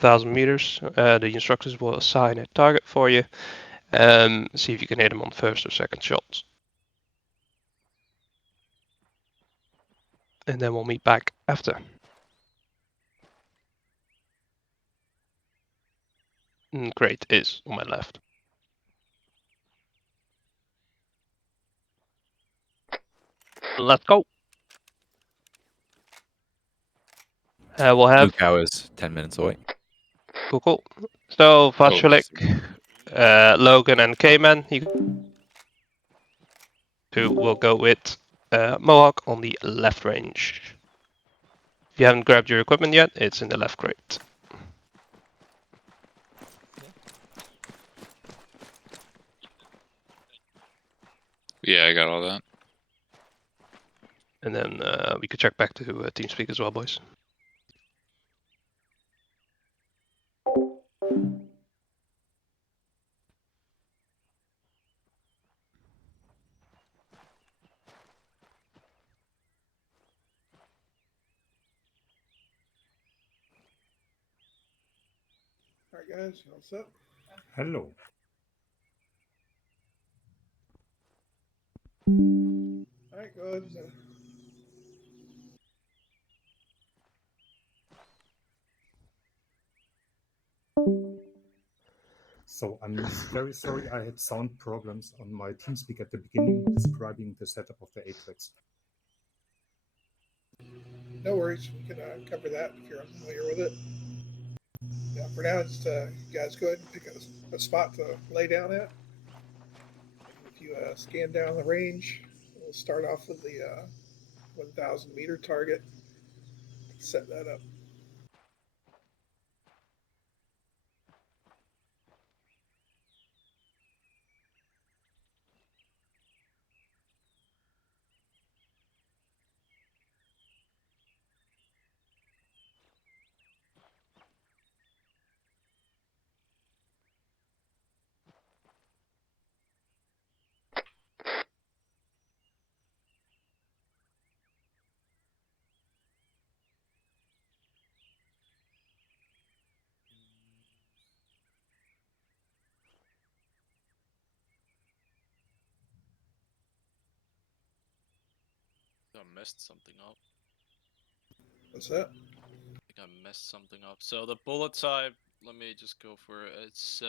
1,000 meters. The instructors will assign a target for you. See if you can hit them on first or second shots. And then we'll meet back after. Great is on my left. Let's go. We'll have Luke is 10 minutes away. Cool. So Vasulik, Logan, and Cayman, you two will go with Mohawk on the left range. If you haven't grabbed your equipment yet, it's in the left crate. Yeah, I got all that. And then we could check back to TeamSpeak as well, boys. Alright guys, all set? Hello. Alright, go ahead. So I'm very sorry I had sound problems on my TeamSpeak at the beginning describing the setup of the ATragMX. No worries, we can cover that if you're unfamiliar with it. Yeah, for now, just you guys go ahead and pick a spot to lay down at. If you scan down the range, we'll start off with the 1,000 meter target. Set that up. I messed something up. What's that? I think I messed something up. So the bullet type, let me just go for it. It's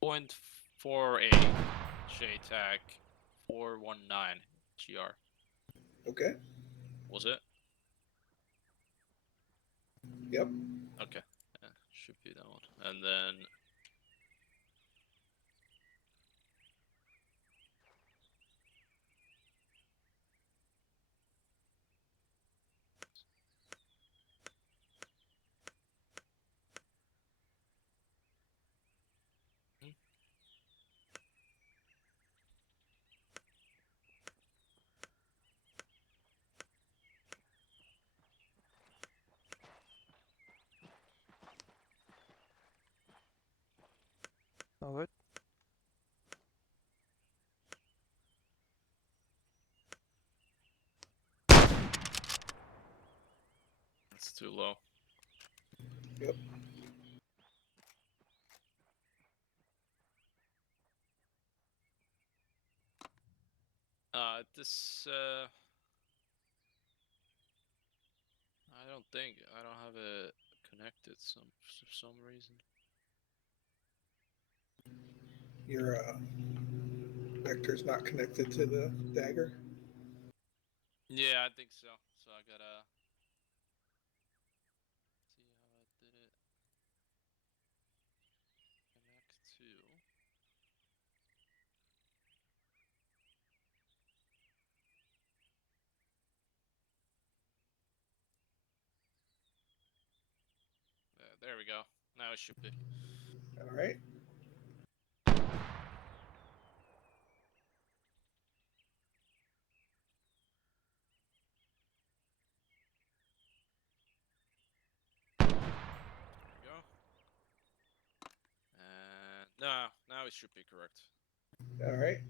0.48 JTAG 419 GR. Okay. Was it? Yep. Okay. Yeah, should be that one. And then All good. it's too low. Yep. This I don't think I don't have it connected for some reason. Your vector's not connected to the dagger. Yeah, I think so. So I gotta see how I did it. Connect to. There we go. Now it should be. All right. There we go. And now it should be correct. All right.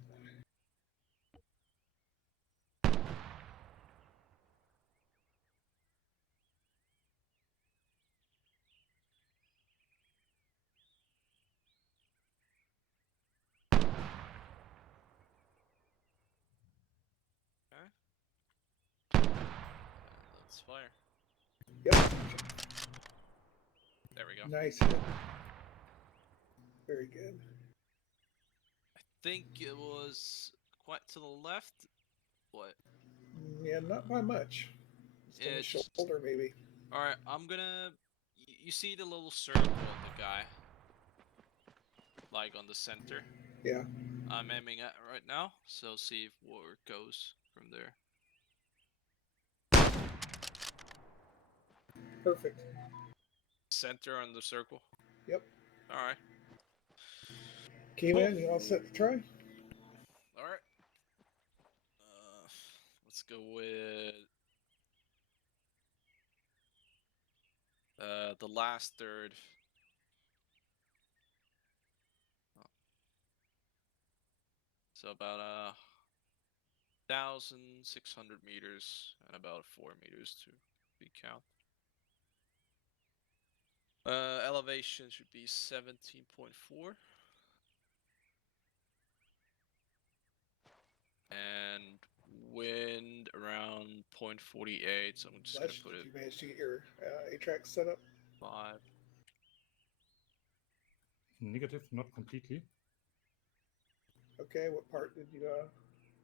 Let's fire. Yep. There we go. Nice hit. Very good. I think it was quite to the left. What? Yeah, not by much. Just on the It's just... shoulder, maybe. Alright, I'm gonna... You see the little circle of the guy? Like on the center? Yeah. I'm aiming at right now, so see if where it goes from there. Perfect. Center on the circle? Yep. Alright. Keyman, you all set to try? Alright. Let's go with... the last third. Oh. So about 1,600 meters and about 4 meters to be count. Elevation should be 17.4. And wind around 0.48, so I'm just Lesh, gonna put did it you manage to get your ATrag set up? 5. Negative, not completely. Okay, what part did you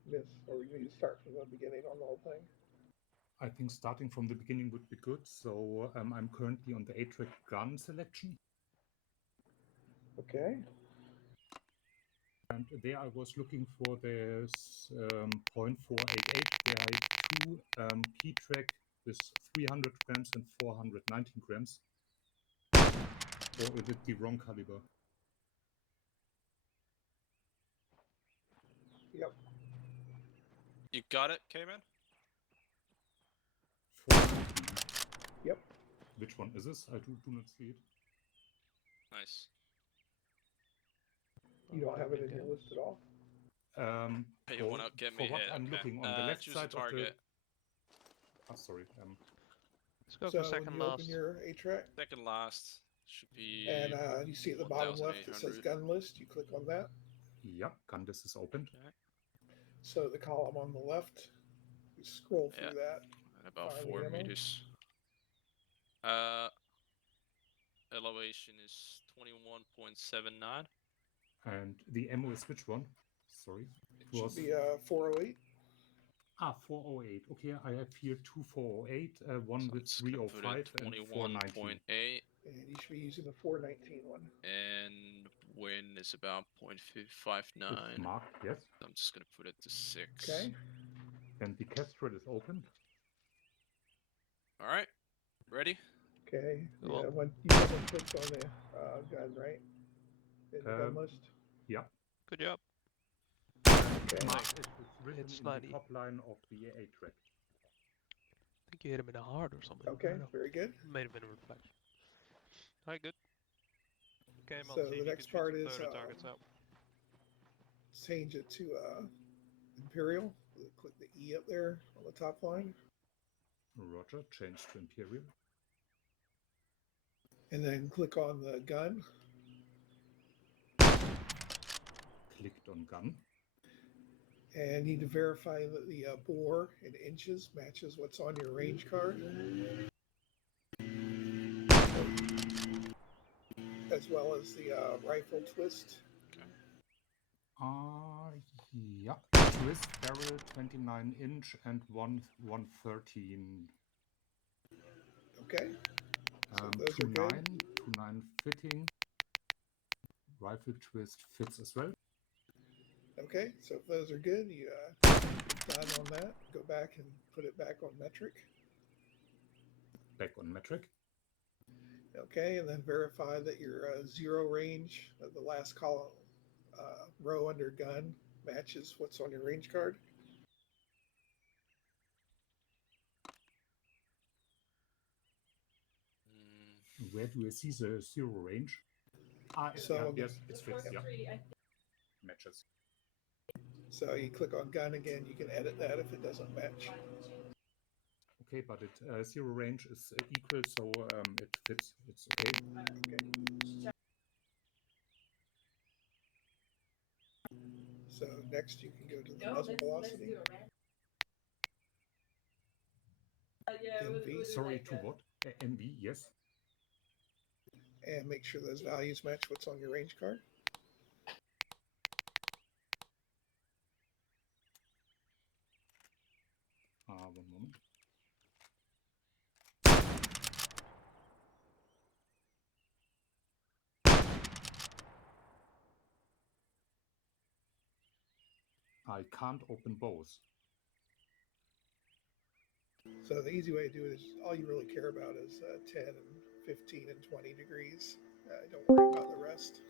miss? Or you need to start from the beginning on the whole thing? I think starting from the beginning would be good. So I'm currently on the ATrag gun selection. Okay. And there I was looking for this 0.488, where I have two P-track with 300 grams and 419 grams. Or is it the wrong caliber? Yep. You got it, K-Man? 419. Yep. Which one is this? I do not see it. Nice. You don't have it in your list at all? Hey, you wanna get me for what hit? I'm Okay. looking on the left Choose side a target. of the... Oh, sorry. Let's go So for second when you last. open your ATrag Second last should be... and you see at the bottom left it says 1,800. gun list, you click on that. Yeah, gun list is opened. Okay. So the column on the left, you scroll through that. And about Find 4 ammo. meters. Elevation is 21.79. And the ammo is which one? Sorry. It was should be 408. 408. Okay, I have here two 408, one So with it's gonna put 305 it and 419. 21.8. And you should be using the 419 one. And wind is about 0.59. It's marked, yes. I'm just gonna put it to 6. Okay. And the castrol is opened. Alright. Ready? Okay. Cool. Yeah, when you haven't clicked on the gun, right? In the gun list. Yeah. Good job. Okay. Marked, it's written It's in slightly- the top line of the ATrag. I think you hit him in the heart or something. I Okay. don't know. Very good. Might have been a reflection. Alright, good. Okay, So the next part is targets out. change it to Imperial. Click the E up there on the top line. Roger, change to Imperial. And then click on the gun. Clicked on gun. And need to verify that the bore in inches matches what's on your range card. As well as the rifle twist. Okay. Yeah. Twist barrel 29 inch and 113. Okay. So those are good. 29 fitting. Rifle twist fits as well. Okay, so if those are good, you done on that. Go back and put it back on metric. Back on metric. Okay, and then verify that your zero range of the last column row under gun matches what's on your range card. Where do I see the zero range? So yes, it's fixed. Yeah, matches. So you click on gun again. You can edit that if it doesn't match. Okay, but it zero range is equal, so it fits. It's okay. Okay. So next you can go to the muzzle velocity. NV, Sorry, to what? NV, yes. and make sure those values match what's on your range card. One moment. I can't open both. So the easy way to do it is all you really care about is 10 and 15 and 20 degrees. Don't worry about the rest.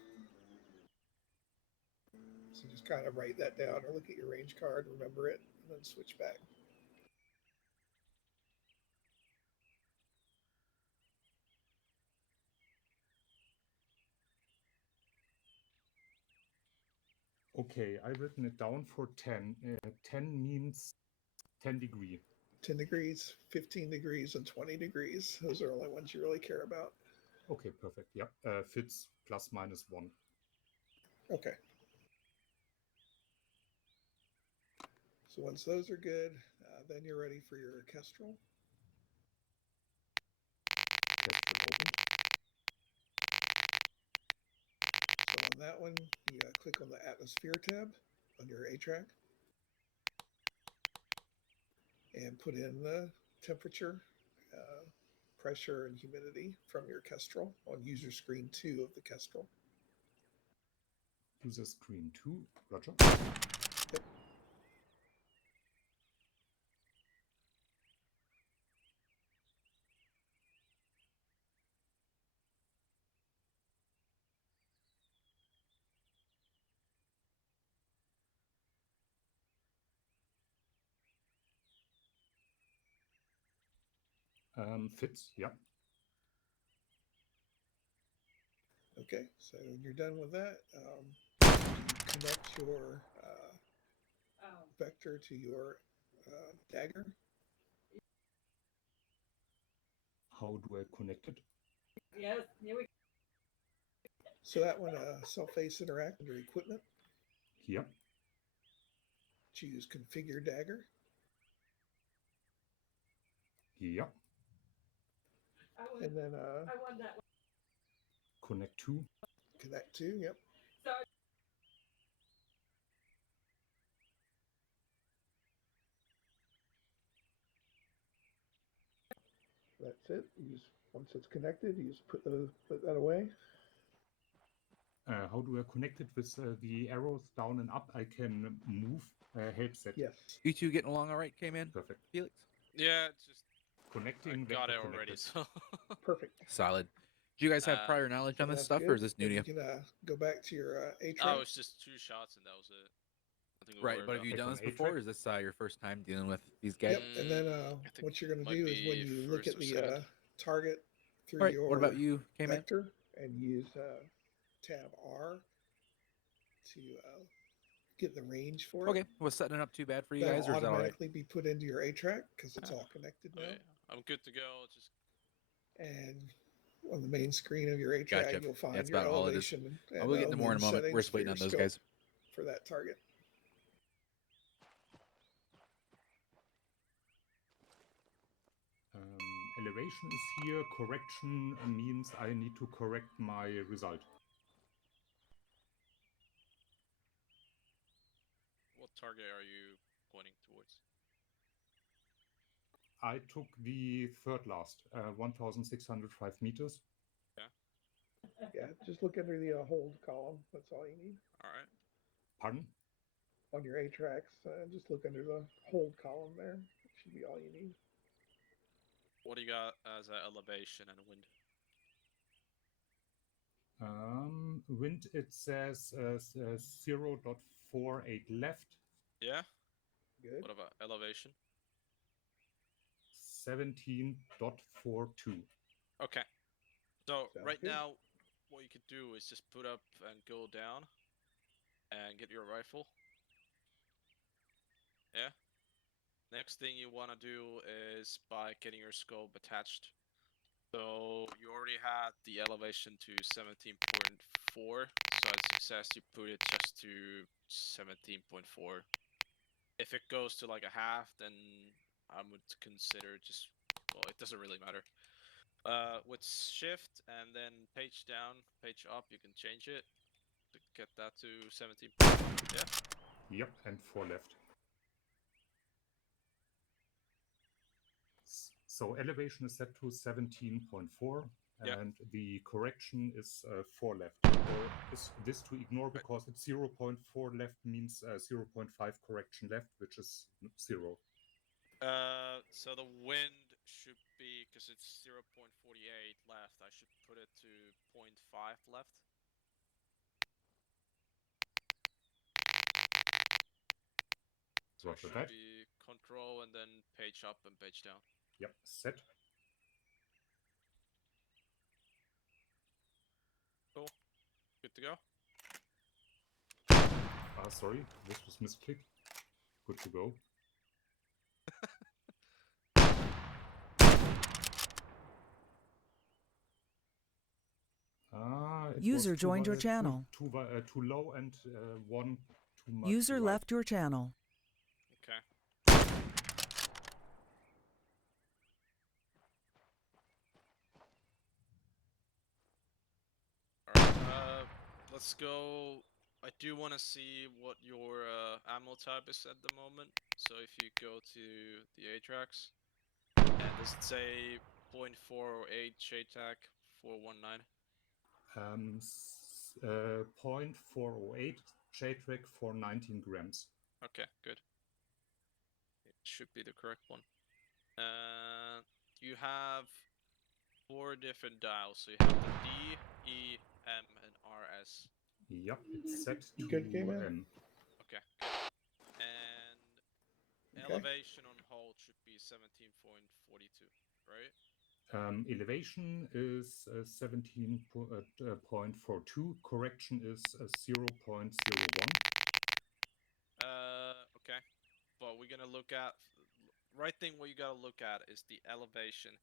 So just kind of write that down or look at your range card, remember it, and then switch back. Okay, I've written it down for 10. 10 means 10 degree. 10 degrees, 15 degrees, and 20 degrees. Those are the only ones you really care about. Okay, perfect. Yep. Fits plus minus 1. Okay. So once those are good, then you're ready for your Kestrel. Kestrel opened. So on that one, you click on the Atmosphere tab on your ATrag and put in the temperature, pressure, and humidity from your Kestrel on user screen 2 of the Kestrel. User screen 2. Roger. Yep. Fits, yeah. Okay, so when you're done with that, connect your vector to your dagger. How do I connect it? Yes, here we So that one, self-face interact under equipment. Here. Choose configure dagger. Yeah. And then I won that one. Connect to. connect to, yep. Sorry. That's it. Once it's connected, you just put that away. How do I connect it with the arrows down and up? I can move. Helps that. Yes. You two getting along all right, K-Man? Perfect. Felix? Yeah, it's just Connecting. I got vector it already, connected. so Perfect. Solid. Do you guys have prior knowledge So on this that's stuff, good. or is this new to And you? you can go back to your ATrag. oh, it's just 2 shots and that was it. Nothing to Right, worry but have about. you Like done on this before, ATrag? or is this your first time dealing with these guys? Yep. And then I think what you're going to might do is when be you look first at or the second. target through All right, your what about you, K-Man? vector and use tab R to get the range for Okay, it. was setting it up too bad for you That'll guys, or is that all right? automatically be put into your ATrag because it's all connected now. Okay, I'm good to go. Just And on the main screen of your ATrag, Gotcha. you'll find That's your about all it is. elevation I'll get into more in a wind moment. We're settings just for waiting your on those scope guys. for that target. Elevation is here. Correction means I need to correct my result. what target are you pointing towards? I took the third last, 1,605 meters. Yeah, just look under the hold column. That's all you need. All right. Pardon? On your ATrags, just look under the hold column there. It should be all you need. What do you got as elevation and wind? Wind, it says 0.48 left, Yeah. Good. What about elevation? 17.42. Okay. So Sounds right good. now, what you could do is just put up and go down, and get your rifle. Yeah. Next thing you want to do is by getting your scope attached. So you already had the elevation to 17.4. So at success, you put it just to 17.4. If it goes to like a half, then I would consider just well, it doesn't really matter. With shift and then page down, page up, you can change it to get that to 17. Yeah. Yep, and 4 left. So elevation is set to 17.4, Yeah. and the correction is 4 left. Or is this to ignore because it's 0.4 left means 0.5 correction left, which is 0. So the wind should be, because it's 0.48 left, I should put it to 0.5 left. So it Roger should that. be control and then page up and page down. Yep, set. Cool. Good to go. Sorry, this was misclick. Good to go. It User was joined your channel. Too low and one too much. User right. left your channel. Okay. Alright, let's go. I do want to see what your ammo type is at the moment. So if you go to the ATragMX, and does it say 0.4 or 8 JTAC 419? 0.408 JTRAC for 19 grams. Okay, good. It should be the correct one. You have 4 different dials. So you have the D, E, M, and RS. Yep, it's set to Good game, man. M. Okay, good. And Okay. elevation on hold should be 17.42, right? Elevation is 17.42. Correction is 0.01. Okay. But we're gonna look at right thing. What you gotta look at is the elevation,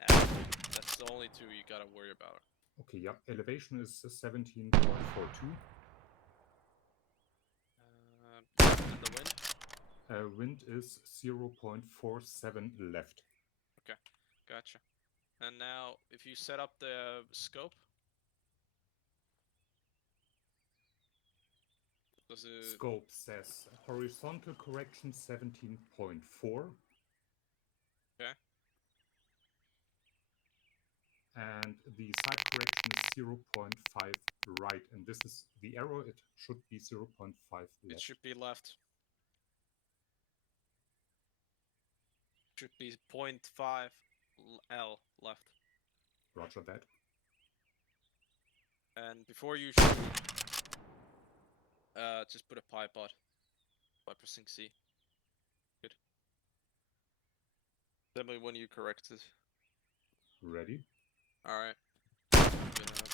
and that's the only two you gotta worry about. Okay, yep. Elevation is 17.42. And the wind. Wind is 0.47 left. Okay, gotcha. And now, if you set up the scope, does it? Scope says horizontal correction 17.4. Okay. And the side correction is 0.5 right. And this is the error. It should be 0.5 left. It should be left. Should be 0.5 L left. Roger that. And before you shoot, just put a pipe out by pressing C. Good. Tell me when you correct it. Ready? Alright. I'm gonna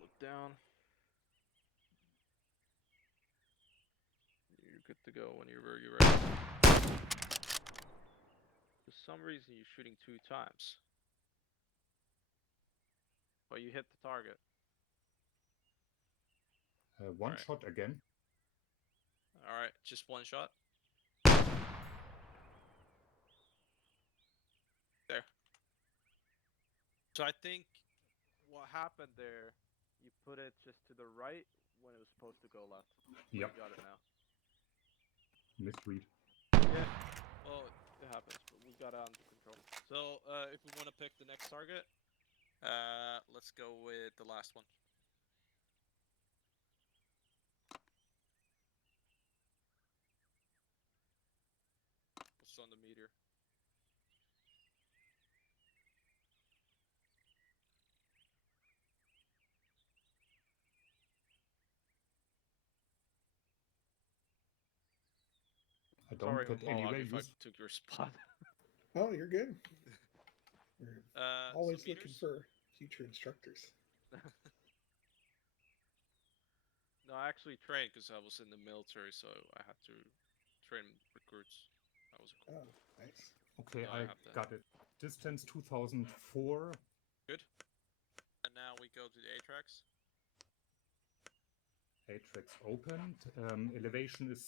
look down. You're good to go whenever you're ready. For some reason you're shooting 2 times. But you hit the target. One Alright. shot again. Alright, just one shot. There. So I think what happened there, you put it just to the right when it was supposed to go left. Yep. You got it now. Misread. Yeah. Well, it happens, but we got it under control. So if we want to pick the next target, let's go with the last one. What's on the meter? I don't Sorry, get any Mohawk, if I values. took your spot. Oh, you're good. We're So always looking meters? for future instructors. No, I actually trained because I was in the military, so I had to train recruits. That was cool. Oh, nice. Okay, Now I I have that. got it. Distance 2004. Good. And now we go to the ATragMX. ATragMX opened. Elevation is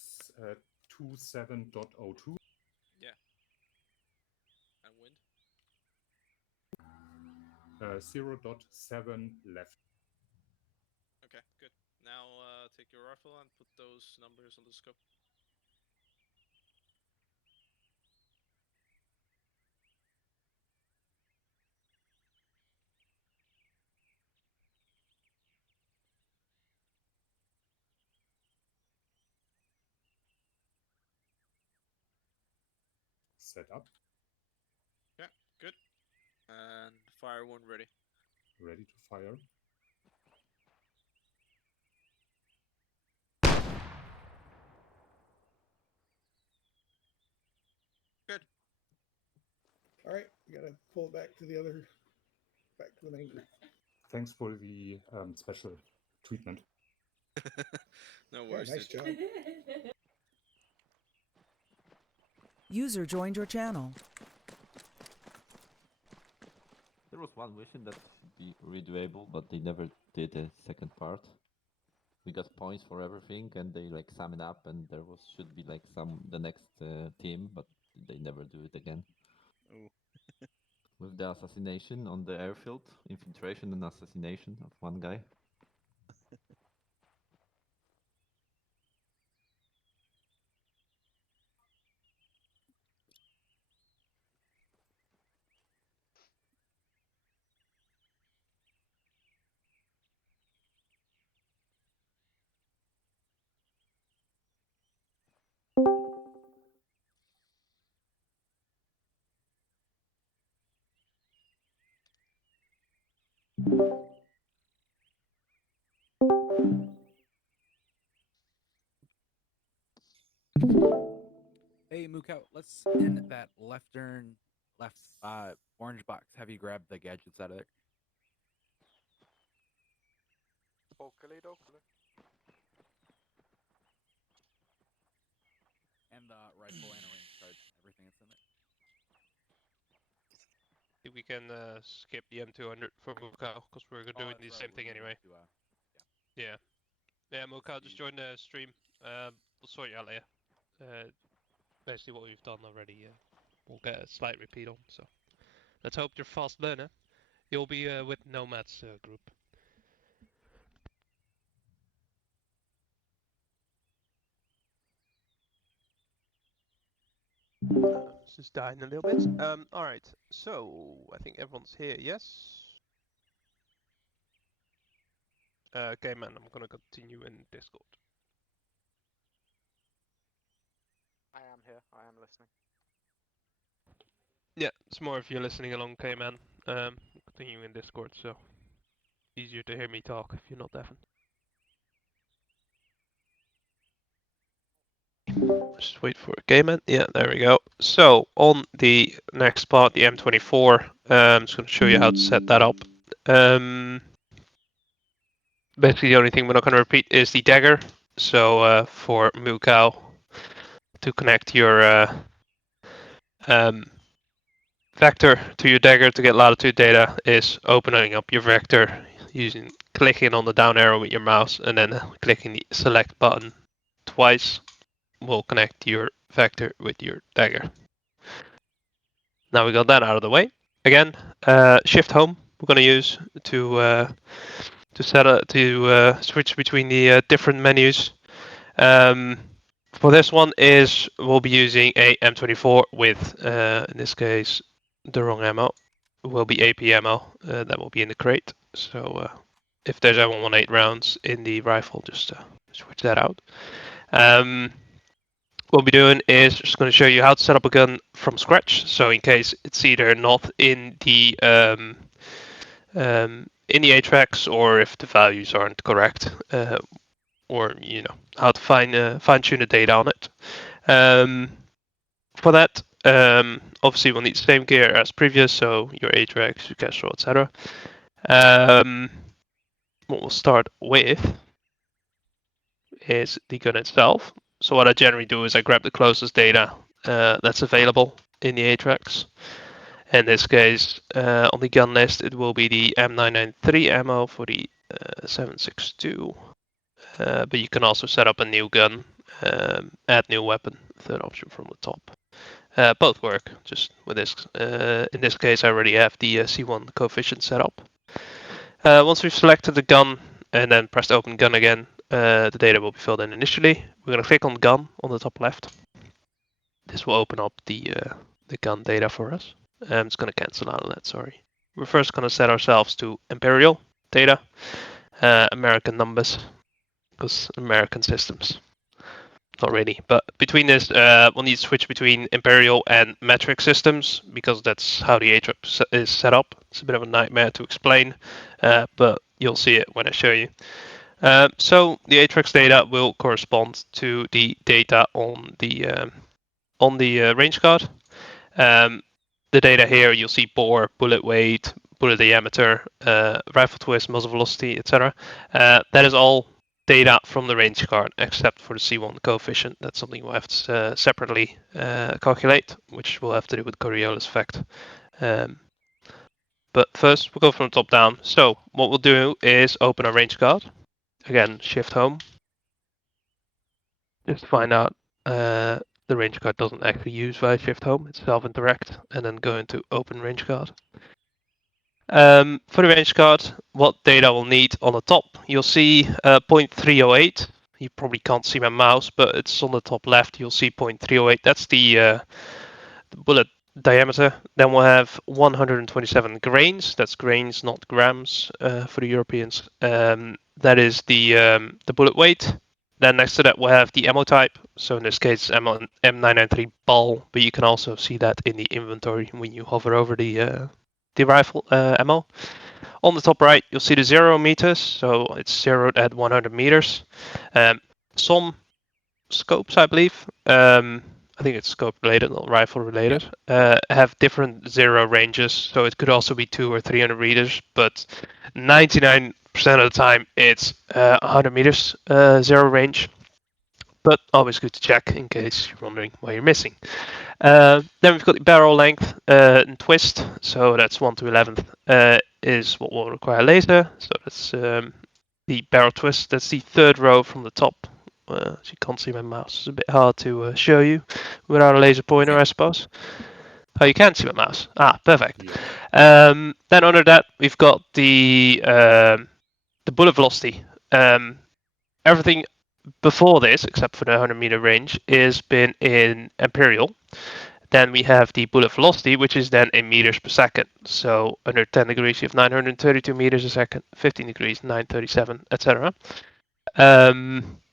27.02. Yeah. And wind. 0.7 left. Okay, good. Now take your rifle and put those numbers on the scope. Set up. Yeah, good. And fire one ready. Ready to fire. Good. All right, you gotta pull it back to the main group. Thanks for the special treatment. No Yeah, worries, nice dude. job. User joined your channel. There was one mission that should be redoable, but they never did a second part. We got points for everything, and they like sum it up, and there should be like the next team, but they never do it again. Ooh. With the assassination on the airfield, infiltration and assassination of one guy. Hey, Mookout, let's in that left orange box. Have you grabbed the gadgets out of there? And the rifle and a range card. Everything that's in there. We can skip the M200 for Mukau because we're doing that's the right, same we're thing moving anyway. to, Yeah. Yeah, Mukau, just Speed. join the stream. We'll sort you out later. Basically what we've done already, we'll get a slight repeat on. So let's hope you're fast learner. You'll be with Nomad's group. It's just dying a little bit. Alright, so I think everyone's here, yes? Okay, man, I'm gonna continue in Discord. I am here. I am listening. Yeah, it's more if you're listening along, K-Man. Continue in Discord, so easier to hear me talk if you're not deafened. Just wait for a K-Man. Yeah, there we go. So on the next part, the M24, I'm just going to show you how to set that up. Basically, the only thing we're not going to repeat is the dagger. So for Mukau to connect your vector to your dagger to get latitude data is opening up your vector using clicking on the down arrow with your mouse and then clicking the select button twice will connect your vector with your dagger. Now we got that out of the way. Again, Shift Home we're going to use to switch between the different menus. For this one we'll be using a M24 with in this case the wrong ammo. It will be AP ammo that will be in the crate. So if there's ever 118 rounds in the rifle, just switch that out. What we'll be doing is just going to show you how to set up a gun from scratch. So in case it's either not in the ATragMX or if the values aren't correct, or how to fine tune the data on it. For that, obviously we'll need the same gear as previous, so your ATragMX, your Kestrel, etc. What we'll start with is the gun itself. So what I generally do is I grab the closest data that's available in the ATragMX. In this case, on the gun list, it will be the M993 ammo for the 7.62. But you can also set up a new gun, add new weapon, third option from the top. Both work, just with this. In this case, I already have the C1 coefficient set up. Once we've selected the gun and then pressed open gun again, the data will be filled in initially. We're going to click on gun on the top left. This will open up the gun data for us. It's going to cancel out of that, sorry. We're first going to set ourselves to Imperial data, American numbers, because American systems. Not really, but between this, we'll need to switch between Imperial and metric systems because that's how the ATrag is set up. It's a bit of a nightmare to explain, but you'll see it when I show you. So the ATrag's data will correspond to the data on the range card. The data here, you'll see bore, bullet weight, bullet diameter, rifle twist, muzzle velocity, etc. That is all data from the range card, except for the C1 coefficient. That's something we'll have to separately calculate, which we'll have to do with Coriolis effect. But first, we'll go from the top down. So what we'll do is open our range card. Again, shift home. Just to find out the range card doesn't actually use via shift home. It's self-interact, and then go into open range card. For the range card, what data we'll need on the top, you'll see 0.308. You probably can't see my mouse, but it's on the top left. You'll see 0.308. That's the bullet diameter. Then we'll have 127 grains. That's grains, not grams, for the Europeans. That is the bullet weight. Then next to that we'll have the ammo type. So in this case, M993 ball, but you can also see that in the inventory when you hover over the rifle ammo. On the top right, you'll see the 0 meters, so it's zeroed at 100 meters. Some scopes, I believe, I think it's scope related, not rifle related, have different 0 ranges, so it could also be 200 or 300 meters, but 99% of the time it's 100 meters 0 range. But always good to check in case you're wondering why you're missing. Then we've got the barrel length and twist, so that's 1 to 11th is what will require laser. So that's the barrel twist. That's the third row from the top. As you can't see my mouse, it's a bit hard to show you without a laser pointer, I suppose. Oh, you can see my mouse. Ah, perfect. Then under that, we've got the bullet velocity. Everything before this, except for the 100 meter range, is been in Imperial. Then we have the bullet velocity, which is then in meters per second. So under 10 degrees, you have 932 meters a second, 15 degrees, 937, etc.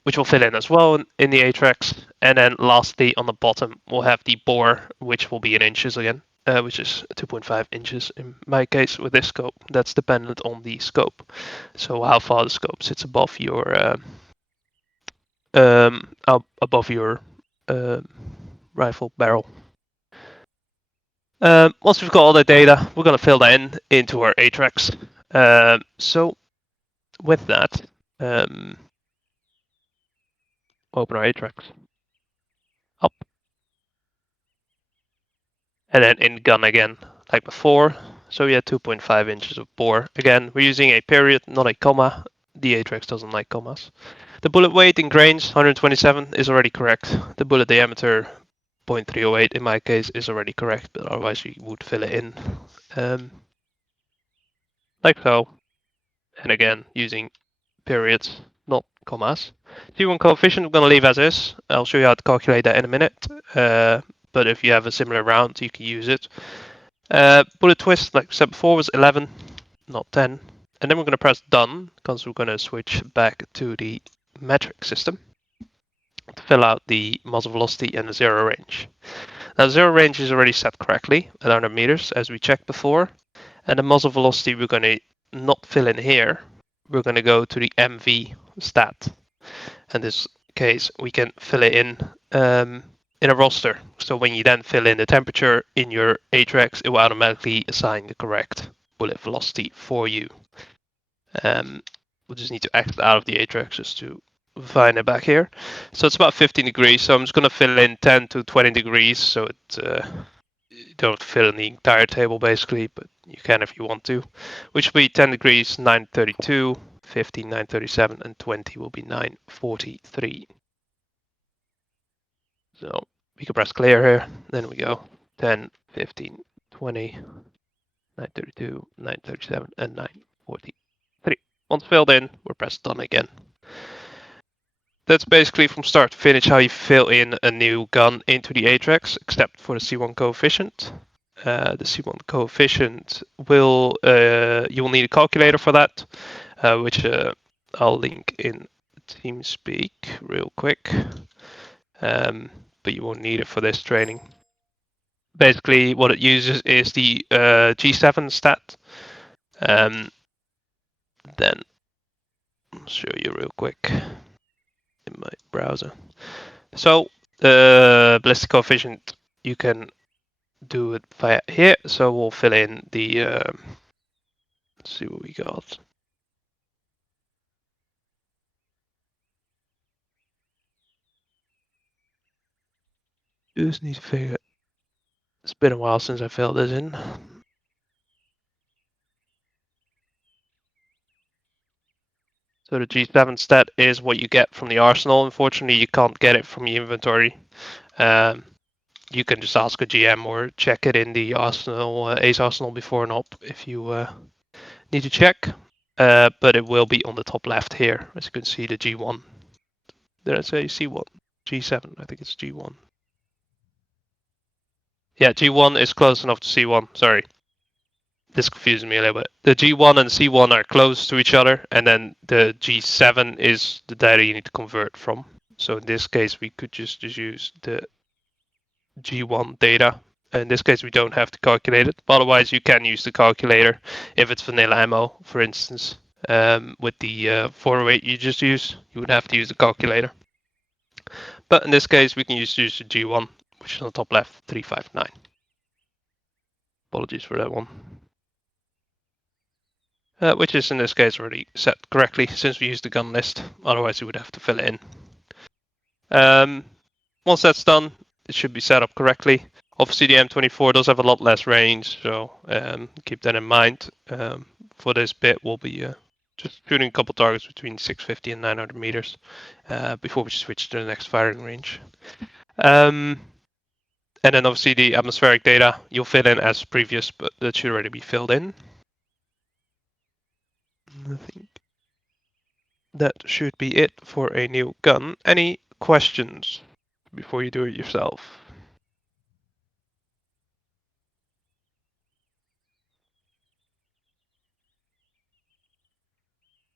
Which will fill in as well in the ATrag's. And then lastly, on the bottom, we'll have the bore, which will be in inches again, which is 2.5 inches in my case with this scope. That's dependent on the scope. So how far the scope sits above your rifle barrel. Once we've got all the data, we're going to fill that into our ATrag's. So with that, open our ATrag's up, and then in gun again, like before. So we had 2.5 inches of bore. Again, we're using a period, not a comma. The ATrag's doesn't like commas. The bullet weight in grains, 127, is already correct. The bullet diameter, 0.308 in my case, is already correct, but otherwise you would fill it in. Like so. And again, using periods, not commas. C1 coefficient, I'm going to leave as is. I'll show you how to calculate that in a minute. But if you have a similar round, you can use it. Bullet twist, like I said before, was 11, not 10. And then we're going to press done, because we're going to switch back to the metric system to fill out the muzzle velocity and the 0 range. Now 0 range is already set correctly at 100 meters, as we checked before. And the muzzle velocity we're going to not fill in here. We're going to go to the MV stat. In this case, we can fill it in a roster. So when you then fill in the temperature in your ATrag's, it will automatically assign the correct bullet velocity for you. We'll just need to exit out of the ATrag's just to find it back here. So it's about 15 degrees. So I'm just going to fill in 10 to 20 degrees. So you don't fill in the entire table basically, but you can if you want to. Which will be 10 degrees, 932, 15, 937, and 20 will be 943. So we can press clear here. Then we go 10, 15, 20, 932, 937, and 943. Once filled in, we're pressed done again. That's basically from start to finish how you fill in a new gun into the ATragMX, except for the C1 coefficient. The C1 coefficient will you will need a calculator for that, which I'll link in TeamSpeak real quick. But you won't need it for this training. Basically, what it uses is the G7 stat. Then I'll show you real quick in my browser. So ballistic coefficient, you can do it via here. So we'll fill in the. Let's see what we got. Just need to figure. It's been a while since I filled this in. So the G7 stat is what you get from the arsenal. Unfortunately, you can't get it from your inventory. You can just ask a GM or check it in the arsenal, Ace Arsenal before an op if you need to check. But it will be on the top left here, as you can see the G1. Did I say C1? G7, I think it's G1. Yeah, G1 is close enough to C1, sorry. This confuses me a little bit. The G1 and C1 are close to each other, and then the G7 is the data you need to convert from. So in this case, we could just use the G1 data. In this case, we don't have to calculate it. Otherwise, you can use the calculator if it's vanilla ammo, for instance. With the 408 you just use, you would have to use the calculator. But in this case, we can use the G1, which is on the top left, 359. Apologies for that one. Which is in this case already set correctly since we used the gun list. Otherwise, you would have to fill it in. Once that's done, it should be set up correctly. Obviously, the M24 does have a lot less range, so keep that in mind. For this bit, we'll be just shooting a couple targets between 650 and 900 meters before we switch to the next firing range. And then obviously the atmospheric data you'll fill in as previous, but that should already be filled in. I think that should be it for a new gun. Any questions before you do it yourself?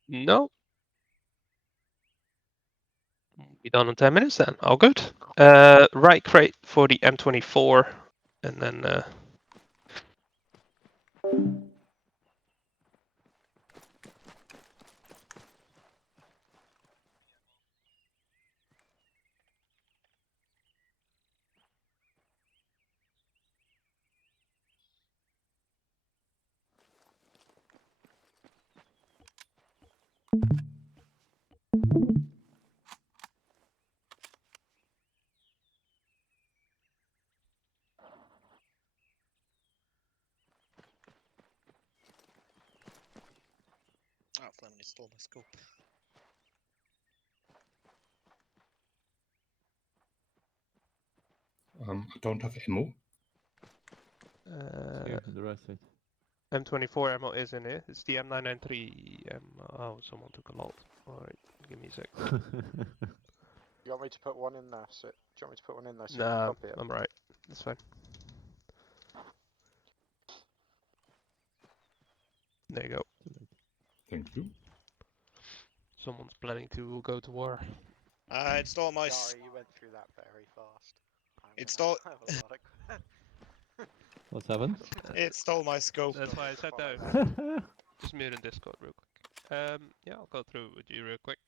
No. Be done in 10 minutes then. All good. Right crate for the M24, and then Oh, Fleming stole my scope. I don't have ammo. Here, the right side. M24 ammo is in it. It's the M993 ammo. Oh, someone took a lot. Alright, give me a sec. You want me to put one in there? So, do you want me to put one in there so you Nah, can copy it? I'm right. That's fine. There you go. Thank you. Someone's planning to go to war. It stole my. Sorry, you went through that very fast. It stole. I have a lot of... What's happened? It stole my scope. That's why I said no. Just mute in Discord real quick. Yeah, I'll go through with you real quick.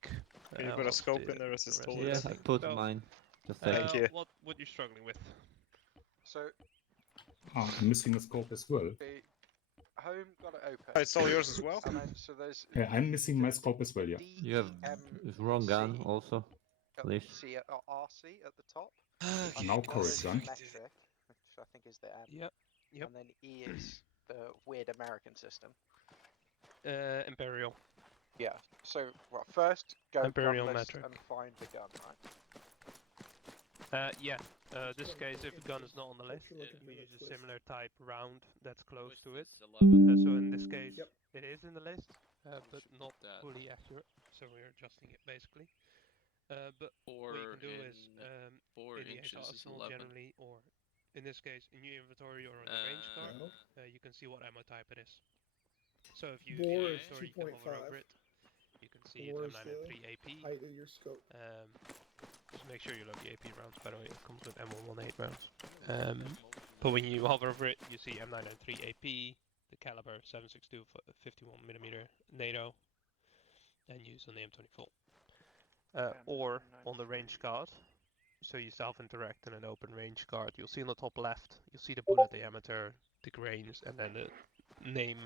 Can you put a What's scope the- in there as the it rest stole of Yeah, it? the I thing? put So, mine. Just Thank you. What you struggling with? So, I'm missing a scope as well. the home got it open. Oh, it stole yours as well? And then, so there's I'm missing my scope as well, yeah. You have wrong gun also. Leash. RC at the top. Okay, Now Then there's correct, right? metric, which I think is the M. Yep. Yep. And then E is the weird American system. Imperial. Yeah. So, well, first go Imperial gun list metric. and find the gun, right? Yeah. This case, if the gun is not on the list, What you're looking we for, use the a twist. similar type round that's close Twist to it. is 11. So in this case, Yep. it is in the list, We but should not put that. fully accurate. So we're adjusting it basically. But Four what you can do in is 4 in the inches is arsenal 11. generally, or in this case, in your inventory or on your range card, No. you can see what ammo type it is. So if you Bore in is your inventory, you can hover 2.5. over it. You can see Bore it's is M9 the 3 AP. height of your scope. Just make sure you load the AP rounds. By the way, it comes with M118 rounds. But when you hover over it, you see M993 AP, the caliber 7.62 51mm NATO, and use on the M24. Or on the range card, so you self-interact in an open range card. You'll see on the top left, you'll see the bullet diameter, the grains, and then the name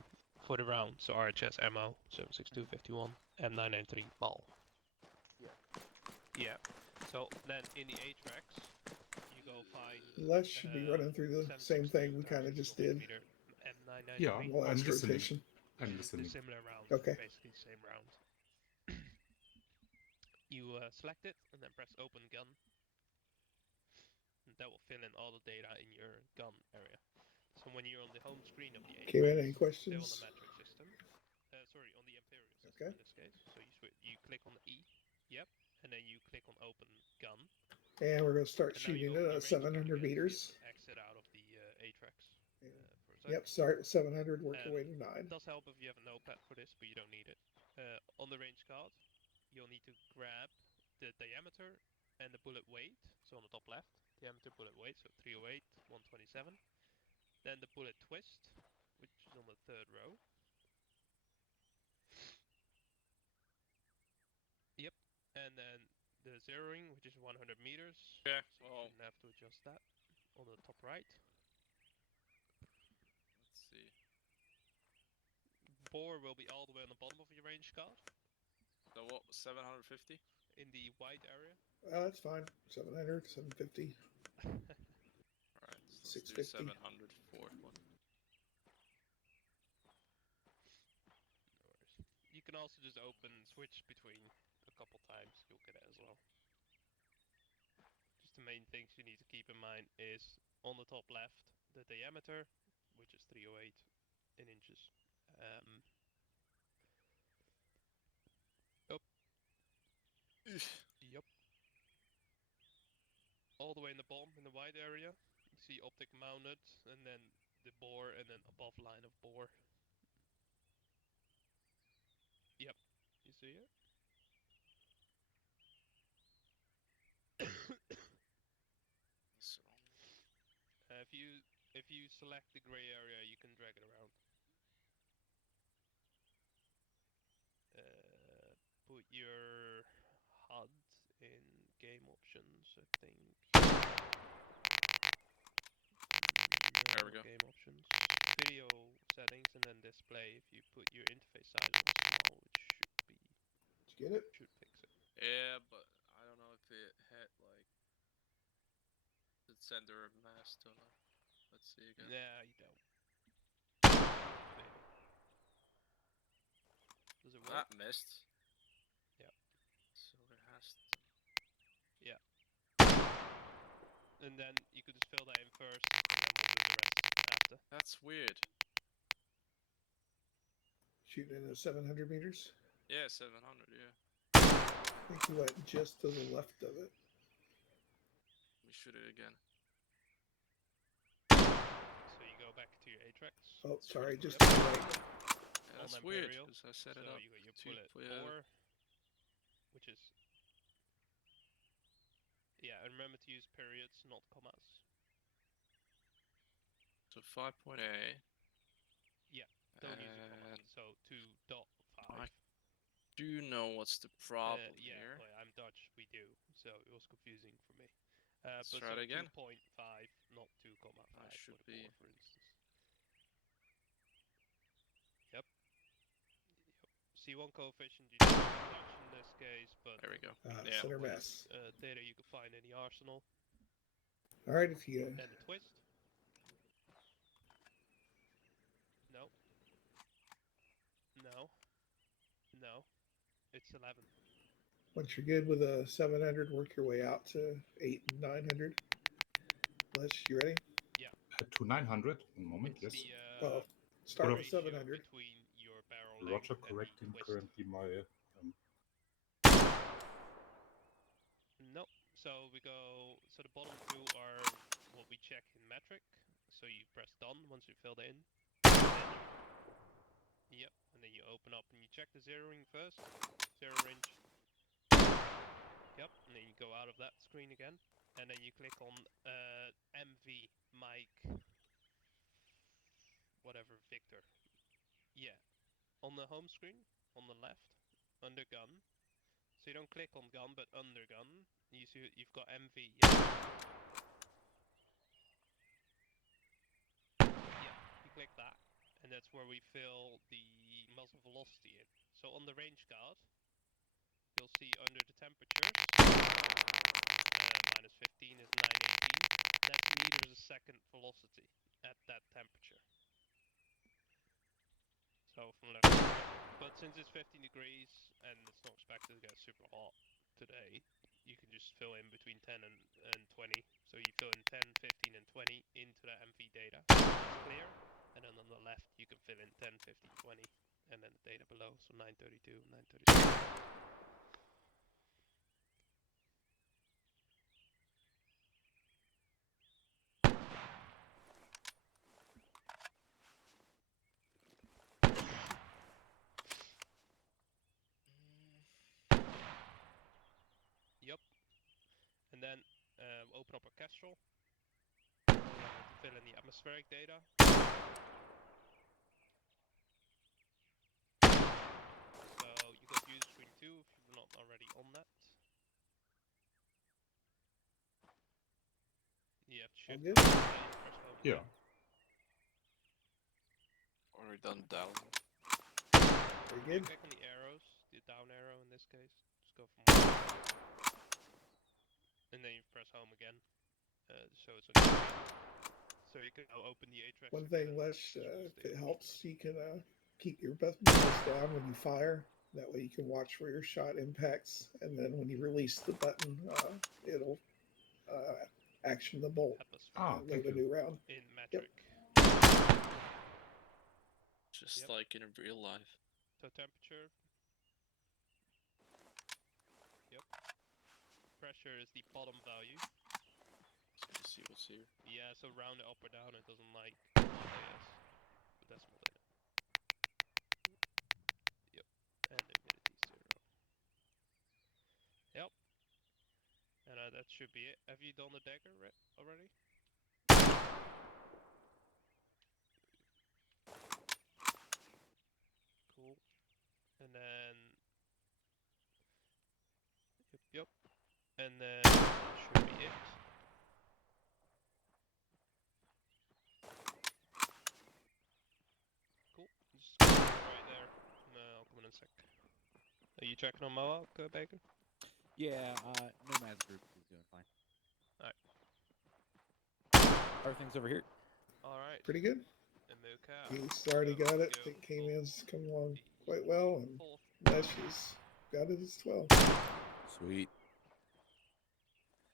for the round. So RHS ammo 7.62 51 M993 ball. Yeah. So then in the ATragMX, you go find. Les should be running through the same thing we kind of just did. M993. Yeah, Well, I'm last listening. rotation. I'm The listening. similar round. Okay. Basically the same round. You select it and then press open gun. And that will fill in all the data in your gun area. So when you're on the home screen of the Came in, any ATragMX, still on questions? the metric system. Sorry, on the Imperial system Okay. in this case. So you click on the E. Yep. And then you click on open gun. And we're going to start And now you shooting open it your at range card 700 again. meters. Exit out of the ATragMX for a sec. Yep, start at 700, work your way to 9. It does help if you have a notepad for this, but you don't need it. On the range card, you'll need to grab the diameter and the bullet weight. So on the top left, diameter, bullet weight, so 308, 127. Then the bullet twist, which is on the third row. Yep. And then the zeroing, which is 100 meters. Yeah, So you shouldn't have to adjust that. On the top right. Let's see. Bore will be all the way on the bottom of your range card. So what, 750? In the white area. That's fine. 700, 750. Alright, so let's do 650. 700 for one. No worries. You can also just switch between a couple times. You'll get it as well. Just the main things you need to keep in mind is on the top left, the diameter, which is 308 in inches. Yep. All the way in the bottom, in the white area, you see optic mounted, and then the bore, and then above line of bore. Yep. You see it? So, If you select the gray area, you can drag it around. Put your HUD in game options, I think. There we go. Game options, video settings, and then display. If you put your interface size on small, it should be. Did you get it? Should fix it. yeah, but I don't know if it had like the sender mask to like. Let's see again. Nah, you don't. Does it work? That missed. Yeah. So it has to. Yeah. And then you could just fill that in first, and then we'll do the rest after. That's weird. Shooting at 700 meters. Yeah, 700, yeah. I think you went just to the left of it. Let me shoot it again. So you go back to your ATragMX. Oh, sorry, just Yep. to the right. Yeah, that's On weird, Imperial. because I set So it up. you got your to- bullet yeah. bore, which is. Yeah, and remember to use periods, not commas. So 5.8. Yeah, don't use a comma. And So 2.5. I do know what's the problem yeah, here. well, I'm Dutch, we do, so it was confusing for me. Let's but try so it again. 2.5, not 2.5 I should for the be- bore, for instance. Yep. C1 coefficient, you don't have Dutch in this case, but There we go. yeah, Center what mass. is, data you can find in the arsenal. All right, if you. And the twist. No. No. No. It's 11. Once you're good with a 700, work your way out to 8 and 900. Les, you ready? To 900. One moment, It's yes. the Well, start with ratio 700. between your barrel Roger, length and correcting twist. currently my. No. So we go. So the bottom two are what we check in metric. So you press done once you filled it in. Yep. And then you open up and you check the zeroing first. 0 range. Yep. And then you go out of that screen again. And then you click on MV Mike. Whatever Victor. Yeah. On the home screen, on the left, under gun. So you don't click on gun, but under gun. You see you've got MV. Yeah. Yeah, you click that, and that's where we fill the muzzle velocity in. So on the range card, you'll see under the temperatures, minus 15 is 918. That's meters a second velocity at that temperature. So from left to right. But since it's 15 degrees and it's not expected to get super hot today, you can just fill in between 10 and 20. So you fill in 10, 15 and 20 into that MV data. It's clear. And then on the left you can fill in 10, 15, 20 and then the data below. So 932, 936. Yep. And then open up a Kestrel. To fill in the atmospheric data. So you got user screen 2 if you're not already on that. You have to shift good? press home Yeah. again. Already done down. Very You good. click on the arrows, the down arrow in this case. Just go from one. And then you press home again. So it's on. So you can now open the ATragMX. One thing, Les, if it helps, you can keep your buttons down when you fire. That way you can watch where your shot impacts, and then when you release the button, it'll action the bolt. Load a new round. In metric. Just like in real life. So temperature. Yep. Pressure is the bottom value. So let's see what's here. Yeah, so round it up or down, it doesn't like the decimal data. Yep. And humidity 0. Yep. And that should be it. Have you done the dagger already? Cool. And then yep. And then that should be it. Cool. Just go right there. I'll come in a sec. Are you checking on Mohawk, Baker? Yeah, Nomad's group is doing fine. Alright. How are things over here? Alright. Pretty good. And Mocha. He's already got it. I think K-Man's come along quite well, and Mesh has got it as well. Sweet.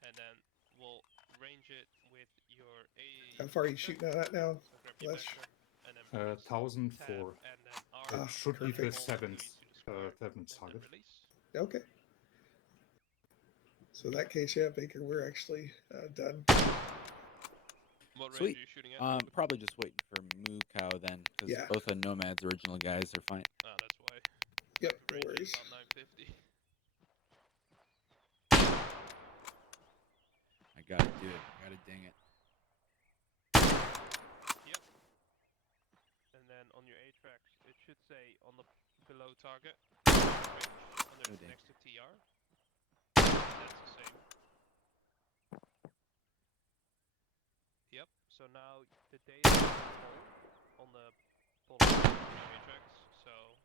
And then we'll range it with your A. How far are you shooting at now, So grab your Les? vector, and then press 1004. tab, and then R. It should be the perfect. seventh target. Okay. So in that case, yeah, Baker, we're actually done. What range Sweet. are you shooting at? Probably just waiting for Moo Cow then, because Yeah. both of Nomad's original guys are fine. Ah, that's why. Yep, The no range is worries. about 950. I gotta do it. I gotta ding it. Yep. And then on your ATragMX, it should say on the below target range, under next to TR. That's the same. Yep. So now the data is full on the ATragMX. So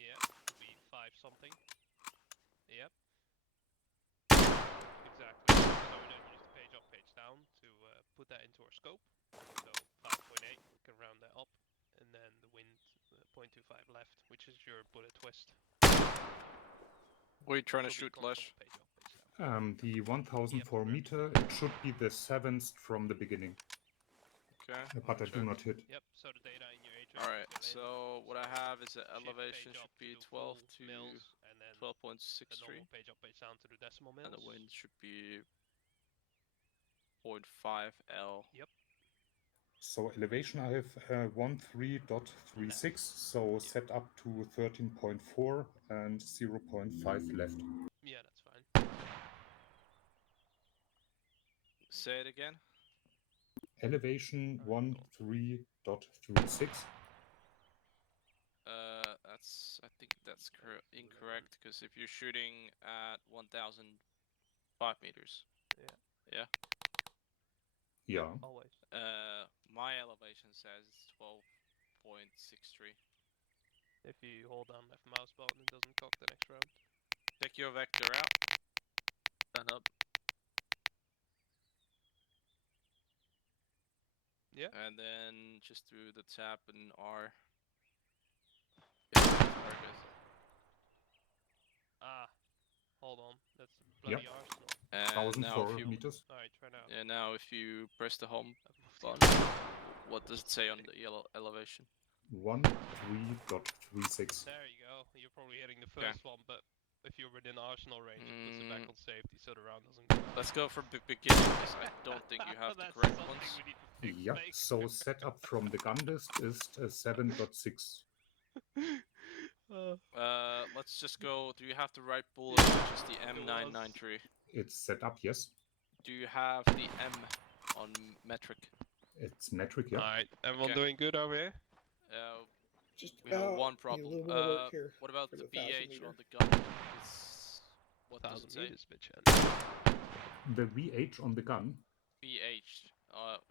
yeah, it could be 5 something. Yep. Exactly. So we then use the page up, page down to put that into our scope. So 5.8, we can round that up, and then the wind 0.25 left, which is your bullet twist. What are you trying to Will be shoot, constant Lash? page up, page down. The 1004 correct. meter, it should be the 7th from the beginning, Okay. but I do check. not hit. Yep. So the data in your ATrag. Alright, so what I have is the shift elevation page should up to be do 12 full to mils, and then 12.63, the normal page up, page down to the decimal and the mils. wind should be 0.5 L. Yep. So elevation I have 13.36, so set up to 13.4 and 0.5 left. Yeah, that's fine. Say it again. Elevation Alright, 13.36. I think that's incorrect, because if you're shooting at 1,005 meters. Yeah. Yeah. Yeah. Always. My elevation says 12.63. If you hold down left mouse button, it doesn't cock the next round. Check your vector out. Stand up. Yeah. And then just do the tap and R. Target. Ah. Hold on. That's the bloody arsenal. And now if 1004 you meters. Alright, try now. and now if you press the home I've moved button, what does it say on the yellow elevation? 13.36. There you go. You're probably hitting the Okay. first one, but if you're within arsenal range, it puts it back on safety, so the round doesn't go out. Let's go for beginning, because I don't think you have the That's correct something ones. we need to fix. Yeah, so setup from the gun list is 7.6. Let's just go. Do you have the right bullet, which is the M993? It's set up, yes. Do you have the M on metric? It's metric, yeah. Alright, everyone Okay. doing good over here? Just We have about one need a problem. little more work here. What about for the the 1,000 BH meter. on the gun? What does 1,000 it say? meters, bitch. The VH on the gun. BH.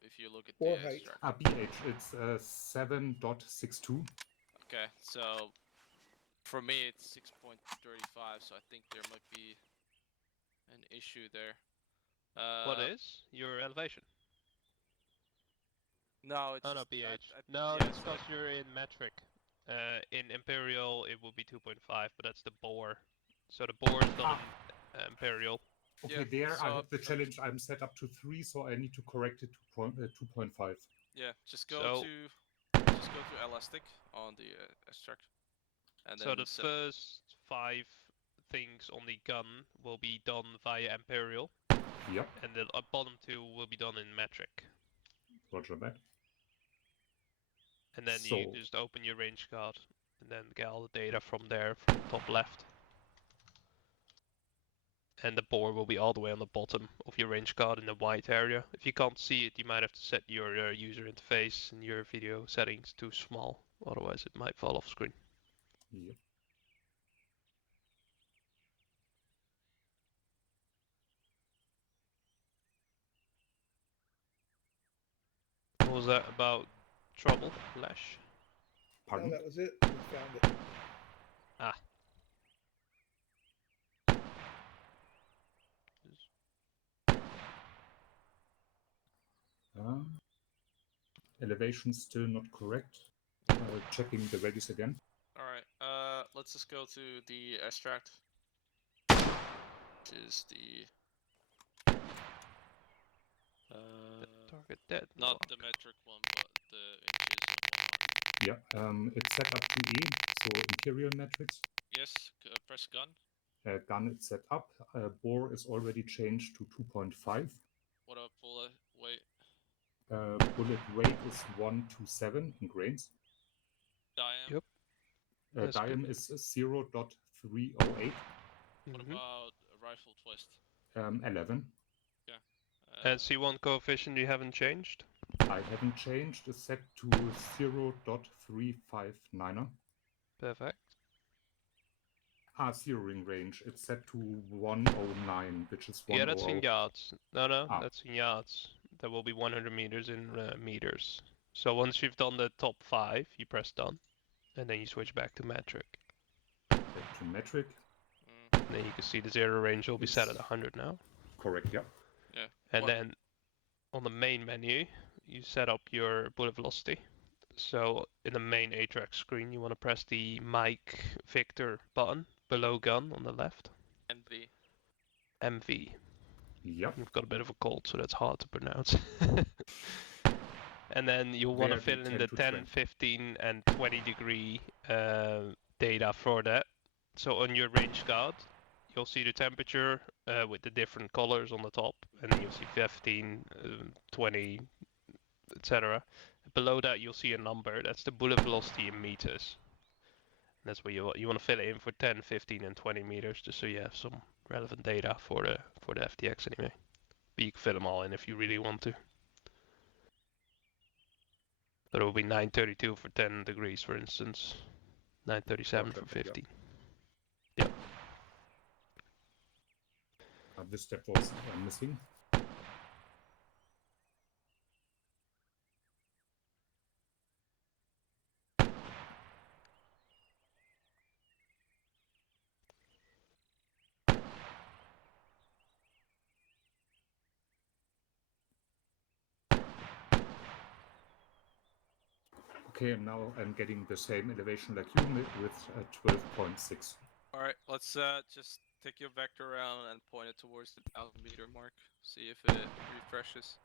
If you look at Bore the height. extract. BH, it's 7.62. Okay, so for me it's 6.35, so I think there might be an issue there. What is your elevation? No, it's Oh no, just, BH. I, No, yeah, that's so because you're in metric. In imperial, it will be 2.5, but that's the bore. So the bore is not in imperial. Okay, Yeah, there I so have the challenge. I'm set up to 3, so I need to correct it to 2.5. yeah, just go So- to elastic on the extract, and So then the first 5 things on the gun will be done via imperial, Yep, and the bottom 2 will be done in metric. roger that. And then So- you just open your range card, and then get all the data from there, from the top left. And the bore will be all the way on the bottom of your range card in the white area. If you can't see it, you might have to set your user interface and your video settings too small, otherwise it might fall off screen. Yep. What was that about trouble, Lash? Pardon? No, that was it. We found it. Ah. Elevation still not correct. Checking the values again. Alright, let's just go to the extract, which is the Target dead. not the metric one, but the inches and whatnot. Yeah, it's set up to E, so imperial metrics. Yes, press gun. Gun is set up. Bore is already changed to 2.5. What up, bullet weight? Bullet weight is 127 in grains. Diam. Yep. That's good. Diam is 0.308. What about rifle twist? 11. Yeah. And C1 coefficient you haven't changed? I haven't changed. It's set to 0.359. Perfect. Zeroing range. It's set to 109, which is 100. Yeah, that's in yards. No, Ah. that's in yards. That will be 100 meters in meters. So once you've done the top 5, you press done, and then you switch back to metric. Back to metric. And then you can see the zero range will be set at It's- 100 now. Correct, yeah. Yeah. And then on the main menu, you set up your bullet velocity. So in the main ATrag screen, you want to press the Mike Victor button below gun on the left. MV. MV. Yep. You've got a bit of a cold, so that's hard to pronounce. And then you'll want to Where fill the in the 10 to 10, 15, and 20 degree data for that. So on your range card, you'll see the temperature with the different colors on the top, and then you'll see 15, 20, etc. Below that, you'll see a number. That's the bullet velocity in meters. And that's where you want to fill it in for 10, 15, and 20 meters, just so you have some relevant data for the FTX anyway. But you can fill them all in if you really want to. But it will be 932 for 10 degrees, for instance. 937 for 15. Yep. This step was missing. Okay, and now I'm getting the same elevation like you with 12.6. Alright, let's just take your vector around and point it towards the 1,000-meter mark. See if it refreshes.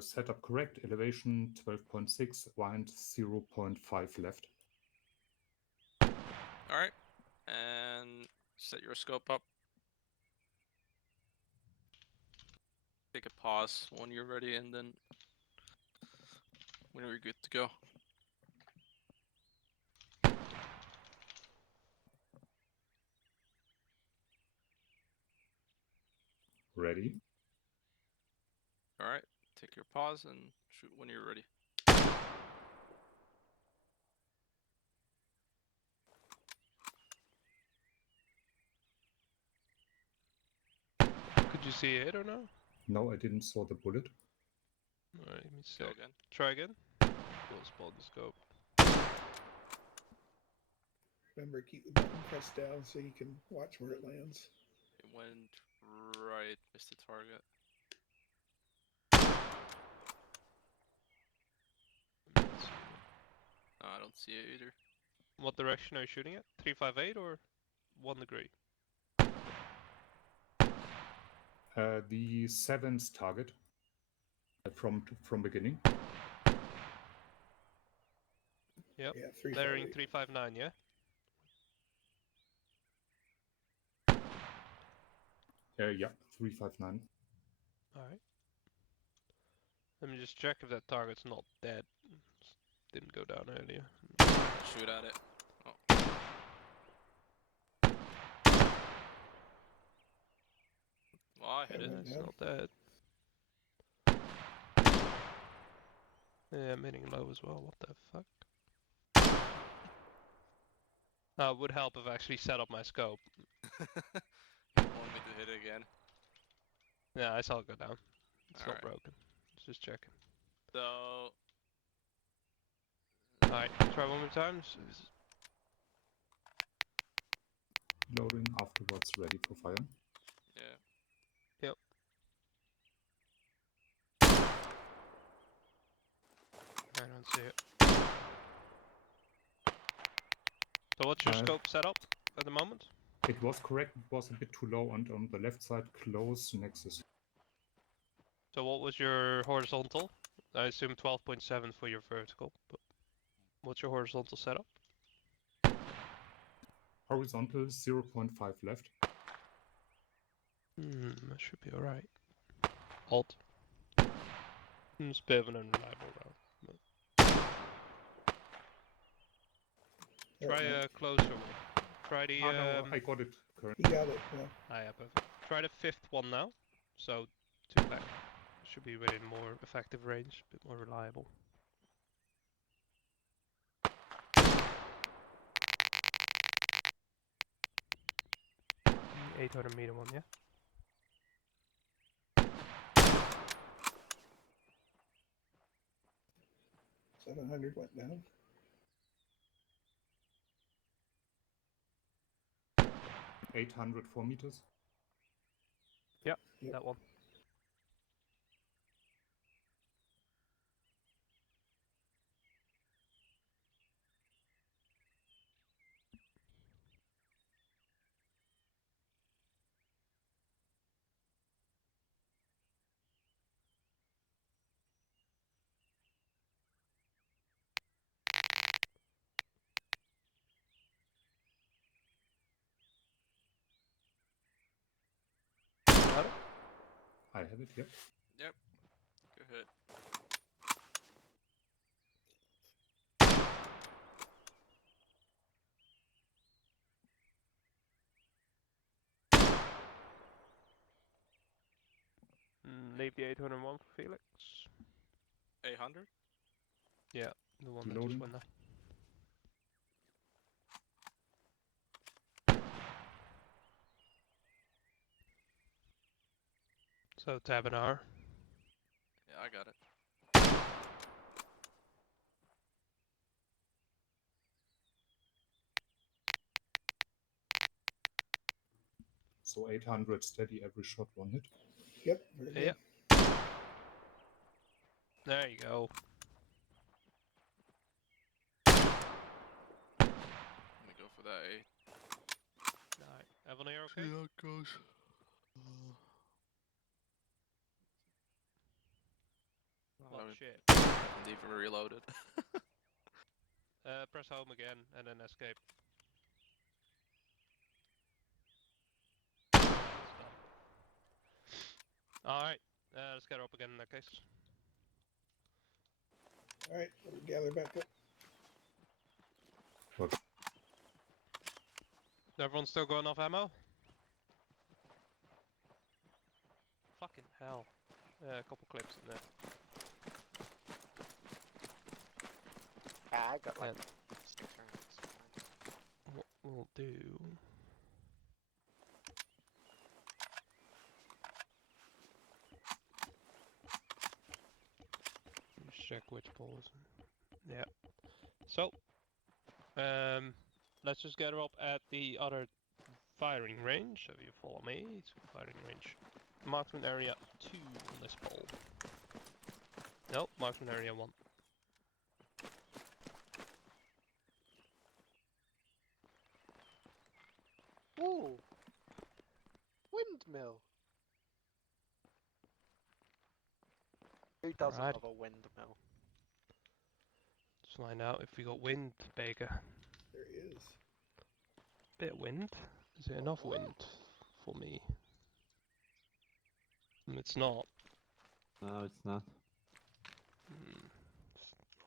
Setup correct, elevation 12.6, wind 0.5 left. Alright, and set your scope up. Take a pause when you're ready, and then when we're good to go. Ready. Alright, take your pause and shoot when you're ready. Could you see it or no? No, I didn't saw the bullet. Alright, let me see. Go again. Try again. We'll spot the scope. Remember, keep the button pressed down so you can watch where it lands. It went right, missed the target. No, I don't see it either. What direction are you shooting at? 358 or 1 degree? The 7th target from beginning. Yep. Yeah, Layering 358. 359, yeah? Yeah, 359. Alright. Let me just check if that target's not dead. Didn't go down earlier. Shoot at it. Oh. Well, I hit it. It's not dead. Yeah, I'm hitting low as well. What the fuck? It would help if I actually set up my scope. You want me to hit it again? Yeah, I saw it go down. It's not Alright. broken. Just checking. So... Alright, try one more time. Loading afterwards, ready for fire. Yeah. Yep. I don't see it. So what's your scope set up at the moment? It was correct, it was a bit too low, and on the left side, close nexus. So what was your horizontal? I assume 12.7 for your vertical, but what's your horizontal setup? Horizontal 0.5 left. That should be alright. Alt. It's a bit of an unreliable route. Try a closer one. Try the. No, I got it currently. You got it, yeah. Ah, yeah, perfect. Try the 5th one now. So 2 back. Should be within more effective range, a bit more reliable. 800-meter one, yeah? $700 went down. 804 meters. Yep, Yep. that one. Got it? I have it, yep. Yep. Go ahead. Leave the 801 for Felix. 800. Yeah, the one that Reloading. just went there. So tab an hour. Yeah, I got it. So 800 steady, every shot, 1 hit. Yep. Very good. Yep. There you go. Let me go for that 8. Alright, Evan, are you okay? See how it goes. Well, I shit. haven't even reloaded. Press home again and then escape. Alright, let's get her up again in that case. All right. We'll gather back up. Everyone's still going off ammo? Fucking hell. A couple clips in there. I got like And 6 rounds. what we'll do... Just check which ball is... Yeah. So, let's just get her up at the other firing range. So if you follow me, it's firing range. Marksman area 2 on this pole. No, marksman area 1. Ooh! Windmill! Who doesn't Alright. love a windmill? Let's find out if we got wind, Baker. There he is. Bit of wind? Is there enough wind for me? It's not. No, it's not.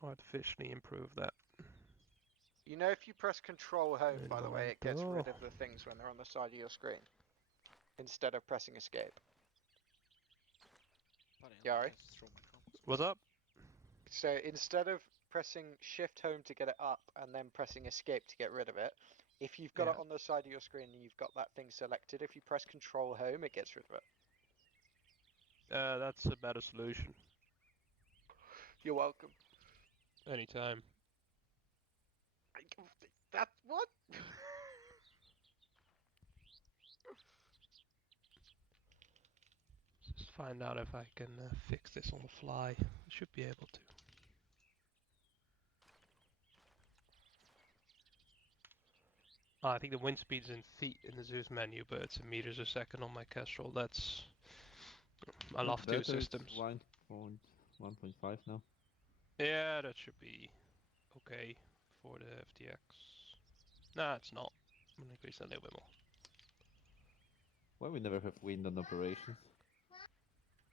Artificially improve that. You know, if you press Control Home, by the way, it gets rid Momento. of the things when they're on the side of your screen. Instead of pressing Escape. Yari? What's up? So instead of pressing Shift Home to get it up and then pressing Escape to get rid of it, if you've got Yeah. it on the side of your screen and you've got that thing selected, if you press Control Home, it gets rid of it. That's a better solution. You're welcome. Anytime. That what? Just find out if I can fix this on the fly. I should be able to. I think the wind speed's in feet in the Zeus menu, but it's in meters a second on my Kestrel. That's... I love two Better, it's systems. 1.5 now. Yeah, that should be okay for the FTX. Nah, it's not. I'm gonna increase that a little bit more. Why we never have wind on operations?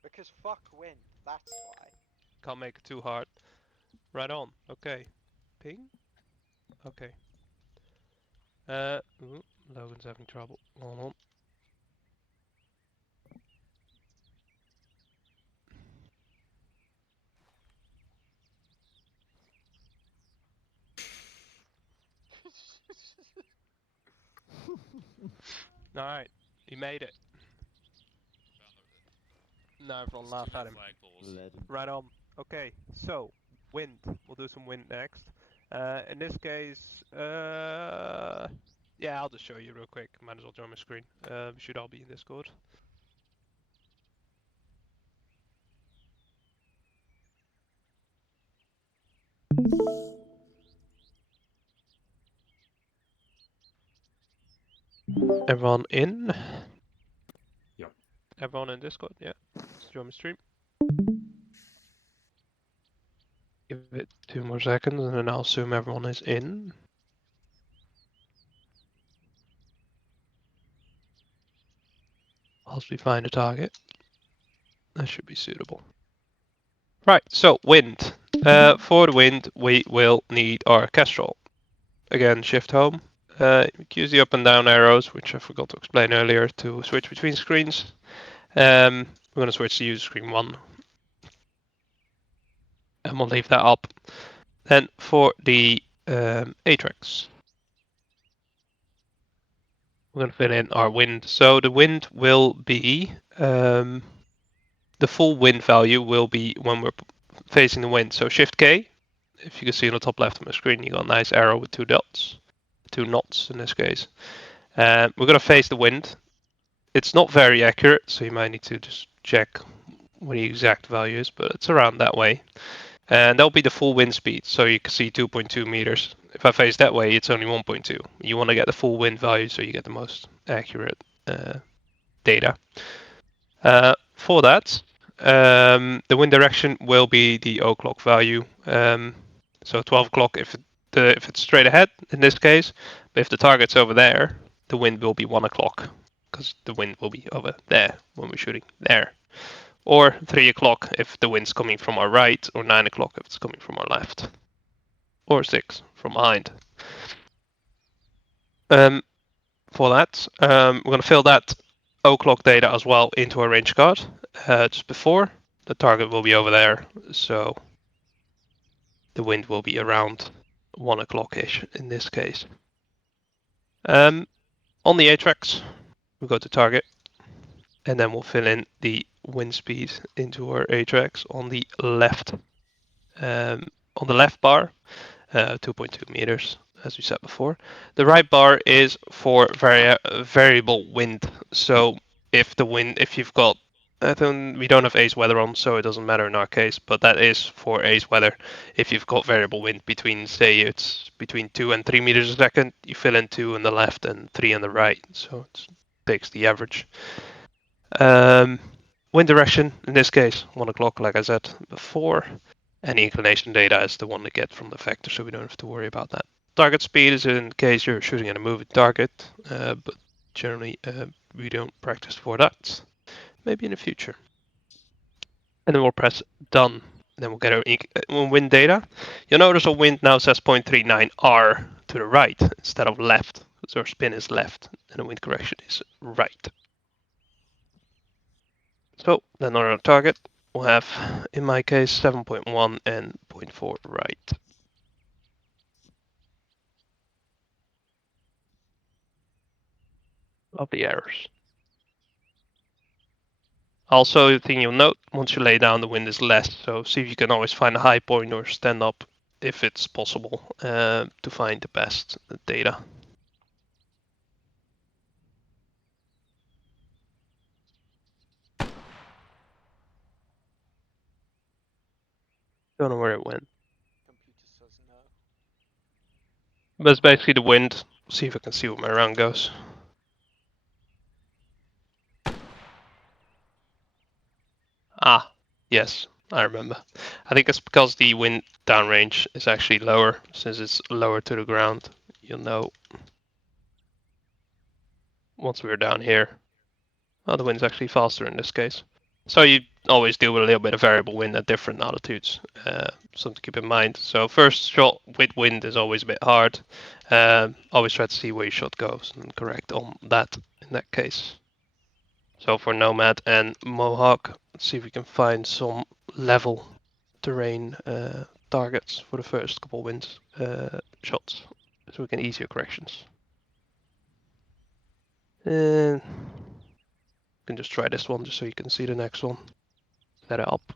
Because fuck wind, that's why. Can't make it too hard. Right on. Okay. Ping? Okay. Ooh, Logan's having trouble. Hold on. Alright, he made it. Now everyone laugh at him. Legend. Right on. Okay, so, wind. We'll do some wind next. In this case, yeah, I'll just show you real quick. Might as well join my screen. We should all be in Discord. Everyone in? Yep. Everyone in Discord? Yeah. Let's join the stream. Give it 2 more seconds and then I'll assume everyone is in. Whilst we find a target. That should be suitable. Right, so wind. For the wind, we will need our Kestrel. Again, shift home. Use the up and down arrows, which I forgot to explain earlier, to switch between screens. We're going to switch to user screen 1. And we'll leave that up. Then for the ATragMX, we're going to fill in our wind. So the wind will be, the full wind value will be when we're facing the wind. So Shift K, if you can see on the top left of my screen, you got a nice arrow with 2 dots, 2 knots in this case. We're going to face the wind. It's not very accurate, so you might need to just check what the exact value is, but it's around that way. And that'll be the full wind speed, so you can see 2.2 meters. If I face that way, it's only 1.2. You want to get the full wind value so you get the most accurate data. For that, the wind direction will be the o'clock value. So 12 o'clock if it's straight ahead in this case, but if the target's over there, the wind will be 1 o'clock because the wind will be over there when we're shooting there. Or 3 o'clock if the wind's coming from our right, or 9 o'clock if it's coming from our left, or 6 from behind. For that, we're going to fill that o'clock data as well into our range card just before. The target will be over there, so the wind will be around 1 o'clock-ish in this case. On the ATragMX, we go to target, and then we'll fill in the wind speed into our ATragMX on the left. On the left bar, 2.2 meters, as we said before. The right bar is for variable wind. So if you've got, we don't have ace weather on, so it doesn't matter in our case, but that is for ace weather. If you've got variable wind between, say, it's between 2 and 3 meters a second, you fill in 2 on the left and 3 on the right. So it takes the average. Wind direction, in this case, 1 o'clock, like I said before. Any inclination data is the one to get from the vector, so we don't have to worry about that. Target speed is in case you're shooting at a moving target, but generally we don't practice for that. Maybe in the future. And then we'll press done. Then we'll get our wind data. You'll notice our wind now says 0.39 R to the right instead of left, because our spin is left and the wind correction is right. So then on our target, we'll have, in my case, 7.1 and 0.4 right. Of the errors. Also, the thing you'll note, once you lay down, the wind is less, so see if you can always find a high point or stand up, if it's possible, to find the best data. Don't know where it went. Computer says no. But it's basically the wind. See if I can see where my round goes. Ah, yes, I remember. I think it's because the wind downrange is actually lower, since it's lower to the ground. You'll know once we're down here. Oh, the wind's actually faster in this case. So you always deal with a little bit of variable wind at different altitudes. Something to keep in mind. So first shot with wind is always a bit hard. Always try to see where your shot goes and correct on that in that case. So for Nomad and Mohawk, let's see if we can find some level terrain targets for the first couple wind shots, so we can ease your corrections. And you can just try this one just so you can see the next one. Set it up.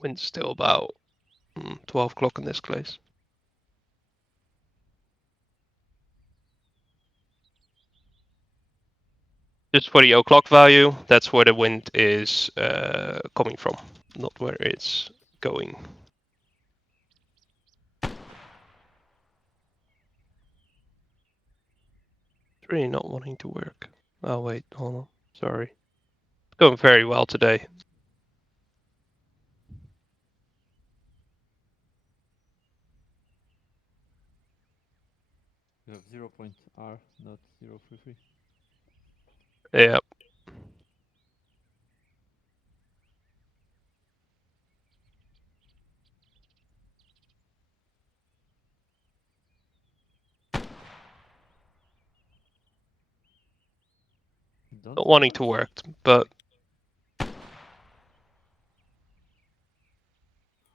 Wind's still about 12 o'clock in this place. Just for the o'clock value, that's where the wind is coming from, not where it's going. It's really not wanting to work. Oh wait, hold on. Sorry. It's going very well today. You have 0.R, not 0.33. Yeah. Don't Not say wanting much. to work, but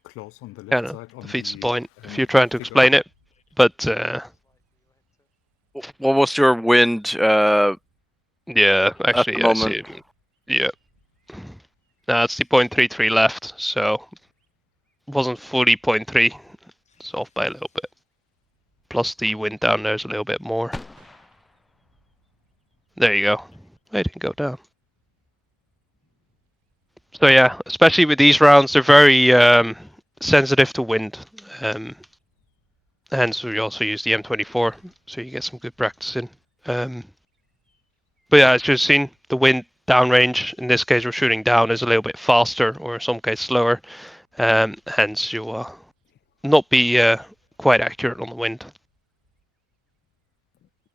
Close on the left kind of side on defeats the the point if you're MFI trying to figure. explain it. But What was your wind yeah, at actually, the I see moment? it. Yeah. Now it's the 0.33 left, so it wasn't fully 0.3. It's off by a little bit. Plus the wind down there's a little bit more. There you go. I didn't go down. So yeah, especially with these rounds, they're very sensitive to wind. Hence, we also use the M24, so you get some good practice in. But yeah, as you've seen, the wind downrange, in this case we're shooting down, is a little bit faster, or in some case slower. Hence, you will not be quite accurate on the wind.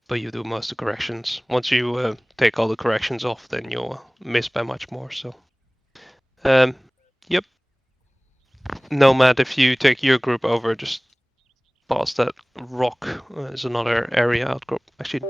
But you do most of the corrections. Once you take all the corrections off, then you'll miss by much more. So, yep. Nomad, if you take your group over, just past that rock is another area outcrop. Actually,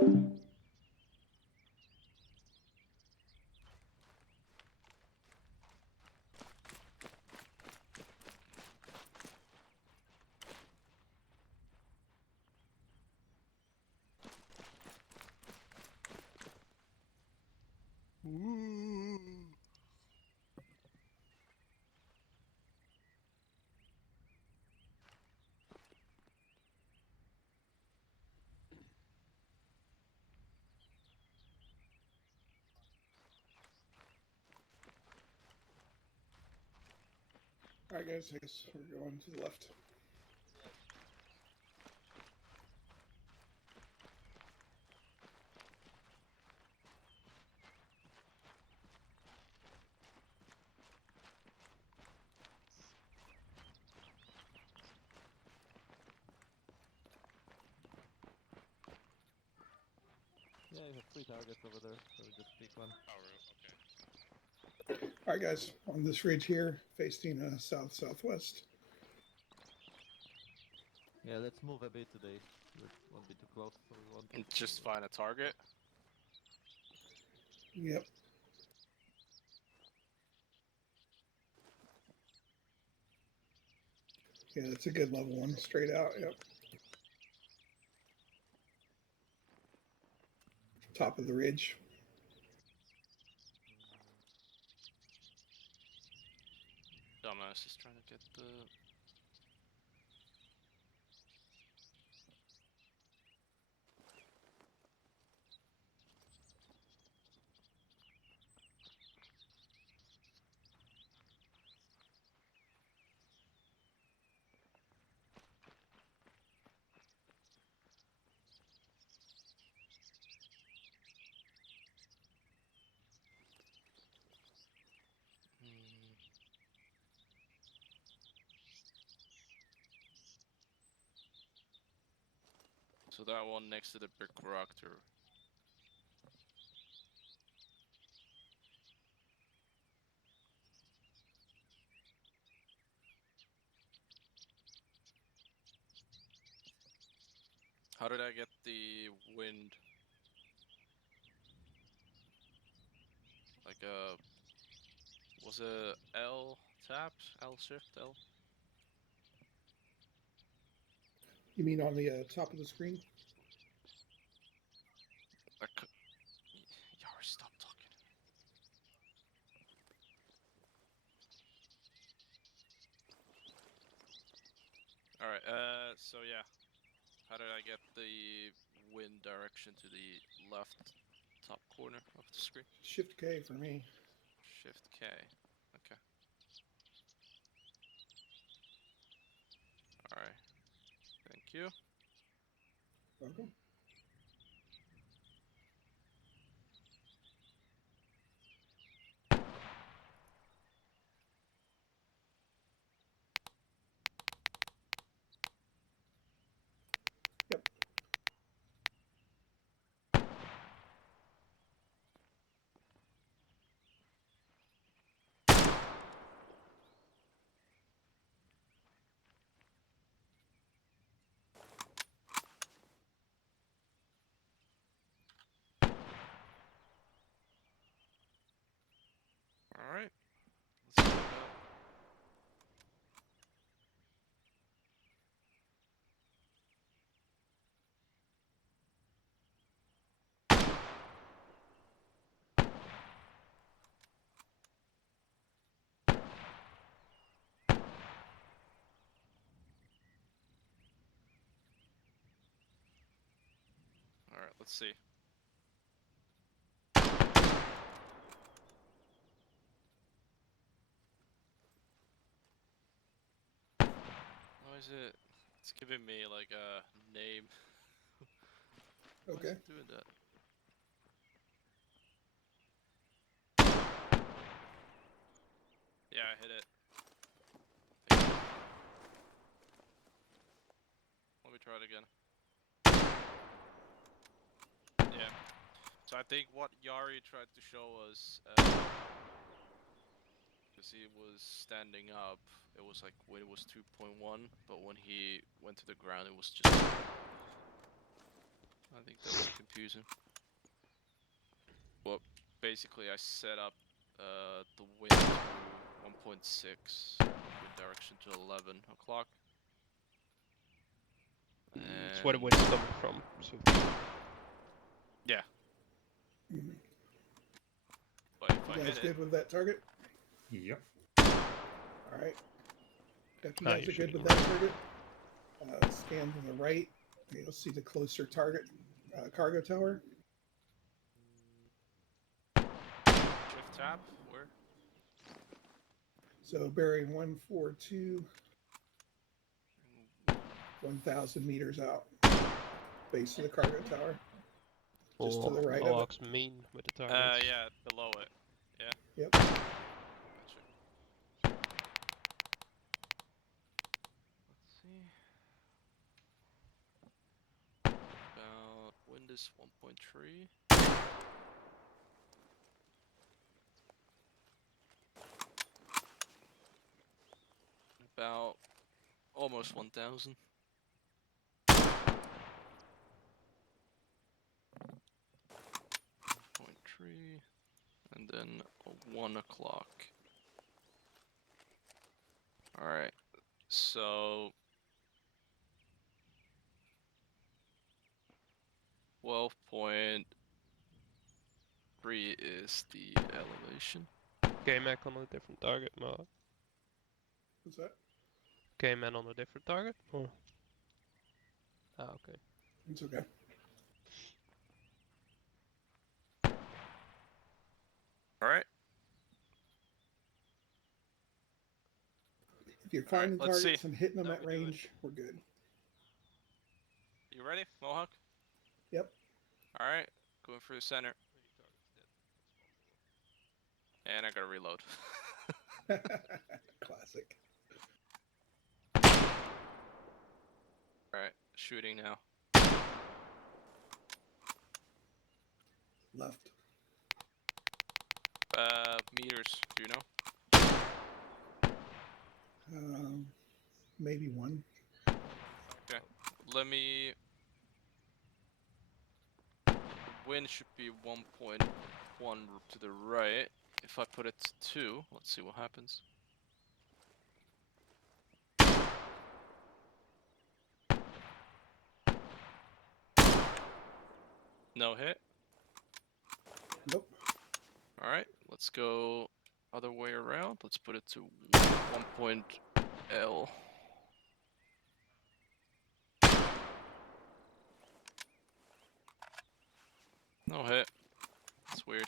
All right, guys. I guess we're going to the left. Yeah, you have 3 targets over there, so just pick one. Okay. All right, guys. On this ridge here, facing south-southwest. Yeah, let's move a bit today. Let's won't be too close, so we won't. And just find a target. Yep. Yeah, that's a good level one, straight out. Yep. Top of the ridge. Dumbass is trying to get the. So that one next to the brick reactor. How did I get the wind? Like was it L tapped? L shift L? You mean on the top of the screen? Yar, stop talking. All right. So yeah, how did I get the wind direction to the left top corner of the screen? Shift K for me. Shift K. Okay. All right. Thank you. Welcome. Let's see. Why is it? It's giving me like a name. Why is Okay. it doing that? Yeah, I hit it. Let me try it again. Yeah. So I think what Yari tried to show us, because he was standing up, it was like when it was 2.1, but when he went to the ground, it was just. I think that was confusing. Well, basically, I set up the wind to 1.6, wind direction to 11 o'clock. It's where the wind's coming from. So. Yeah. Mhm. But if I You guys hit good it, with that target? Yep. All right. If you Ah, guys you're are good shooting with that target, scan to the right. You'll see the closer target, cargo tower. shift tab, where? So bearing 142, 1,000 meters out. Base of the cargo tower. Just to the right of it. Mohawks mean with the targets. Yeah, below it. Yeah. Yep. Gotcha. Let's see. About wind is 1.3. About almost 1,000. 1.3, and then 1 o'clock. All right. So 12.3 is the elevation. K-Mac on a different target, Mohawk. What's that? K-Man on a different target? Or? Ah, okay. It's okay. All right. If you're All right, finding let's targets see. and hitting them How at we doing? range, we're good. You ready, Mohawk? Yep. All right. Going for the center. And I gotta reload. Classic. Alright, shooting now. Left. Meters, do you know? Maybe one. Okay. Let me. Wind should be 1.1 to the right. If I put it to 2, let's see what happens. No hit. Nope. Alright, let's go other way around. Let's put it to 1.L. No hit. That's weird.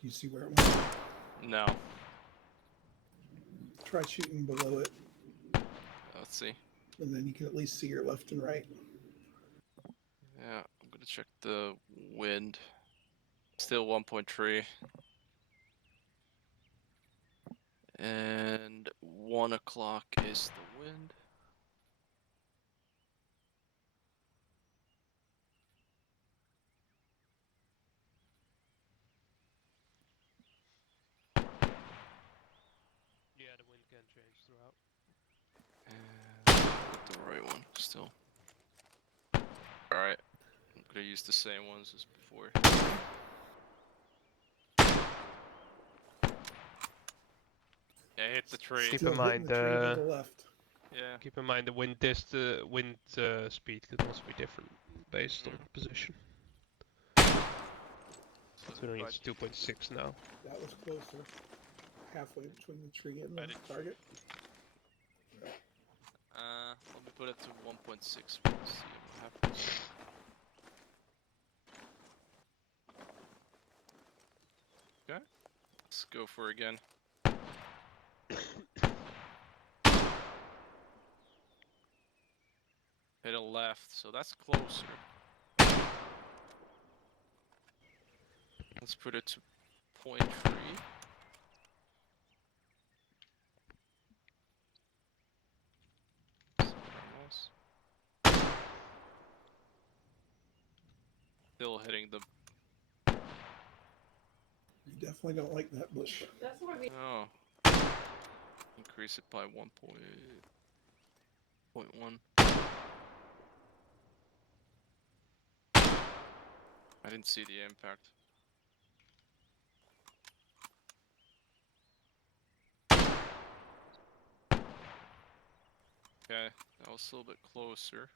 Do you see where it went? No. Try shooting below it, Let's see. and then you can at least see your left and right. Yeah, I'm gonna check the wind. Still 1.3. And 1 o'clock is the wind. Yeah, the wind can change throughout. And the right one still. Alright, I'm gonna use the same ones as before. Yeah, hit the tree. Keep Still in hitting mind the tree to the left. Yeah. Keep in mind the wind speed could also be different based on position. Considering it's 2.6 now. That was closer. Halfway between the tree and the target. Let me put it to 1.6. We'll see what happens. Okay. Let's go for it again. Hit a left, so that's closer. Let's put it to 0.3. Nice. Still hitting the. You definitely don't like that bush. That's what we. Oh. Increase it by 1.1. I didn't see the impact. Okay, that was a little bit closer.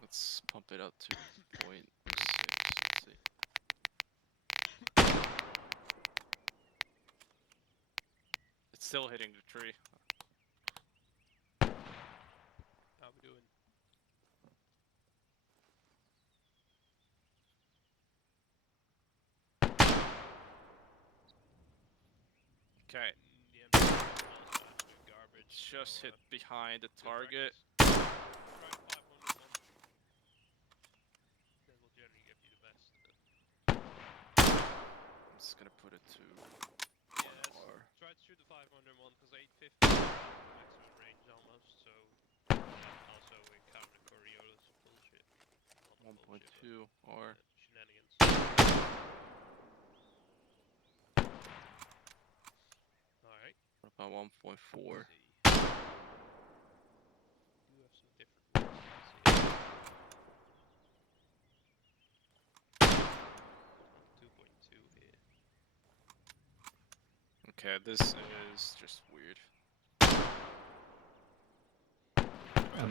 Let's pump it up to 0.6. Let's see. It's still hitting the tree. How we doing? Okay. The MP is also absolute garbage. It's just so, hit behind the good target. practice. Try the 500 one. That will generally give you the best. I'm just gonna put it to Yes. 1 R. Try to shoot the 500 one because 850 is maximum range almost. So and also encounter Coriolis bullshit. Not bullshit, 1.2 R. shenanigans. Alright. What about 1.4? Let's see. We do have some different ones. Let's see. 2.2 here. Okay, this is just weird.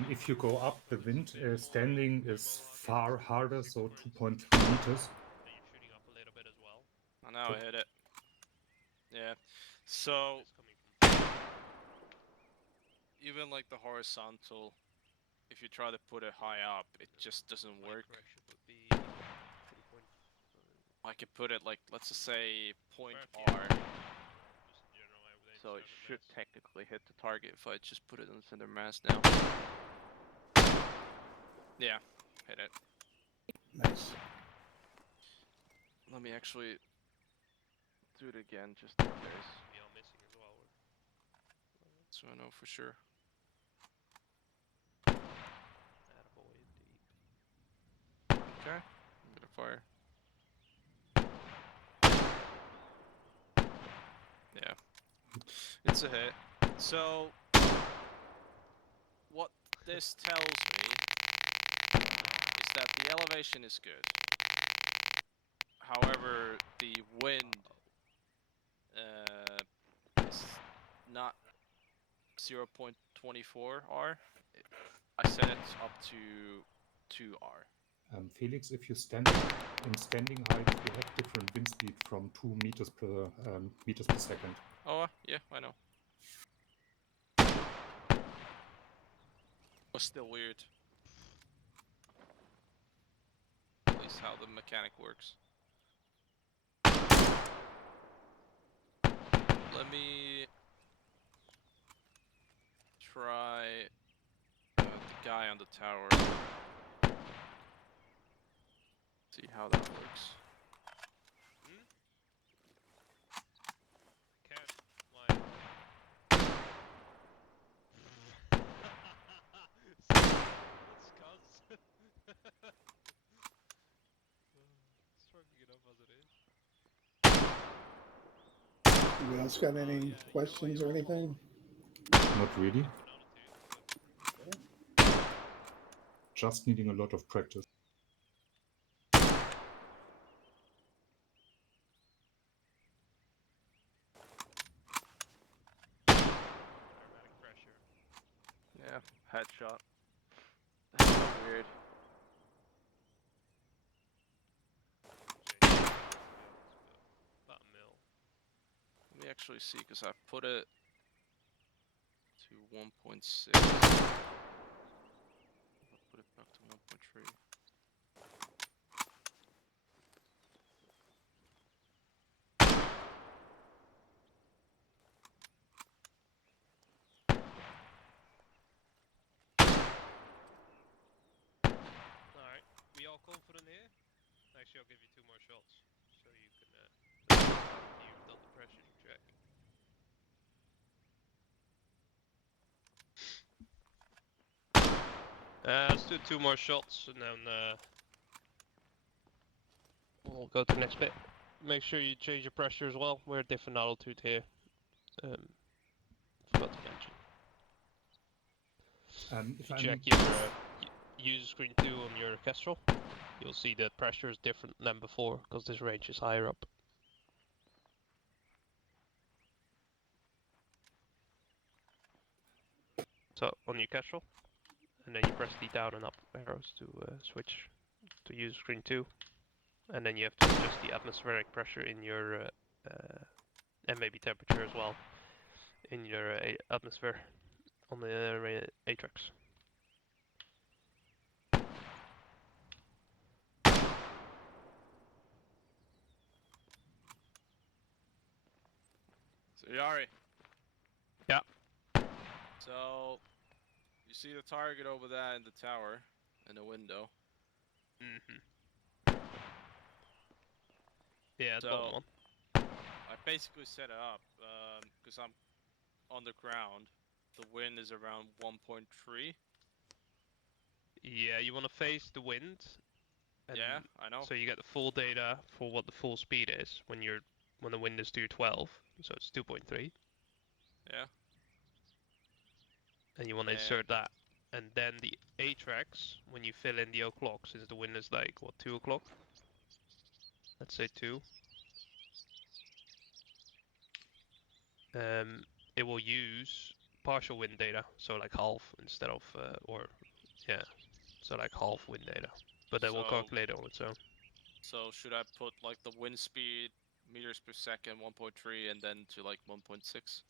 If you go up, the wind standing is far harder, so 2.3 meters. And you're shooting up a little bit as well. Oh, now I hit it. Yeah. So It's coming from even like the horizontal, if you try to put it high up, it just doesn't my work. correction would be 3.5. I can put it like, let's just say 0.R. Just in general, I would aim So it center should mass. technically hit the target if I just put it in center mass now. Yeah, hit it. Nice. Let me actually do it again just in case, We are missing as well. so I know for sure. Attaboy indeed. Okay, I'm gonna fire. Yeah, it's a hit. So what this tells me is that the elevation is good. However, the wind is not 0.24 R. I set it up to 2 R. Felix, if you stand in standing height, you have different wind speed from 2 meters per second. Oh, yeah, I know. But still weird. At least how the mechanic works. Let me try the guy on the tower. See how that works. Can't. Why? That's cuz. Struggling enough as it is. You guys got any questions or anything? Not really. Just needing a lot of practice. Aromatic pressure. Yeah, headshot. That's so weird. About a mil. Let me actually see, because I put it to 1.6. I'll put it back to 1.3. Alright, we all confident here? Actually, I'll give you 2 more shots, so you can you've done the pressure check. Let's do 2 more shots, and then we'll go to the next bit. Make sure you change your pressure as well. We're at different altitude here. Forgot to mention. If If you I'm check your user screen 2 on your Kestrel, you'll see the pressure is different than before, because this range is higher up. So, on your Kestrel, and then you press the down and up arrows to switch to user screen 2. And then you have to adjust the atmospheric pressure in your, and maybe temperature as well, in your atmosphere on the ATragMX. So Yari. Yeah. So you see the target over there in the tower, in the window. Yeah, the bottom one. I basically set it up because I'm on the ground. The wind is around 1.3. Yeah, you want to face the wind. And Yeah, I know. so you get the full data for what the full speed is when the wind is 212, so it's 2.3. Yeah. And you want to insert that. And then the ATragMX, when you fill in the o'clock, since the wind is like, what, 2 o'clock? Let's say 2. It will use partial wind data, so like half instead of, so like half wind data. But that will calculate it on its own. So should I put like the wind speed, meters per second, 1.3, and then to like 1.6?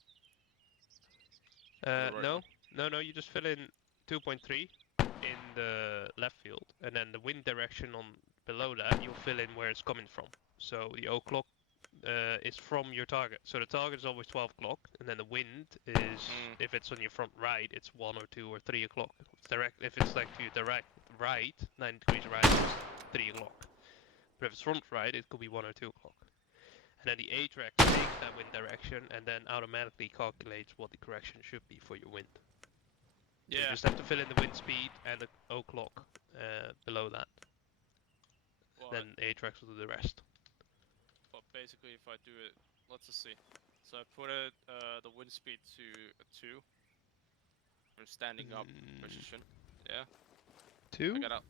No, you just fill in 2.3 in the left field, and then the wind direction on below that, you'll fill in where it's coming from. So the o'clock is from your target. So the target is always 12 o'clock, and then the wind is, if it's on your front right, it's 1 or 2 or 3 o'clock. If it's like to your direct right, 9 degrees right, it's 3 o'clock. But if it's front right, it could be 1 or 2 o'clock. And then the ATragMX takes that wind direction and then automatically calculates what the correction should be for your wind. So you just have to fill in the wind speed and the o'clock below that. Then the ATragMX will do the rest. But basically, if I do it, let's just see. So I put it the wind speed to a 2 for standing up position. Yeah. 2? I got out.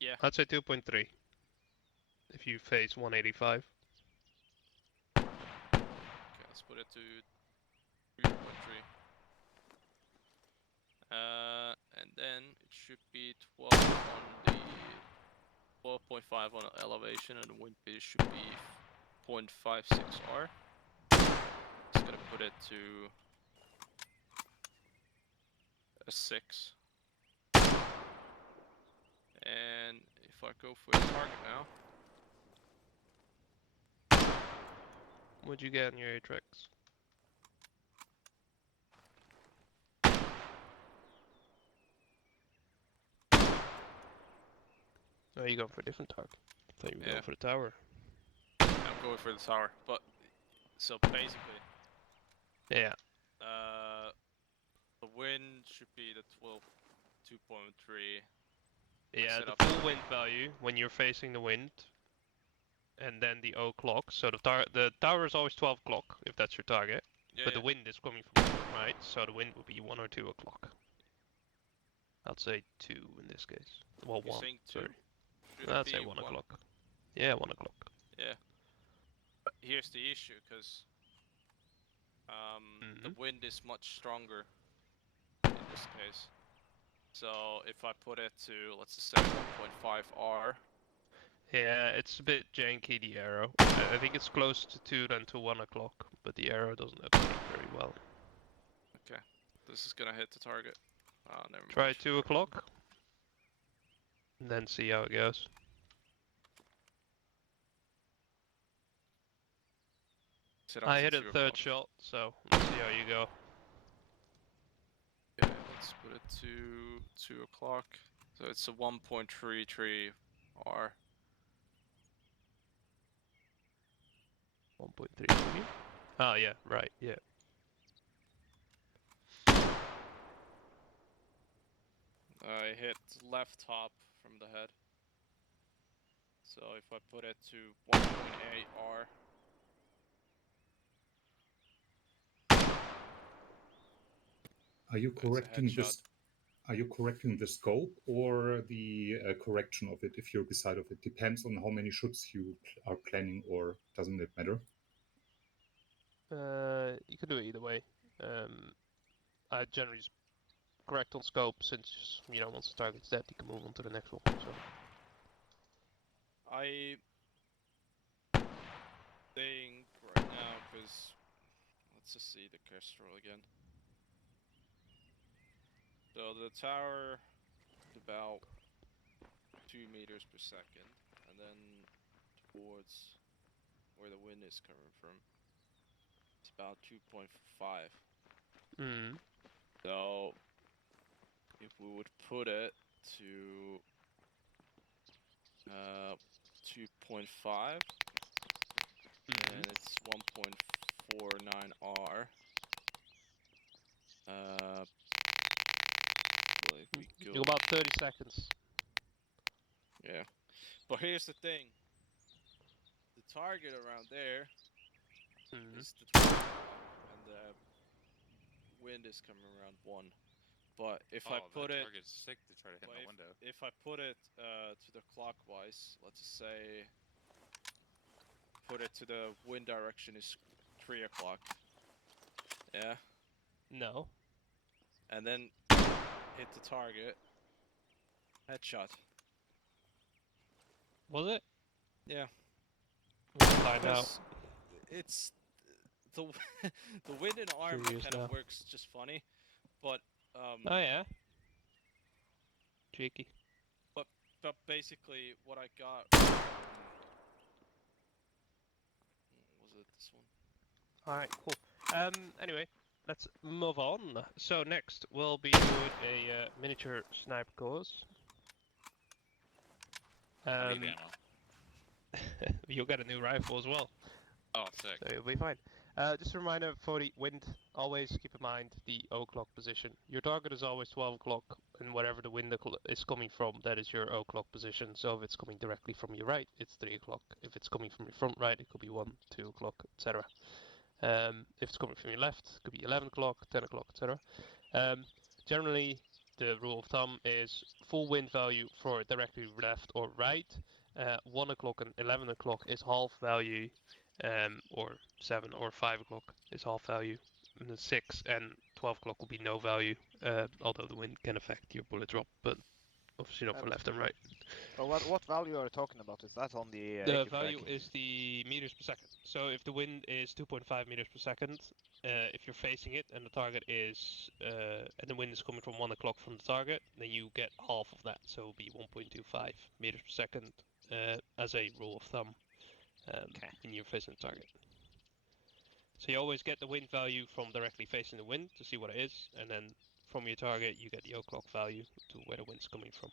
Yeah. I'd say 2.3. If you face 185. Okay, let's put it to 3.3. And then it should be 12 on the 12.5 on elevation, and the wind speed should be 0.56 R. Just gonna put it to a 6. And if I go for the target now. What'd you get on your ATragMX? Oh, you going for a different target? I thought you were going for the tower. I'm going for the tower, but so basically, yeah. The wind should be the 2.3. Yeah, the full wind value when you're facing the wind, and then the o'clock. So the tower is always 12 o'clock if that's your target, but the wind is coming from right, so the wind would be 1 or 2 o'clock. I'd say 2 in this case. Well, 1. Sorry. I'd say 1 o'clock. Yeah, 1 o'clock. Yeah. But here's the issue, because the wind is much stronger in this case. So if I put it to, let's just say 1.5 R. Yeah, it's a bit janky, the arrow. I think it's closer to 2 than to 1 o'clock. but the arrow doesn't update very well. Okay. This is gonna hit the target. Never mind. Try 2 o'clock, and then see how it goes. Set up I to hit 2 it third o'clock. shot, so let's see how you go. Okay, let's put it to 2 o'clock. So it's a 1.33 R. 1.33. Oh yeah, right, yeah. I hit left top from the head. So if I put it to 1.8 R. Are you That's a correcting headshot. this? Are you correcting the scope or the correction of it if you're beside of it? Depends on how many shots you are planning, or doesn't it matter? You can do it either way. I generally just correct on scope since, you know, once the target's dead, you can move on to the next one. So. I think right now, because let's just see the Kestrel again. So the tower is about 2 meters per second, and then towards where the wind is coming from, it's about 2.5. Mm. So if we would put it to 2.5, and it's 1.49 R. Well, if we go, You got about 30 seconds. yeah. But here's the thing: the target around there is the 12 and the wind is coming around 1. But if I put it, target's sick to try to hit my window. if I put it to the clockwise, let's just say, put it to the wind direction is 3 o'clock. Yeah. No. And then hit the target. Headshot. Was it? Yeah. We'll find out. Because it's the the wind and armor Curious kind now. of works just funny, but Oh yeah. Cheeky. but basically what I got was it this one? Alright, cool. Anyway, let's move on. So next we'll be doing a miniature sniper course. I need ammo. You'll get a new rifle as well, Oh, sick. so you'll be fine. Just a reminder for the wind, always keep in mind the o'clock position. Your target is always 12 o'clock, and wherever the wind is coming from, that is your o'clock position. So if it's coming directly from your right, it's 3 o'clock. If it's coming from your front right, it could be 1, 2 o'clock, etc. If it's coming from your left, it could be 11 o'clock, 10 o'clock, etc. Generally, the rule of thumb is full wind value for directly left or right. 1 o'clock and 11 o'clock is half value, or 7 or 5 o'clock is half value. And then 6 and 12 o'clock will be no value, although the wind can affect your bullet drop, but obviously not for left and right. But what value are you talking about? Is that on the The ATrag? value is the meters per second. So if the wind is 2.5 meters per second, if you're facing it and the target is, and the wind is coming from 1 o'clock from the target, then you get half of that. So it'll be 1.25 meters per second as a rule of thumb when you're facing the target. So you always get the wind value from directly facing the wind to see what it is, and then from your target you get the o'clock value to where the wind's coming from.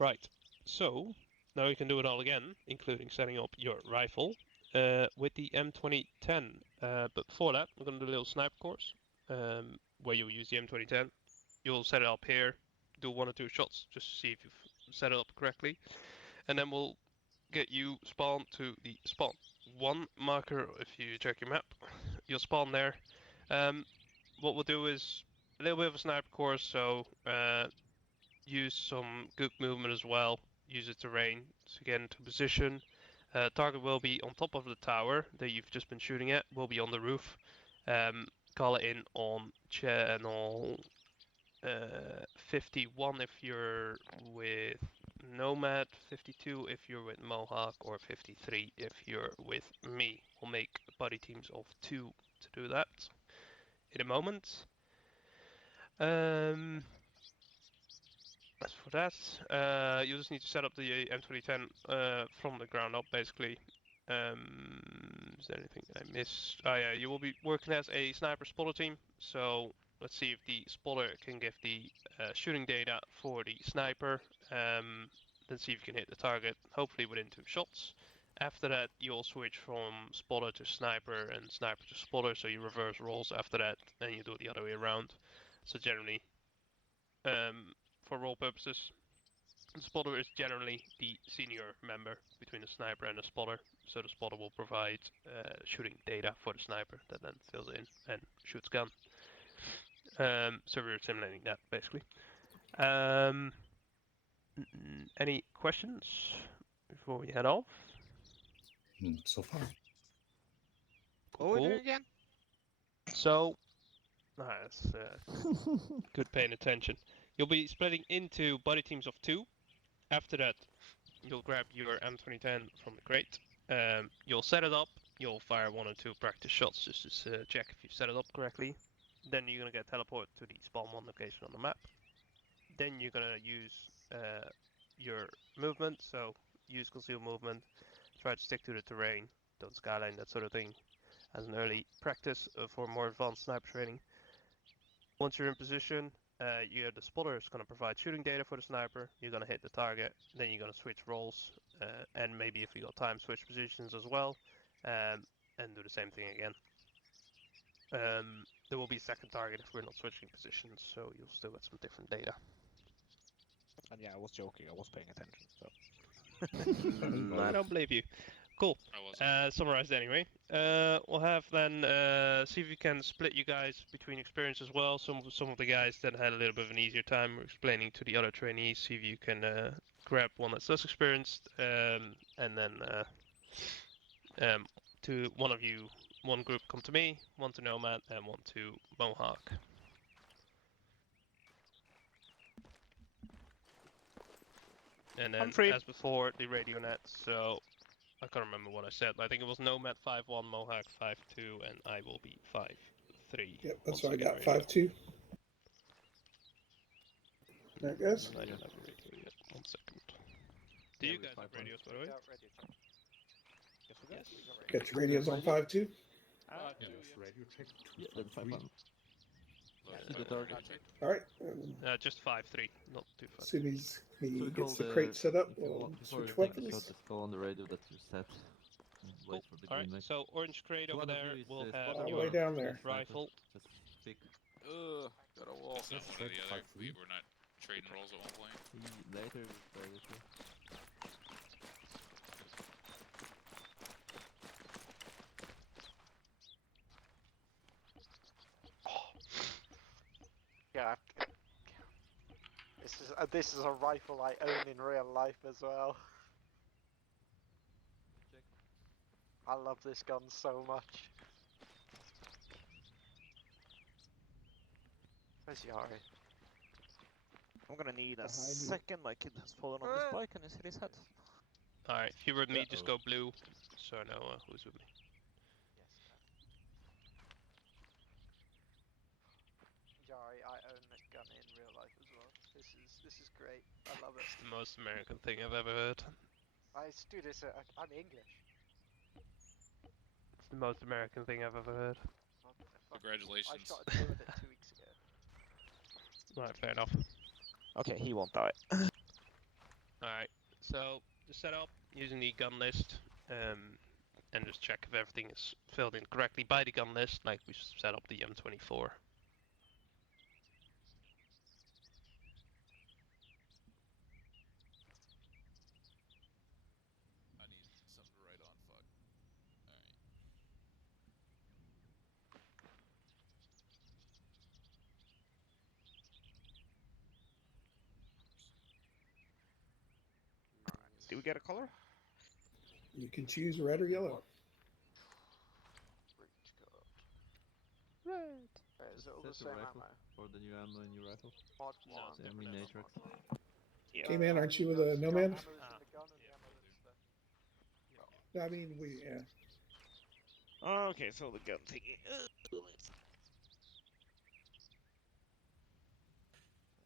Right, so now you can do it all again, including setting up your rifle with the M2010. But before that, we're going to do a little sniper course where you'll use the M2010. You'll set it up here, do 1 or 2 shots just to see if you've set it up correctly, and then we'll get you spawned to the spawn 1 marker. If you check your map, you'll spawn there. What we'll do is a little bit of a sniper course, so use some good movement as well, use the terrain to get into position. Target will be on top of the tower that you've just been shooting at, will be on the roof. Call it in on channel 51 if you're with Nomad, 52 if you're with Mohawk, or 53 if you're with me. We'll make buddy teams of 2 to do that in a moment. As for that, you just need to set up the M2010 from the ground up, basically. Is there anything I missed? Oh yeah, you will be working as a sniper spotter team. So let's see if the spotter can give the shooting data for the sniper. Then see if you can hit the target, hopefully within 2 shots. After that, you'll switch from spotter to sniper and sniper to spotter, so you reverse roles after that, and you do it the other way around. So generally, for role purposes, the spotter is generally the senior member between the sniper and the spotter. So the spotter will provide shooting data for the sniper that then fills in and shoots gun. So we're simulating that basically. Any questions before we head off? So far. What are we doing again? So, that's good paying attention. You'll be splitting into buddy teams of 2. After that, you'll grab your M2010 from the crate. You'll set it up. You'll fire 1 or 2 practice shots just to check if you've set it up correctly. Then you're gonna get teleported to the spawn 1 location on the map. Then you're gonna use your movement. So use concealed movement. Try to stick to the terrain, don't skyline, that sort of thing, as an early practice for more advanced sniper training. Once you're in position, the spotter is going to provide shooting data for the sniper. You're going to hit the target, then you're going to switch roles, and maybe if you got time, switch positions as well, and do the same thing again. There will be a second target if we're not switching positions, so you'll still get some different data. And yeah, I was joking. I was paying attention. So. I don't believe you. Cool. Summarized anyway. We'll have then see if we can split you guys between experience as well. Some of the guys that had a little bit of an easier time explaining to the other trainees. See if you can grab one that's less experienced, and then to one of you, one group come to me, one to Nomad, and one to Mohawk. And then, as before, the radio net. So I can't remember what I said. I think it was Nomad 5-1, Mohawk 5-2, and I will be 5-3. Yep, that's what I got. 5-2. There it goes. I don't have a radio yet. 1 second. Do you guys have radios, by the way? Yes. Got your radios on 5-2? Yes, radio check. Yeah, then 5-1. The target. Alright. Just 5-3, not 2-5. As soon as he So gets the crate set up, we'll switch weapons. Just call on the radio that you set. Wait for the green light. So orange crate over there will have all the your way down there. rifle. Just pick. Got a wall. It's not one or the other. We were not trading roles at one point. See later with the radio. Yeah. This is a rifle I own in real life as well. I love this gun so much. Where's Yari? I'm gonna need a second. My kid has fallen on his bike and has hit his head. Alright, if you're with me, just go blue, so I know who's with me. Yari, I own this gun in real life as well. This is great. I love it. It's the most American thing I've ever heard. I do this. I'm English. It's the most American thing I've ever heard. Congratulations. I shot a deer with it 2 weeks ago. Right, fair enough. Okay, he won't die. Alright, so just set up using the gun list, and just check if everything is filled in correctly by the gun list, like we set up the M24. I need something to write on. Fuck. Alright. Do we get a color? You can choose red or yellow. Red. Is it all the Set the same rifle ammo? for the new ammo in your rifle. Mod No, 1. it's Same different in ammo. Atrax. Yeah. K-Man, aren't you with a Gun Nomad? ammo that's in the gun and the ammo that's the. No, I mean, yeah. Okay, so the gun thingy.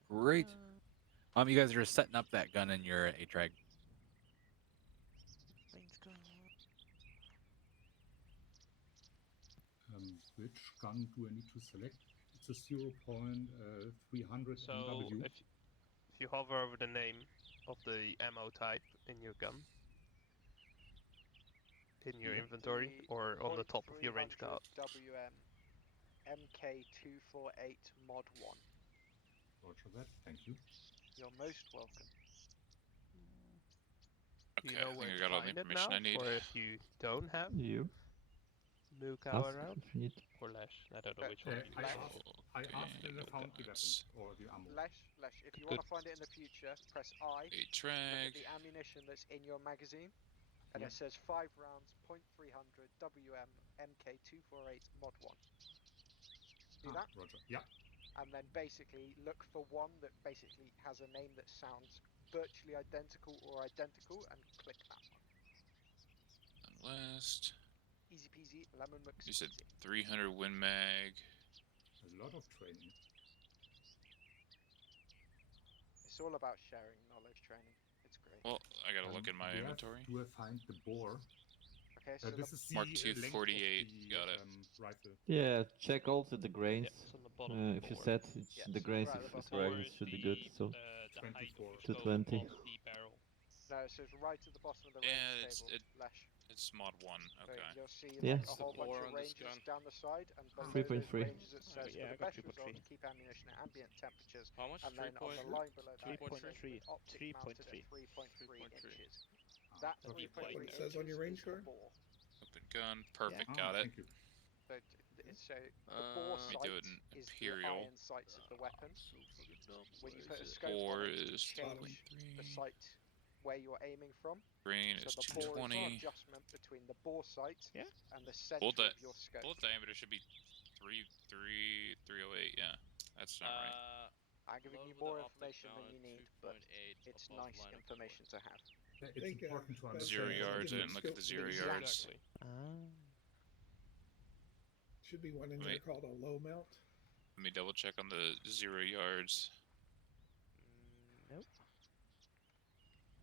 Great. You guys are just setting up that gun in your ATrag. Which gun do I need to select? It's a 0.300 So MW. if you hover over the name of the ammo type in your gun, in your Yep. inventory, or on the top of your range card. WM MK248 Mod 1. Roger that. Thank you. You're most welcome. Do you Okay, know I where think I to got all the find it information now? I need. Or if you don't have You Mukau ask around? if you need. Or Lash? I don't know which one you I use. asked and I found the weapon or the ammo. Lesh, if you Good. want to find it in the future, press I. Look ATrag. at the ammunition that's in your magazine, and Yeah. it says 5 rounds, .300 WM MK248 Mod 1. See that? Roger. Yeah. And then basically look for one that basically has a name that sounds virtually identical or identical, and click that one. List. Easy peasy, lemon You said McSqueezy. 300 Win Mag. A lot of training. It's all about sharing knowledge training. It's great. Well, I gotta look in my Where inventory. do I find the bore? Okay, so This is the Mark length of 248, the got it. rifle. Yeah, check also the grains. Yeah, it's on the bottom If you four. set it's Yeah, the so grains, right at if the it's bottom. correct, it should be good. So The height of 24. your To scope 20. above the barrel. No, so it's right at the bottom of the Yeah, range it's- table, it- Lesh. It's mod 1, So okay. you'll see Yeah. like It's a the whole bunch bore of on this ranges gun. down the side, and below 3.3. those ranges it says yeah, for I the got best result, 3.3. keep ammunition at ambient temperatures. How much? And then on the 3.3? line below that it says 3.3. with optic mounted at 3.3 3.3. inches. That That's your 3.3 point inches there. It says on your range is the card? bore. Open gun, perfect, Ah, got it. Thank you. So, so the bore Let me sight do it in is the Imperial. iron sights of the weapon. So fucking dumb. When you Where put a is it? scope Bore on it, you is change the 2.3. sight where you're aiming from. Green So is the bore is the 220. adjustment between the bore sight Yeah. and the center Bullet, of your scope. bullet diameter should be 308, yeah. That's not right. I'm giving you more information than you need, but it's nice information to have. It's think, important to that's, Zero understand. yards, I different didn't look at the scope. 0 yards. Exactly. Should be one in Let there me- called a low mount. Let me double check on the 0 yards. Nope.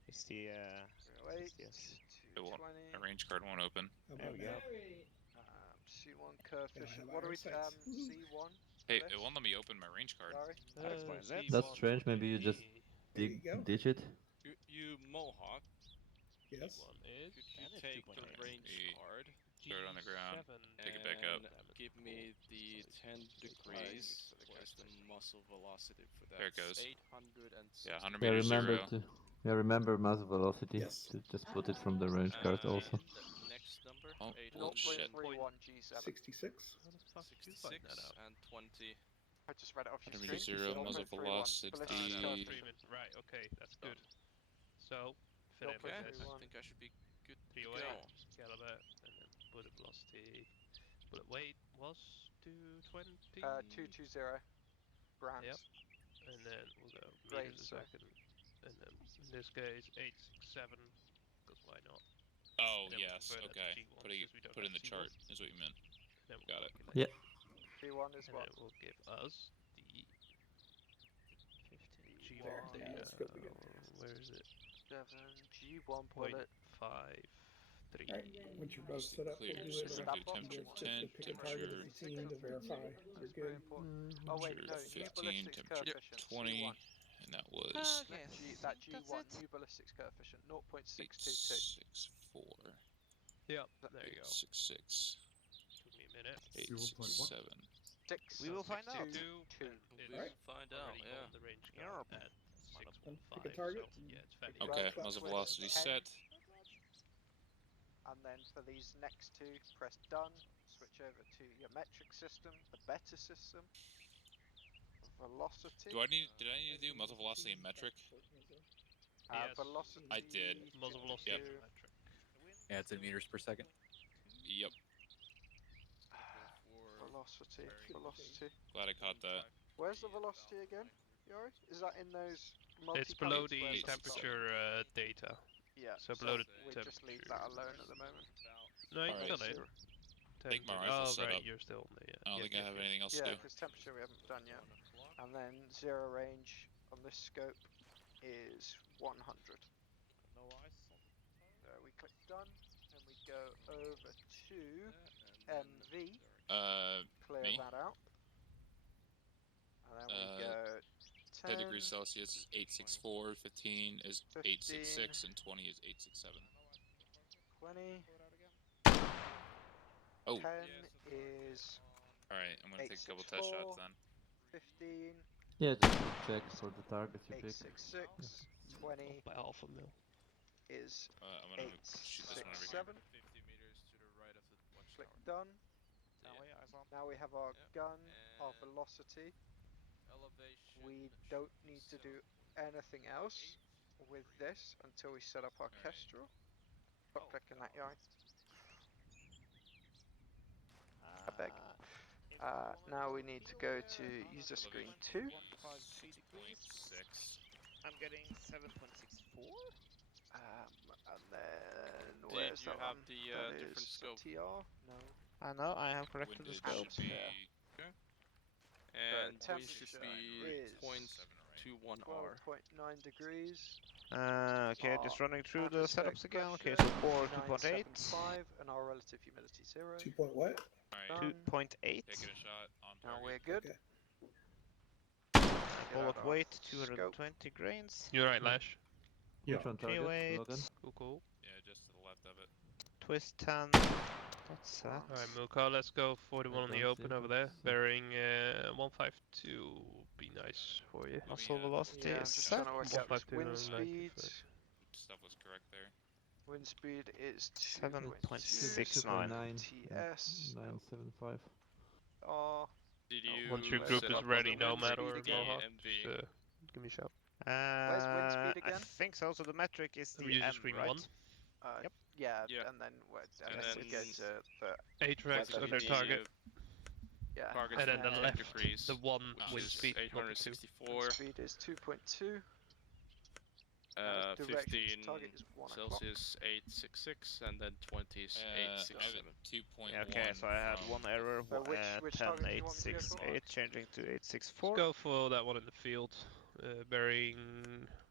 It's the 308, yes. It won't, 220, my range card won't open. How There about we go. now? C1 coefficient. have What do iron we sights. C1? Hey, This? it won't let me open my range card. Sorry. That explains that. That's strange. Maybe you just There you go. ditch it. You Mohawk, Yes. One is could you And it's take the 2.8. range Hey. card Throw it on the ground. G7 Take it back up. and give me the 10 degrees? What is the muzzle velocity for that? There it goes. 860. Yeah, 100 Yeah, meters remember 0. to remember muzzle velocity. Yes. To just put it from the range card also. And the next number, Oh, 800 0.31 G7. 66. How the fuck did you find that 66 out? and 20. I just read it off your 100 screen. meters 0, muzzle 0.31. velocity. Ballistic coefficient. Right, okay, that's good. Done. So, fill in Okay, with this. I think I should be good to 308, go. caliber, and then bullet velocity. Bullet weight was 220. 220 grams. Yep. And then we'll go Grains, meters a sorry. second. And then in this case, 867. Because why not? Oh, And then we'll yes, convert that to okay. G1, Put it, because we don't put it in have the G1. chart, is what you meant. And then we'll Got it. calculate. Yeah. G1 is And what? then it will give us the 15 There. G1, Yeah, that's good. We get there. where is it? 7 G1 bullet. 0.53. Alright, once you're both set up, we'll Clear, do so it. we're Stop gonna do off. temperature Just to 10, pick a target temperature, of 15 to verify. You're That's very good. important. Oh wait, no, temperature new 15, ballistics temperature coefficient. 20, C1. and that was Okay, That think that's G1 it. new ballistics coefficient 0.622. 864, Yep, there you go. 866, Took me a minute. 867. 6. We will find out. 2. We will find out, Already yeah. on the range Yeah. card at Pick a 615, target. so yeah, it's fairly Right. Okay, That's muzzle with velocity 10. set. And then for these next two, press done. Switch over to your metric system, the better system. Velocity. Did I need to do muzzle velocity in metric? Yes. Velocity. I did. Muzzle velocity Yep. is a metric. Yeah, it's in meters per second. Yep, Velocity. Velocity. glad I caught that. Where's the velocity again, Yori? Is that in those It's below multi-colours where the it starts. temperature data. Yeah, So below the we just leave temperature. that alone at the moment. No, you Alright. can done it. Zero. think my Temperature. rifle's Oh, set right, up. you're still on the. I don't think I have anything else Yeah, to do. because temperature we haven't done yet. And then zero range on this scope is 100. No ice on the So we click done, and we go over to MV, clear me? that out. And then we Uh, go 10, 10 degrees Celsius is 864, 15 is 866, and 20 is 867. 20, Oh, 10 is alright, I'm gonna take a couple test shots 864, then. 15, Yeah, just to check for the target you pick. 866, 20 By half a mil. is I'm gonna shoot this one over here. 867. 50 meters to the right of the Click watchtower. done. Yeah. Now we have our gun, our And velocity. elevation We should don't be need to set do on anything else with this until we set up our Alright. Kestrel. Stop clicking that guy. I beg. Now we need to go to user screen 2. 6.6. I'm getting 7.64. And then Did where's you that have one? the That different is scope? TR? No. I know, I have corrected the Windage scope. should be Okay. And wind temperature should be is 0.21R. 12.9 degrees. Okay, just running through the Atmospheric setups again. Okay, pressure, so core 2.8. 975, and our relative humidity 0. 2 point what? Alright, Done. 2.8. taking a shot on Now target. we're good. Okay. Bullet out weight our 220 grains. You're right, Lash. Which one Okay, target? wait. Logan? Cool. Yeah, just to the left of it. Twist 10. That's that. Alright, Muka, let's go for the one on the don't open see over it, there. but, Bearing 152 be nice for you. Muscle velocity Yeah, I'm is just set. trying to work out this 152 wind and speed. 95. Stuff was correct there. Wind speed is 7.69 TS. 975. Did you Once your where's group it? is Up on ready, the wind Nomad speed or again? Mohawk, MV. just give me a shout. Where's wind speed I again? think so. So the metric is the User M, screen right? 1. Yep. Yeah, Yeah. and then And we then go to the ATragMX Basically on their the, target. yeah. target's And then the 10 left, degrees, the one which wind is speed. 864. Wind speed is 2.2. Direction to 15 target is 1 o'clock. Celsius 866, and then 20 is I have 867. it 2.1. Yeah, okay, so I had from one error. So which 10, target do you want me to go for? 868, changing to Let's 864. go for that one in the field. Bearing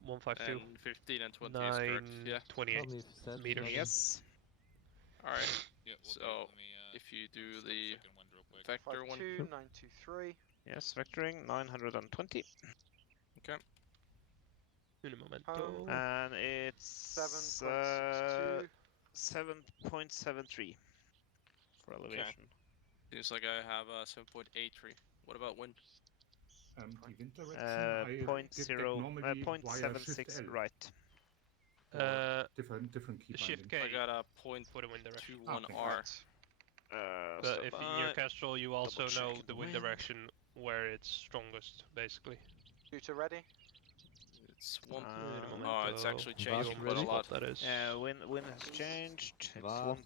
152. And 15 and 20 is correct. Yeah. 28 Tell me if you said meters. Logan. Yes. Alright. Yeah, we'll So, do it. Let me, if you do just the second wind real quick. vector one. 52923. Yes, vectoring 920. Okay. Un momento. And it's 7.62. 7.73 for elevation. Seems like I have 7.83. What about wind? The wind direction, I get that normally via 0.76 Shift L. right. Or different key Shift binding. K I got a point for the wind direction. 21R. But if in your Kestrel you also double know check the wind direction where it's strongest, basically. Shooter ready? It's one. Wait a Oh, momento. it's actually Vas changing quite a ready? lot. That is. Wind has changed. It's Vas. one.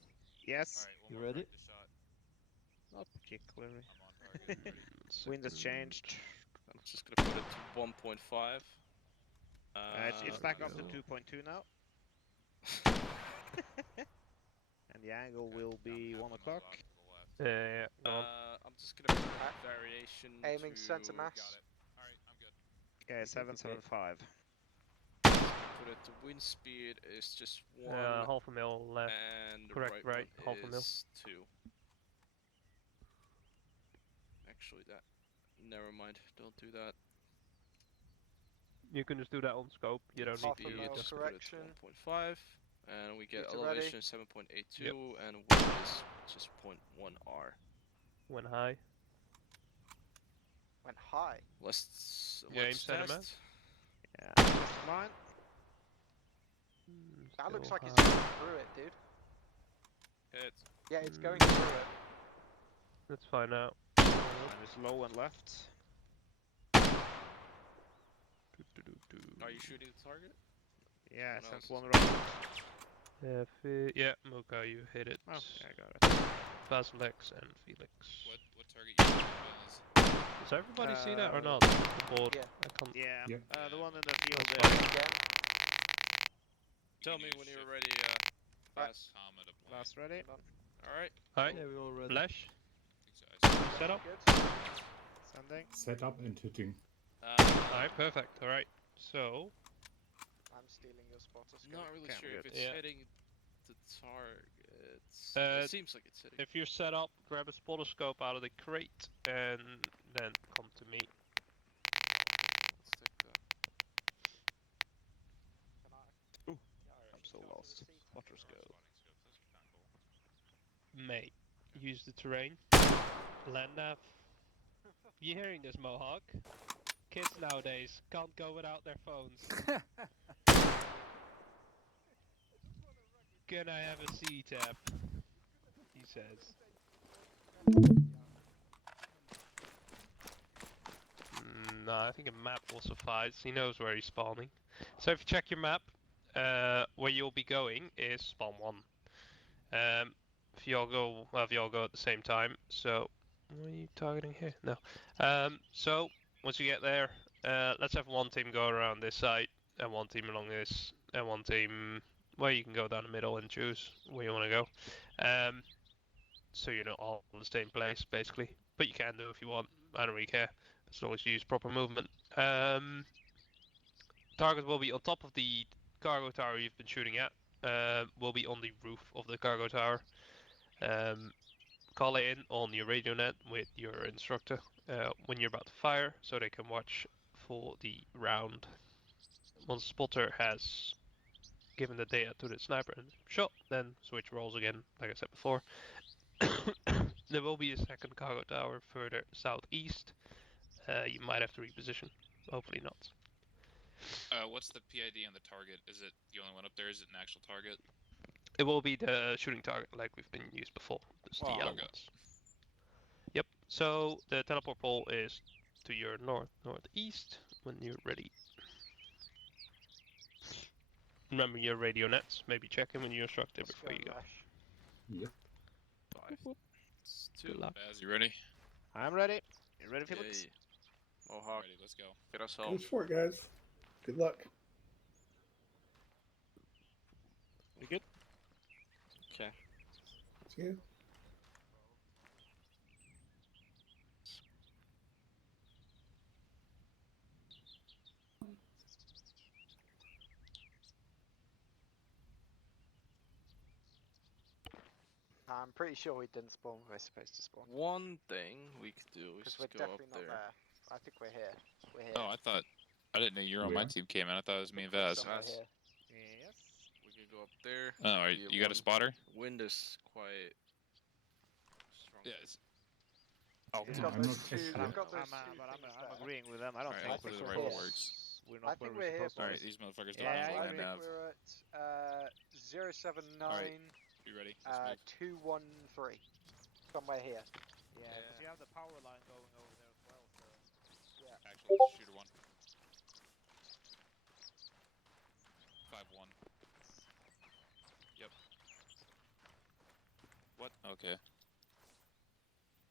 Yes. Alright, one You more ready? practice shot. Not particularly. I'm on target. Ready. Wind has changed. I'm just gonna put it to 1.5. It's back up to go. 2.2 now. And the angle will be 1 o'clock. Yeah, go on. I'm just gonna put that variation Aiming to... center mass. Got it. Alright, I'm good. Okay, 775. Put it to wind speed is just 1. Half a mil left. And the correct, right, right, one half a mil. is 2. Actually, that. Never mind. Don't do that. You can just do that on scope. You don't Half need a to. mil Just correction. 1.5, and we get Shooter ready. elevation 7.82, and wind is just 0.1R. When high. Went high. Let's aim center test. mass? Yeah, just mine. That looks Still like it's high. going through it, dude. Hit. Yeah, it's going through it. Let's find out. Mine is low and left. Are you shooting the target? Yeah, I Someone sent else one is- round. Yeah, Muka, you hit it. Oh, yeah, I got it. Basilex and Felix. What target you use? Does everybody see that or not? The board. Yeah. I can't. Yeah. Yeah. The one in the field That's there. Again. Tell You me can when use you're shift ready, Right. Baz. comma to point. Last ready. Hold on. Alright. Alright, Yeah, we all ready. Flash, I think so. set up. Good. Sending. Set up and hitting. Alright, perfect. Alright, so I'm stealing your spotter skill. Not really Okay, sure we're if good. it's Yeah. hitting the targets. Uh, It seems like it's hitting. if you're set up, grab a spotter scope out of the crate and then come to me. Let's take that. Can I? Ooh, Yeah, I'm so go to lost. the seat. Spotters go. Mate, use the terrain. Land nav. You hearing this, Mohawk? Kids nowadays can't go without their phones. Can I have a C-tap? He says. No, I think a map will suffice. He knows where he's spawning. So if you check your map, where you'll be going is spawn 1. If you all go at the same time. So, what are you targeting here? No. So once you get there, let's have one team go around this side, and one team along this, and one team. Well, you can go down the middle and choose where you want to go. So you're not all in the same place, basically. But you can do if you want. I don't really care, as long as you use proper movement. Target will be on top of the cargo tower you've been shooting at. Will be on the roof of the cargo tower. Call it in on your radio net with your instructor when you're about to fire, so they can watch for the round. Once the spotter has given the data to the sniper and shot, then switch roles again, like I said before. There will be a second cargo tower further southeast. You might have to reposition. Hopefully not. What's the PID on the target? Is it the only one up there? Is it an actual target? It will be the shooting target like we've been used before. Just the yellow okay. ones. Yep. So the teleport pole is to your northeast when you're ready. Remember your radio nets. Maybe check in when you instruct it Let's before you go. Rush. Yep. 5. It's 2. Good luck. Baz, you ready? I'm ready. You ready, Felix? Yay. Mohawk, Ready, let's go. get us Go home. for it, guys. Good luck. We good? Okay. See you. I'm pretty sure we didn't spawn where we're supposed to spawn. One thing we could do is Because we're just go up definitely there. not there. I think we're here. We're here. Oh, I didn't know you were on my Where? team, Cayman. I thought it was me and We're Vaz. somewhere Vaz. here. Yes. We could go up there. Oh, are be you got a spotter? Wind is quite strong. Yeah. It's... Oh, We've Yeah, got I'm those not two. sure. We've got those I'm, two but things I'm there. agreeing with them. I don't Alright, think hopefully the we're rifle here. works. we're I not think where we're here, supposed to be. Alright, these motherfuckers don't Yeah, have I land think nav. we're at 079 You ready? Let's move. 213. Somewhere here. Yeah, because you have the power line going over there as well. So. Yeah. Actual, this is shooter 1. 5-1. Yep. What? Okay.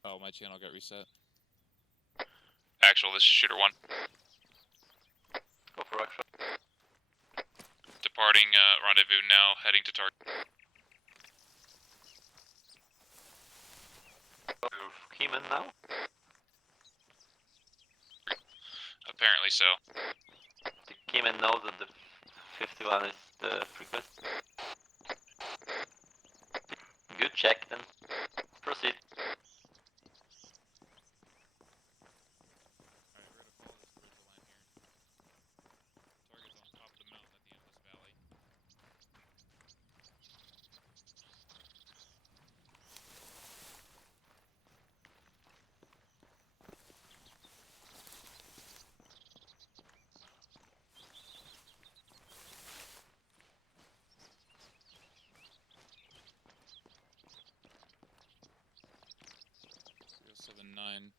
Oh, my channel got reset. Actual, this is shooter 1. Go for actual. Departing rendezvous now, heading to target. Keyman now? Apparently so. The Keyman knows that the 51 is the frequency. Good check then. Proceed. Alright, we're gonna follow this vertical line here. Target's on top of the mountain at the end of this valley. .79.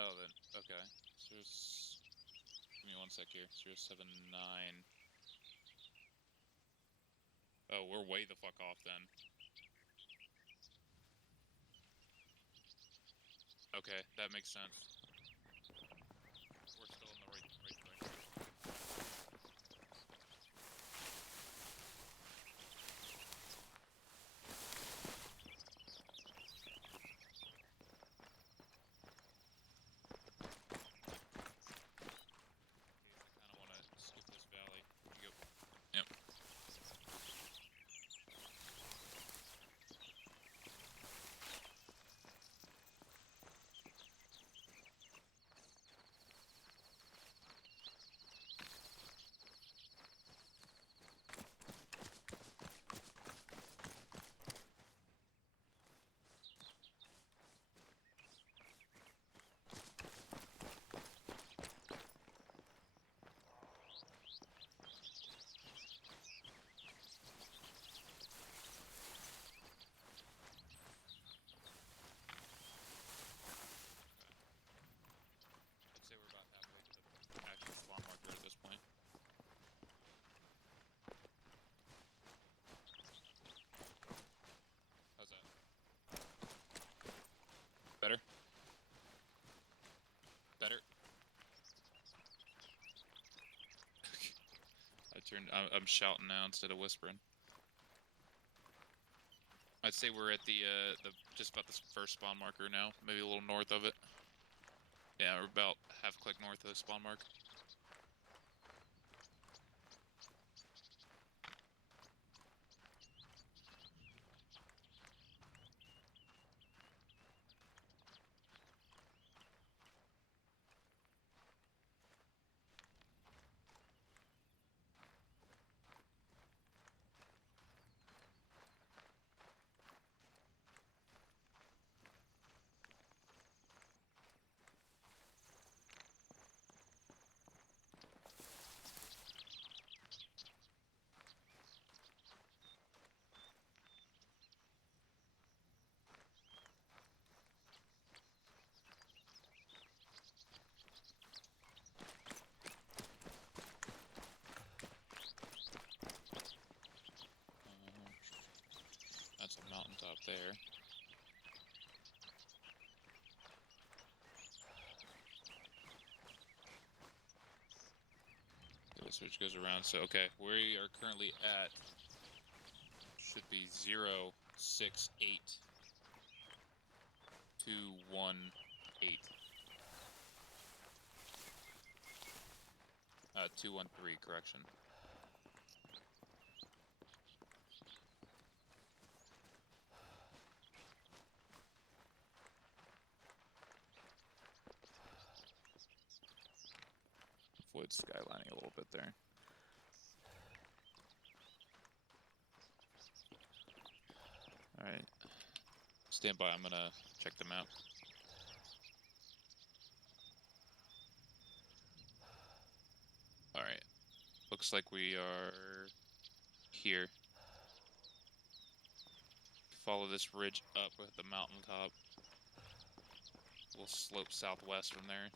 Oh, then, okay. So give me one sec here. 079. Oh, we're way the fuck off then. Okay, that makes sense. We're still in the right direction. I kind of want to skip this valley. Yep. Yep. I'd say we're about halfway to the actual spawn marker at this point. How's that? Better? Better? I'm shouting now instead of whispering. I'd say we're at the just about the first spawn marker now, maybe a little north of it. Yeah, we're about half click north of the spawn mark. That's a mountaintop there. The switch goes around. So okay, we are currently at should be 068,218. 213, correction. Avoid skylining a little bit there. Alright. Stand by, I'm gonna check the map. Alright. Looks like we are here. Follow this ridge up with the mountaintop. We'll slope southwest from there.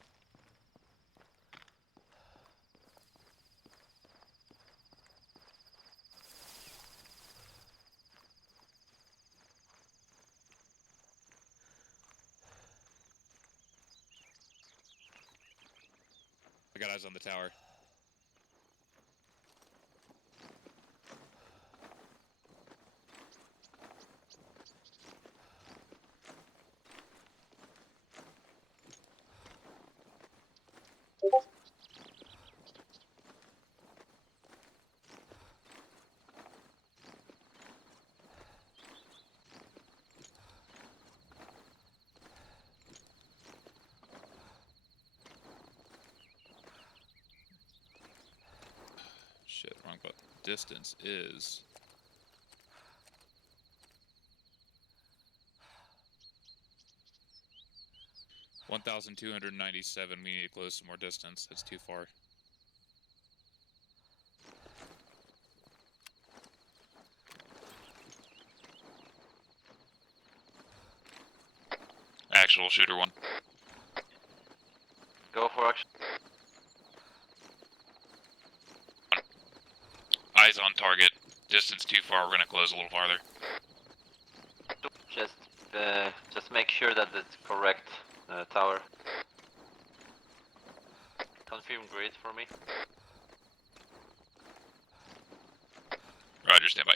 I got eyes on the tower. Shit, wrong button. Distance is 1,297. We need to close some more distance. That's too far. Actual shooter one. Go for action. Eyes on target. Distance too far. We're gonna close a little farther. Just make sure that it's correct tower. Confirm grid for me. Roger, stand by.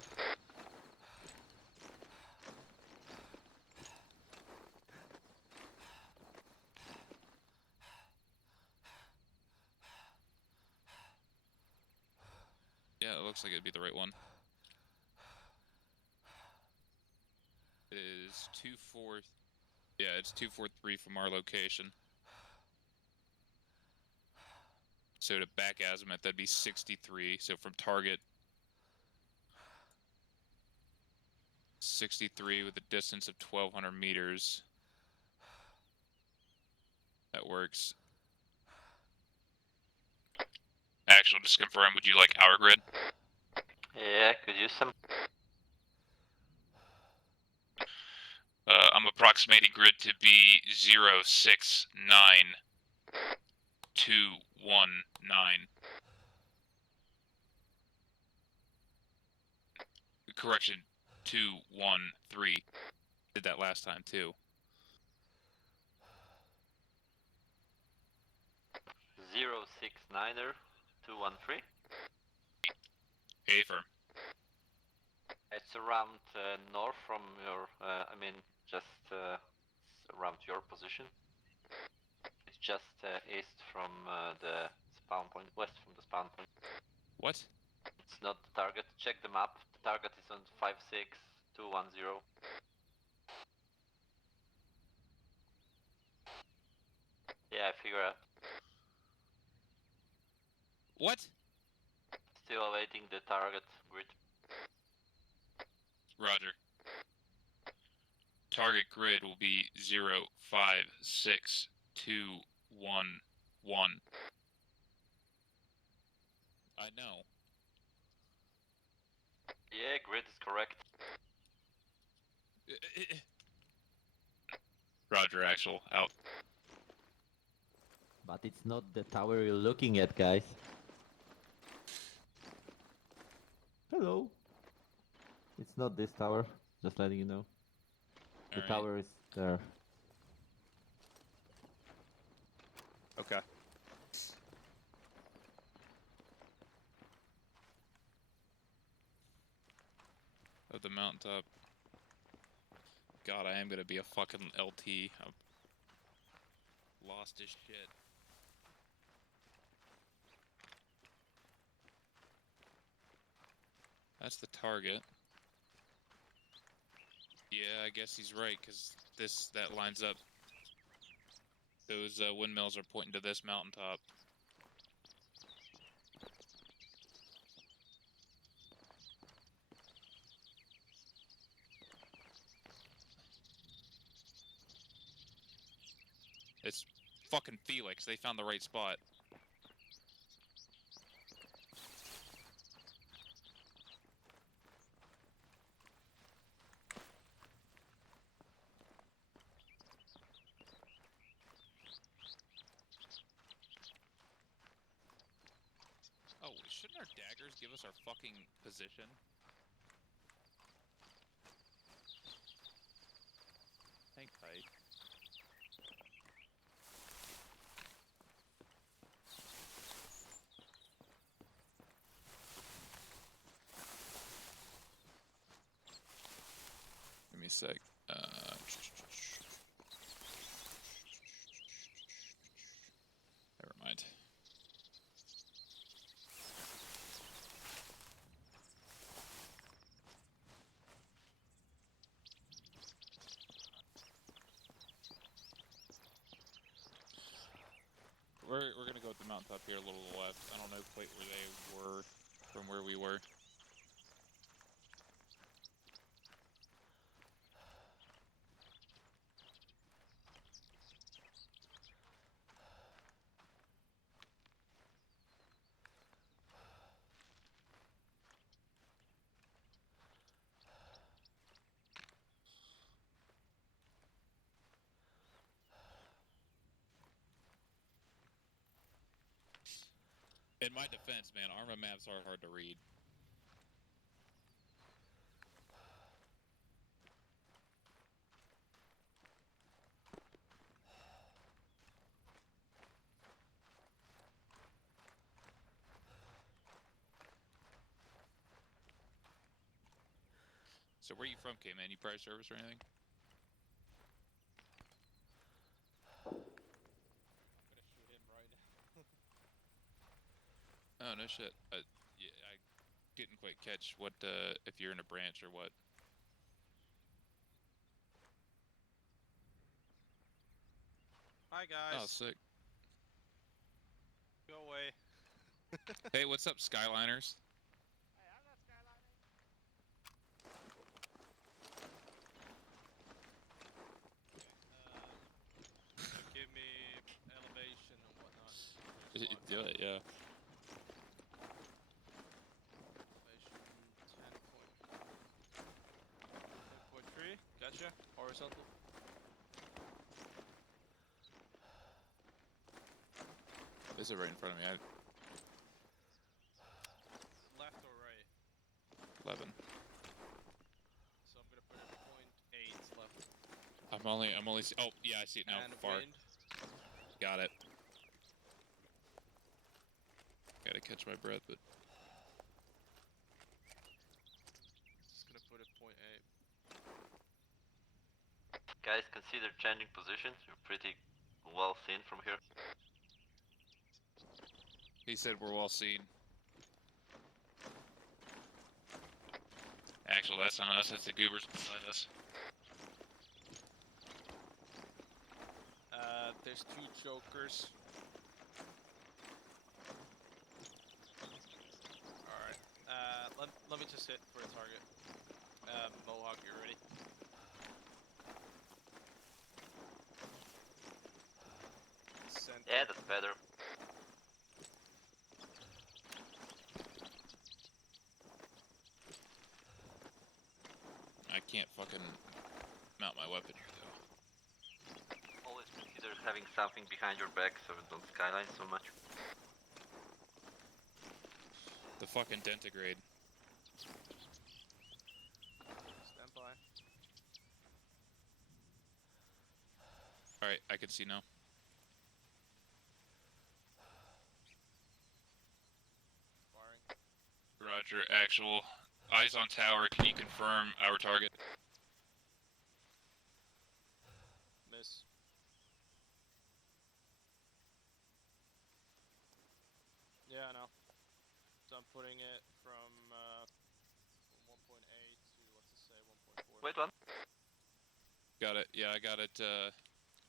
Yeah, it looks like it'd be the right one. It is 2-4. Yeah, it's 243 from our location. So to back azimuth, that'd be 63. So from target, 63 with a distance of 1,200 meters. That works. Actually, just confirm, would you like our grid? Yeah, could use some. I'm approximating grid to be 069219. Correction, 213. Did that last time too. 069er 213. A firm. It's around north from your, I mean, just around your position. It's just east from the spawn point, west from the spawn point. What? It's not the target. Check the map. The target is on 56210. Yeah, I figure out. What? Still awaiting the target grid. Roger. Target grid will be 056211. I know. Yeah, grid is correct. Roger, actual, out. But it's not the tower you're looking at, guys. Hello. It's not this tower, just letting you know. The Alright. tower is there. Okay. At the mountaintop. God, I am gonna be a fucking LT. I'm lost as shit. That's the target. Yeah, I guess he's right, because that lines up. Those windmills are pointing to this mountaintop. It's fucking Felix. They found the right spot. Oh, shouldn't our daggers give us our fucking position? Hang tight. Give me a sec. Never mind. We're gonna go with the mountaintop here a little to the left. I don't know quite where they were from where we were. In my defense, man, Arma maps are hard to read. So where you from, K-Man? You prior service or anything? I'm gonna shoot him right now. Oh, no shit. Yeah, I didn't quite catch what, if you're in a branch or what. Hi guys. Oh, sick. Go away. Hey, what's up, Skyliners? Hey, I'm not skylining. Give me elevation and whatnot. Do it, yeah. Elevation 10.3. Gotcha. Horizontal. Is it right in front of me? Left or right? 11. So I'm gonna put it 0.8 left. I'm only. Oh, yeah, I see it now. And Far. wind. Got it. Gotta catch my breath, but Just gonna put it 0.8. Guys, consider changing positions. You're pretty well seen from here. he said we're well seen. Actually, that's not us. That's the goobers beside us. There's 2 jokers. Alright. Let me just hit for a target. Mohawk, you ready? Center. Yeah, that's better. I can't fucking mount my weapon here, though. Always consider having something behind your back so you don't skyline so much. The fucking dentigrade. Stand by. Alright, I can see now. Firing. Roger, actual. Eyes on tower. Can you confirm our target? Miss. Yeah, I know. So I'm putting it from 1.8 to, what's it say, 1.4. Wait one. Got it. Yeah, I got it.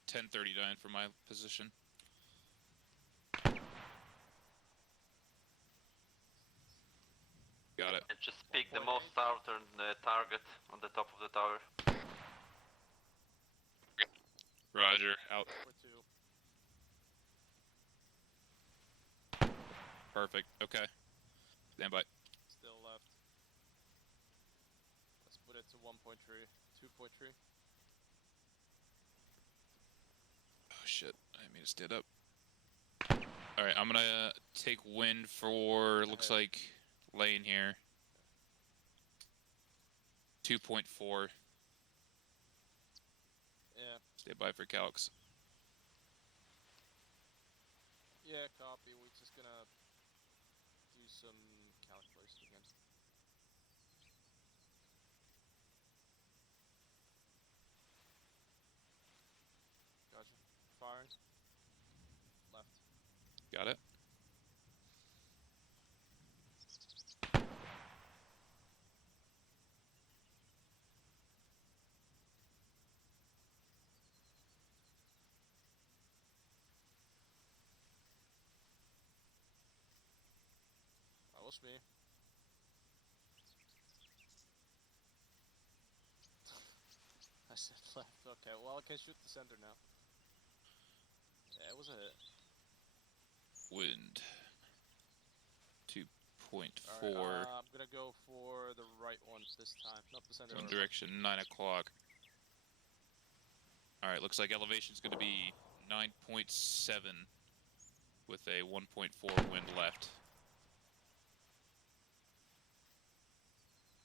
10:39 for my position. Got it. And just pick the most southern target on the top of the tower. Roger. Out. For 2. Perfect. Okay. Stand by. Still left. Let's put it to 1.3. 2.3. Oh shit. I didn't mean to stand up. Alright, I'm gonna take wind for, looks like, lane here. 2.4. Yeah. Stay by for calcs. Yeah, copy. We're just gonna do some calculation again. Gotcha. Firing. Left. Got it. That was me. I said left. Okay, well I can shoot the center now. Yeah, it was a hit. Wind. 2.4. Alright, I'm gonna go for the right one this time, not the center. One direction, 9 o'clock. Alright, looks like elevation's gonna be 9.7 with a 1.4 wind left.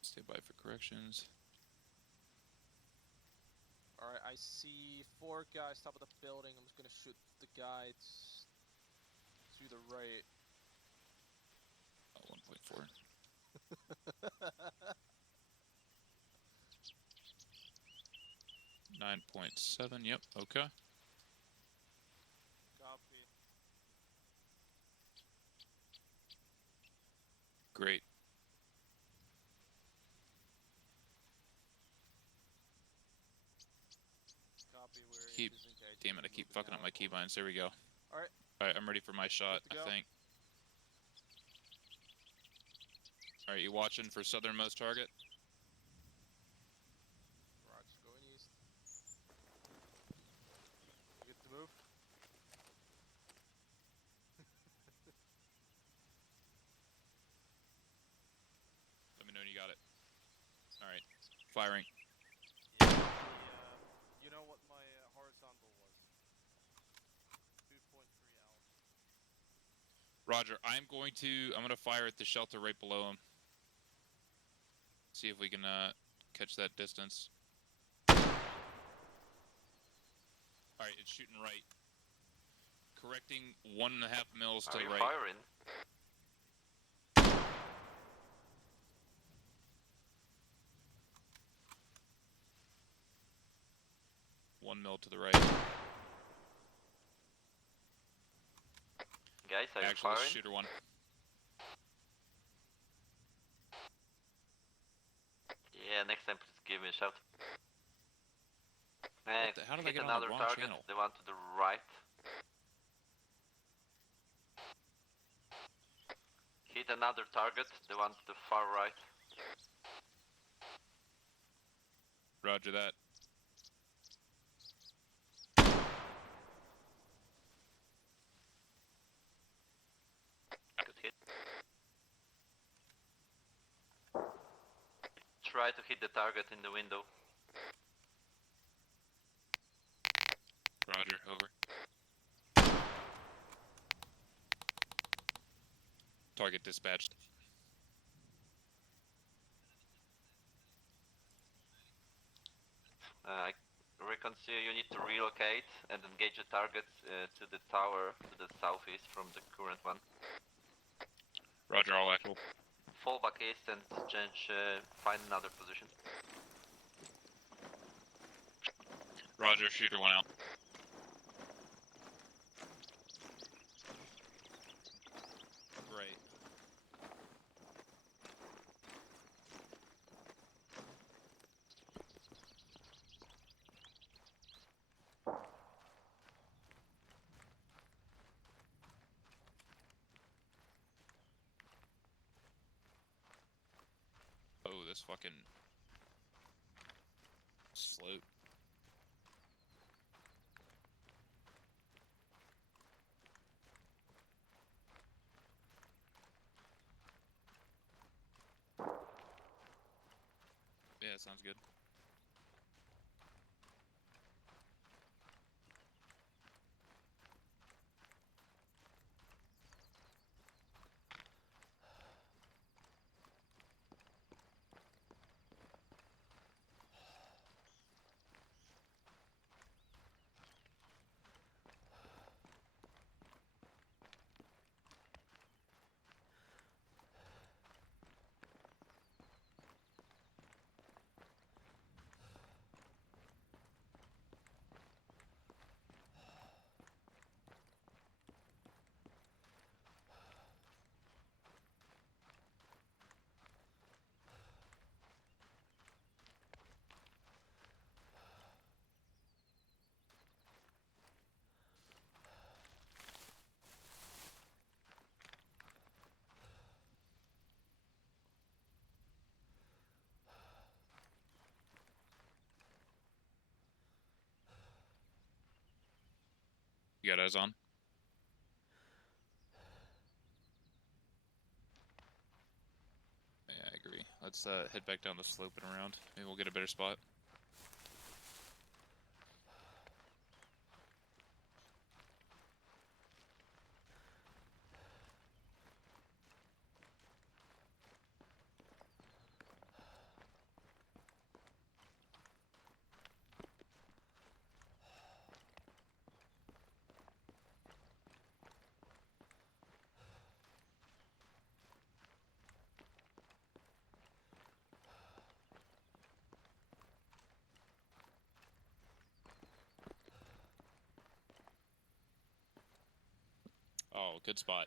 Stay by for corrections. Alright, I see 4 guys top of the building. I'm just gonna shoot the guys to the right. 1.4. 9.7. Yep. Okay. Copy. Great. Copy. We're Keep. disengaging. Damn it! I keep Moving fucking up out my forward. keybinds. There we go. All right. All right. I'm ready for my shot. to go. I think. All right. You watching for southernmost target? Roger. Going east. Good to move. Let me know when you got it. All right. Firing. Yeah. You know what my horizontal was? 2.3 L. Roger. I'm gonna fire at the shelter right below him. See if we can catch that distance. All right. It's shooting right. Correcting 1.5 mils to the right. Firing? 1 mil to the right. Guys, are you Actual firing? shooter 1. Yeah, next time please give me a shout. How did I Hit get on another the wrong target, channel? the one to the right. Hit another target, the one to the far right. Roger that. Good hit. Try to hit the target in the window. Roger, over. Target dispatched. I reckon you need to relocate and engage the targets to the tower to the southeast from the current one. Roger, all actual. Fall back east and change, find another position. Roger, shooter 1 out. Great. Oh, this fucking slope. Yeah, sounds good. You got eyes on? Yeah, I agree. Let's head back down the slope and around. Maybe we'll get a better spot. Oh, good spot.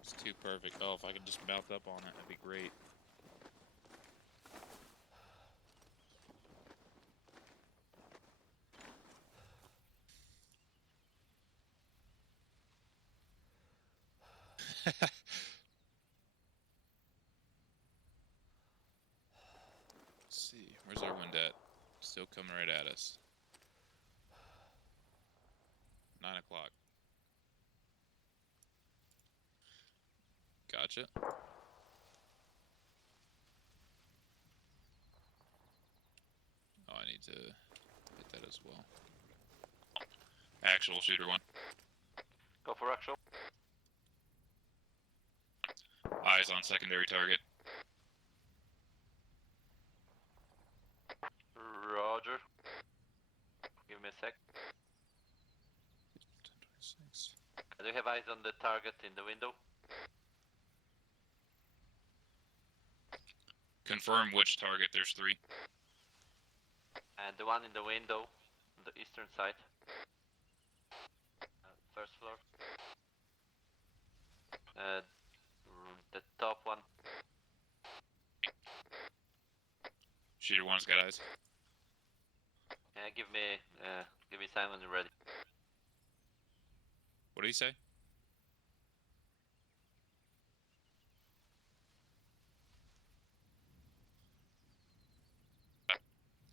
It's too perfect. Oh, if I could just mount up on it, that'd be great. Let's see, where's our wind at? Still coming right at us. 9 o'clock. Gotcha. Oh, I need to hit that as well. Actual shooter 1. Go for actual. Eyes on secondary target. Roger. Give me a sec. 10:26. Do you have eyes on the target in the window? Confirm which target. There's 3. And the one in the window, on the eastern side. First floor. The top one. Shooter 1's got eyes. Give me sign when you're ready. What did he say?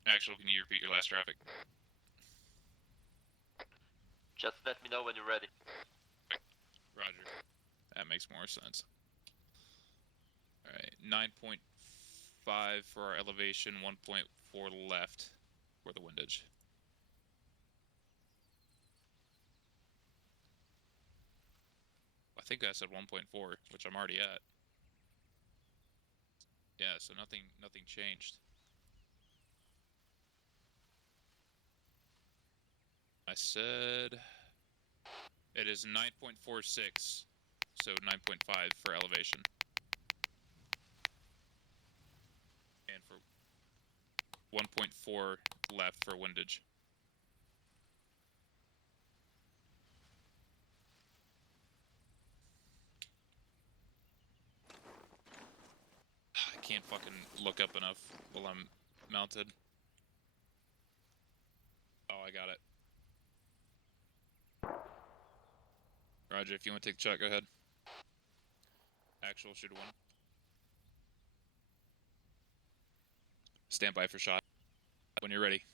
Actual, can you repeat your last traffic? Just let me know when you're ready. Roger. That makes more sense. Alright, 9.5 for our elevation, 1.4 left for the windage. I think I said 1.4, which I'm already at. Yeah, so nothing changed. I said it is 9.46, so 9.5 for elevation. And for 1.4 left for windage. I can't fucking look up enough while I'm mounted. Oh, I got it. Roger, if you want to take the shot, go ahead. Actual shooter 1. Stand by for shot. When you're ready.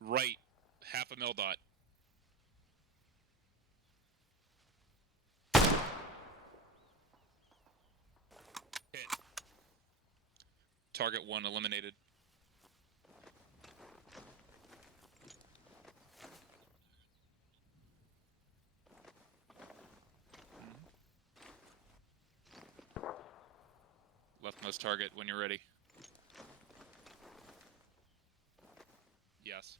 Right. Half a mil dot. Hit. Target 1 eliminated. Leftmost target when you're ready. Yes.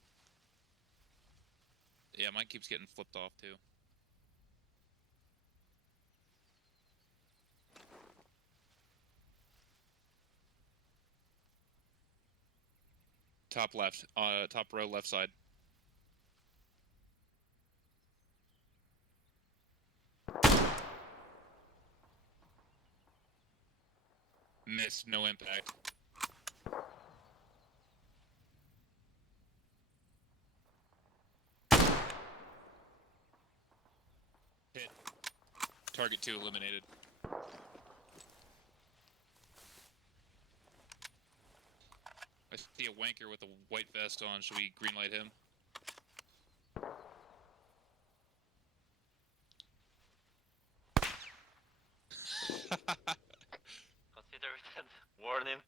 Yeah, mine keeps getting flipped off too. Top left, top row left side. Missed, no impact. Hit. Target 2 eliminated. I see a wanker with a white vest on. Should we greenlight him? Consider it a warning.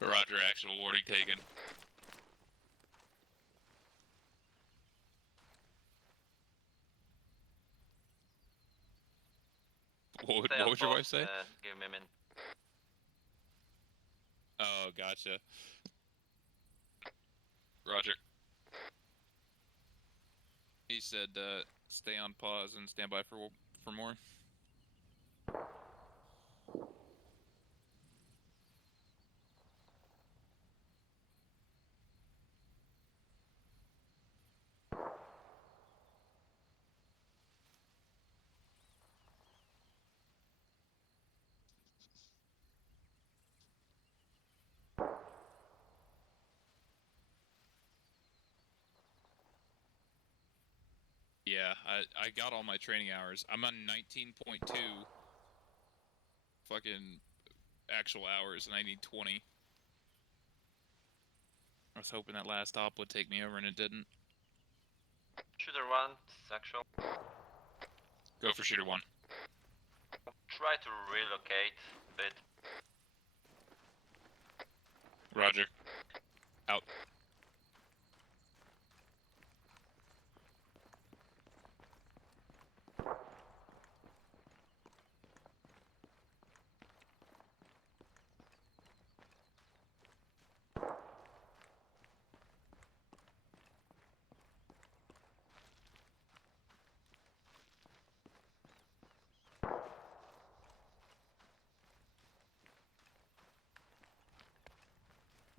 Roger, actual warning taken. What would your wife say? Give me a minute. Oh, gotcha. Roger. He said stay on pause and stand by for more. Yeah, I got all my training hours. I'm on 19.2 fucking actual hours, and I need 20. I was hoping that last op would take me over, and it didn't. Shooter 1, actual. Go for shooter 1. Try to relocate a bit. Roger. Out.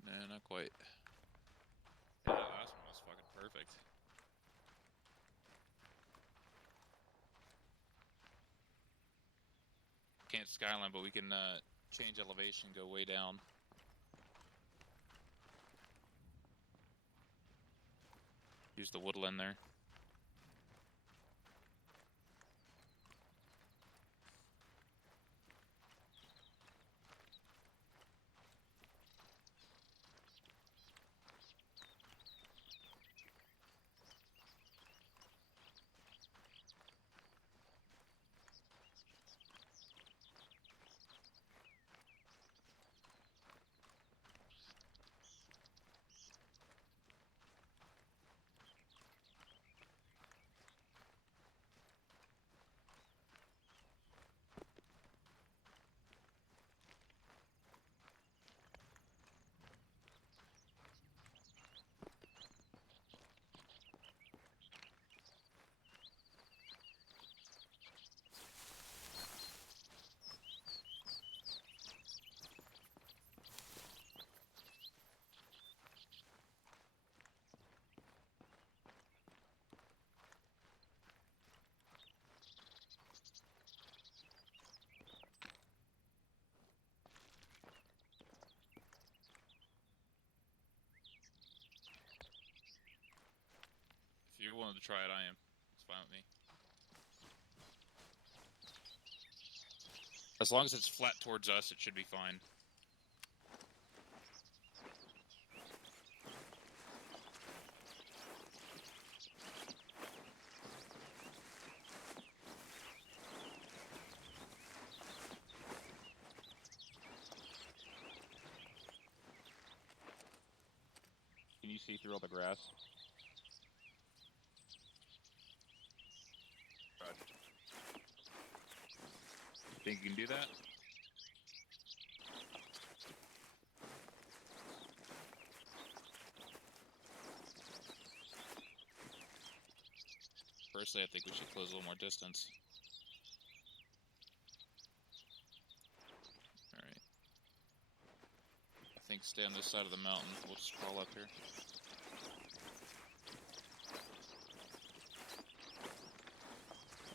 No, not quite. Yeah, that last one was fucking perfect. Can't skyline, but we can change elevation, go way down. Use the woodland there. If you're willing to try it, I am. It's fine with me. As long as it's flat towards us, it should be fine. Can you see through all the grass? Roger. Think you can do that? Personally, I think we should close a little more distance. Alright. I think stay on this side of the mountain. We'll just crawl up here.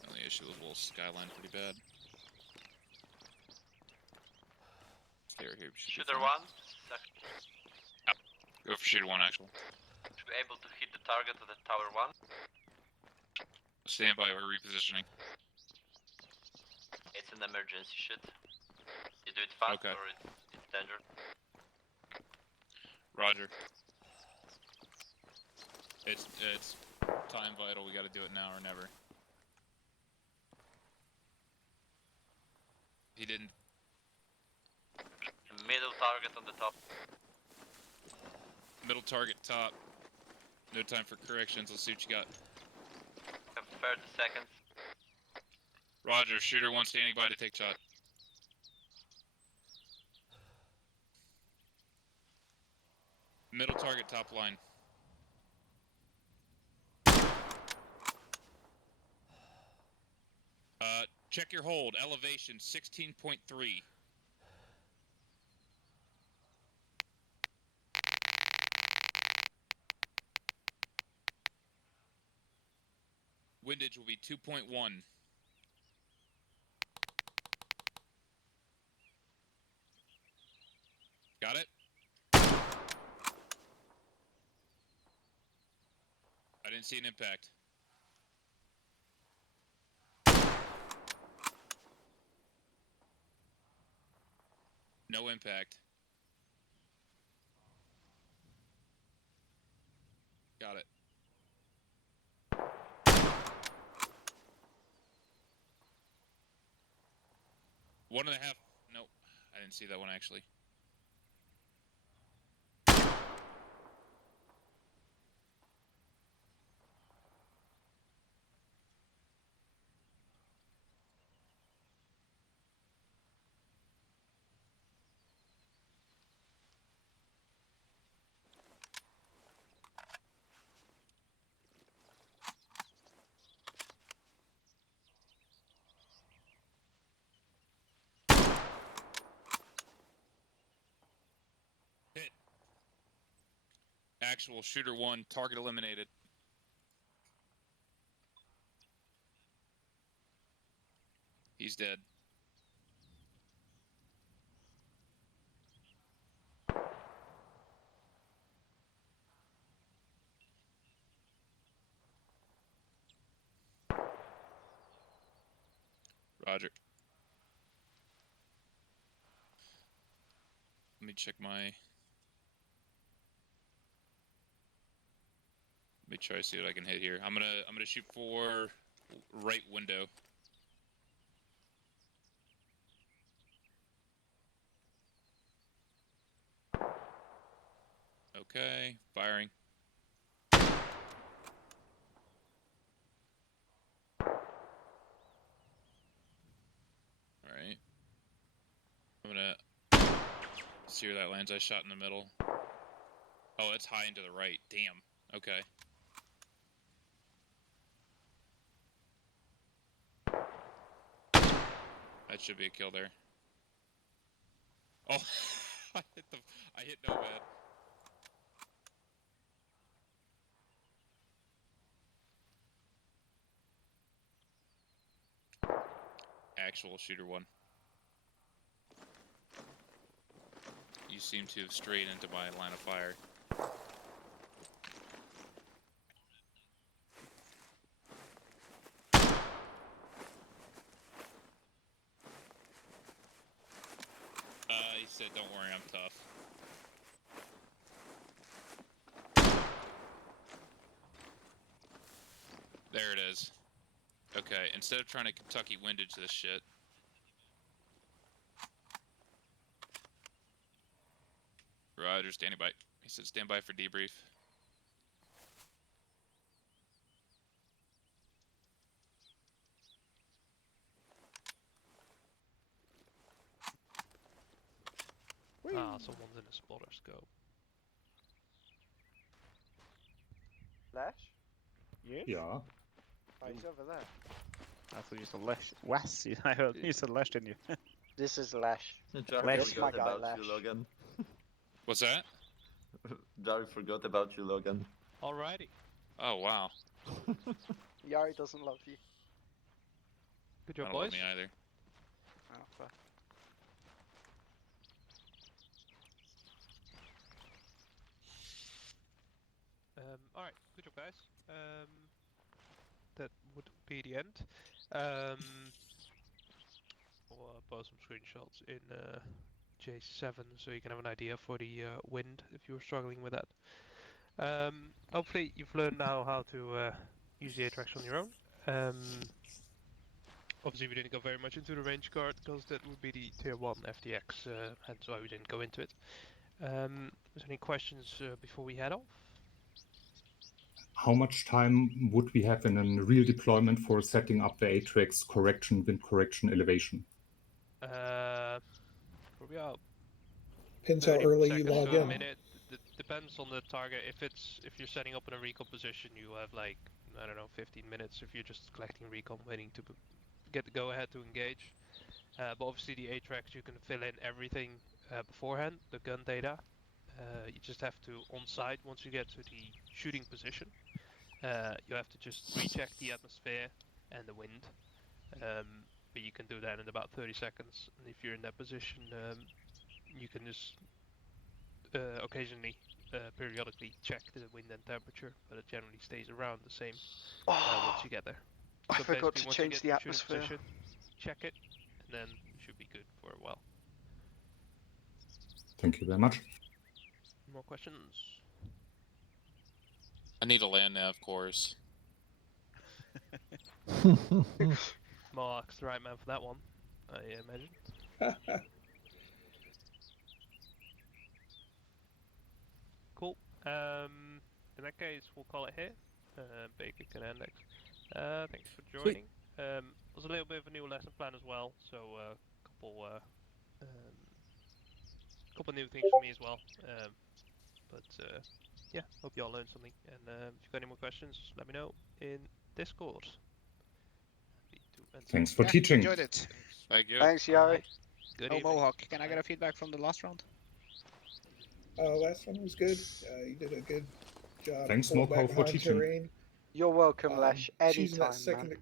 The only issue is we'll skyline pretty bad. Stay right here. Shooter 1, Go for shooter 1, actually. should be able to hit the target of the tower 1. Stand by, we're repositioning. It's an emergency shoot. You do it fast Okay. or it's danger. Roger. It's time vital, we gotta do it now or never. He didn't. Middle target on the top. Middle target top. No time for corrections, let's see what you got. Have 30 seconds. Roger, shooter 1 standing by to take shot. Middle target, top line. Check your hold. Elevation 16.3. Windage will be 2.1. Got it? I didn't see an impact. No impact. Got it. One and a half. Nope. I didn't see that one actually. Hit. Actual shooter 1, target eliminated. He's dead. Roger. Let me check my... Let me try to see what I can hit here. I'm gonna shoot for right window. Okay, firing. Alright. I'm gonna see where that lands. I shot in the middle. Oh, it's high and to the right. Damn. Okay. That should be a kill there. Oh, I hit Nomad. Actual shooter 1. You seem to have strayed into my line of fire. He said, don't worry, I'm tough. There it is. Okay, instead of trying to Kentucky windage this shit. Roger, standing by. He said stand by for debrief. Ah, someone's in a spotter scope. Lash? Yes? Yeah. Oh, he's over there. I thought you said Lash. Was? I heard you said Lash, didn't you? This is Lash. Jarry Lash, my forgot guy, about Lash. you, Logan. What's that? Jarry forgot about you, Logan. Alrighty. Oh, wow. Yari doesn't love you. Good I job, don't love boys. me either. Oh, fair. Alright, good job, guys. That would be the end. We'll post some screenshots in J7 so you can have an idea for the wind if you're struggling with that. Hopefully you've learned now how to use the ATragMX on your own. Obviously we didn't go very much into the range card because that would be the tier 1 FTX, hence why we didn't go into it. Is there any questions before we head off? How much time would we have in a real deployment for setting up the ATragMX correction, wind correction, elevation? Probably about Depends how 30 early you seconds log to a in. minute, depends on the target. If you're setting up in a recon position, you have like, I don't know, 15 minutes. If you're just collecting recon, waiting to get the go ahead to engage. But obviously the ATragMX, you can fill in everything beforehand, the gun data. You just have to on site once you get to the shooting position. You have to just recheck the atmosphere and the wind. But you can do that in about 30 seconds. And if you're in that position, you can just occasionally, periodically check the wind and temperature, but it generally stays around the same once you get there. I So forgot basically, to once you change get the to the shooting atmosphere. position, check it, and then you should be good for a while. Thank you very much. More questions? I need a land nav course. Mark's the right man for that one, I imagine. Cool. In that case, we'll call it here. Baker can index. Thanks for joining. Was a little bit of a new lesson plan as well, so couple new things for me as well. But yeah, hope you all learned something. And if you've got any more questions, just let me know in Discord. Thanks for teaching. Enjoyed it. Thank you. Thanks, Yari. Good Oh, evening. Mohawk, can I get a feedback from the last round? Last one was good. You did a good job. Thanks, pulling Moko, back for behind teaching. terrain. You're welcome, Lesh. Choosing that Anytime, second. man.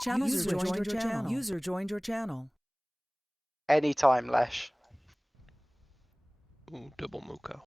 Channel user joined your channel. User joined your channel. Anytime, Lesh. Ooh, double Muko.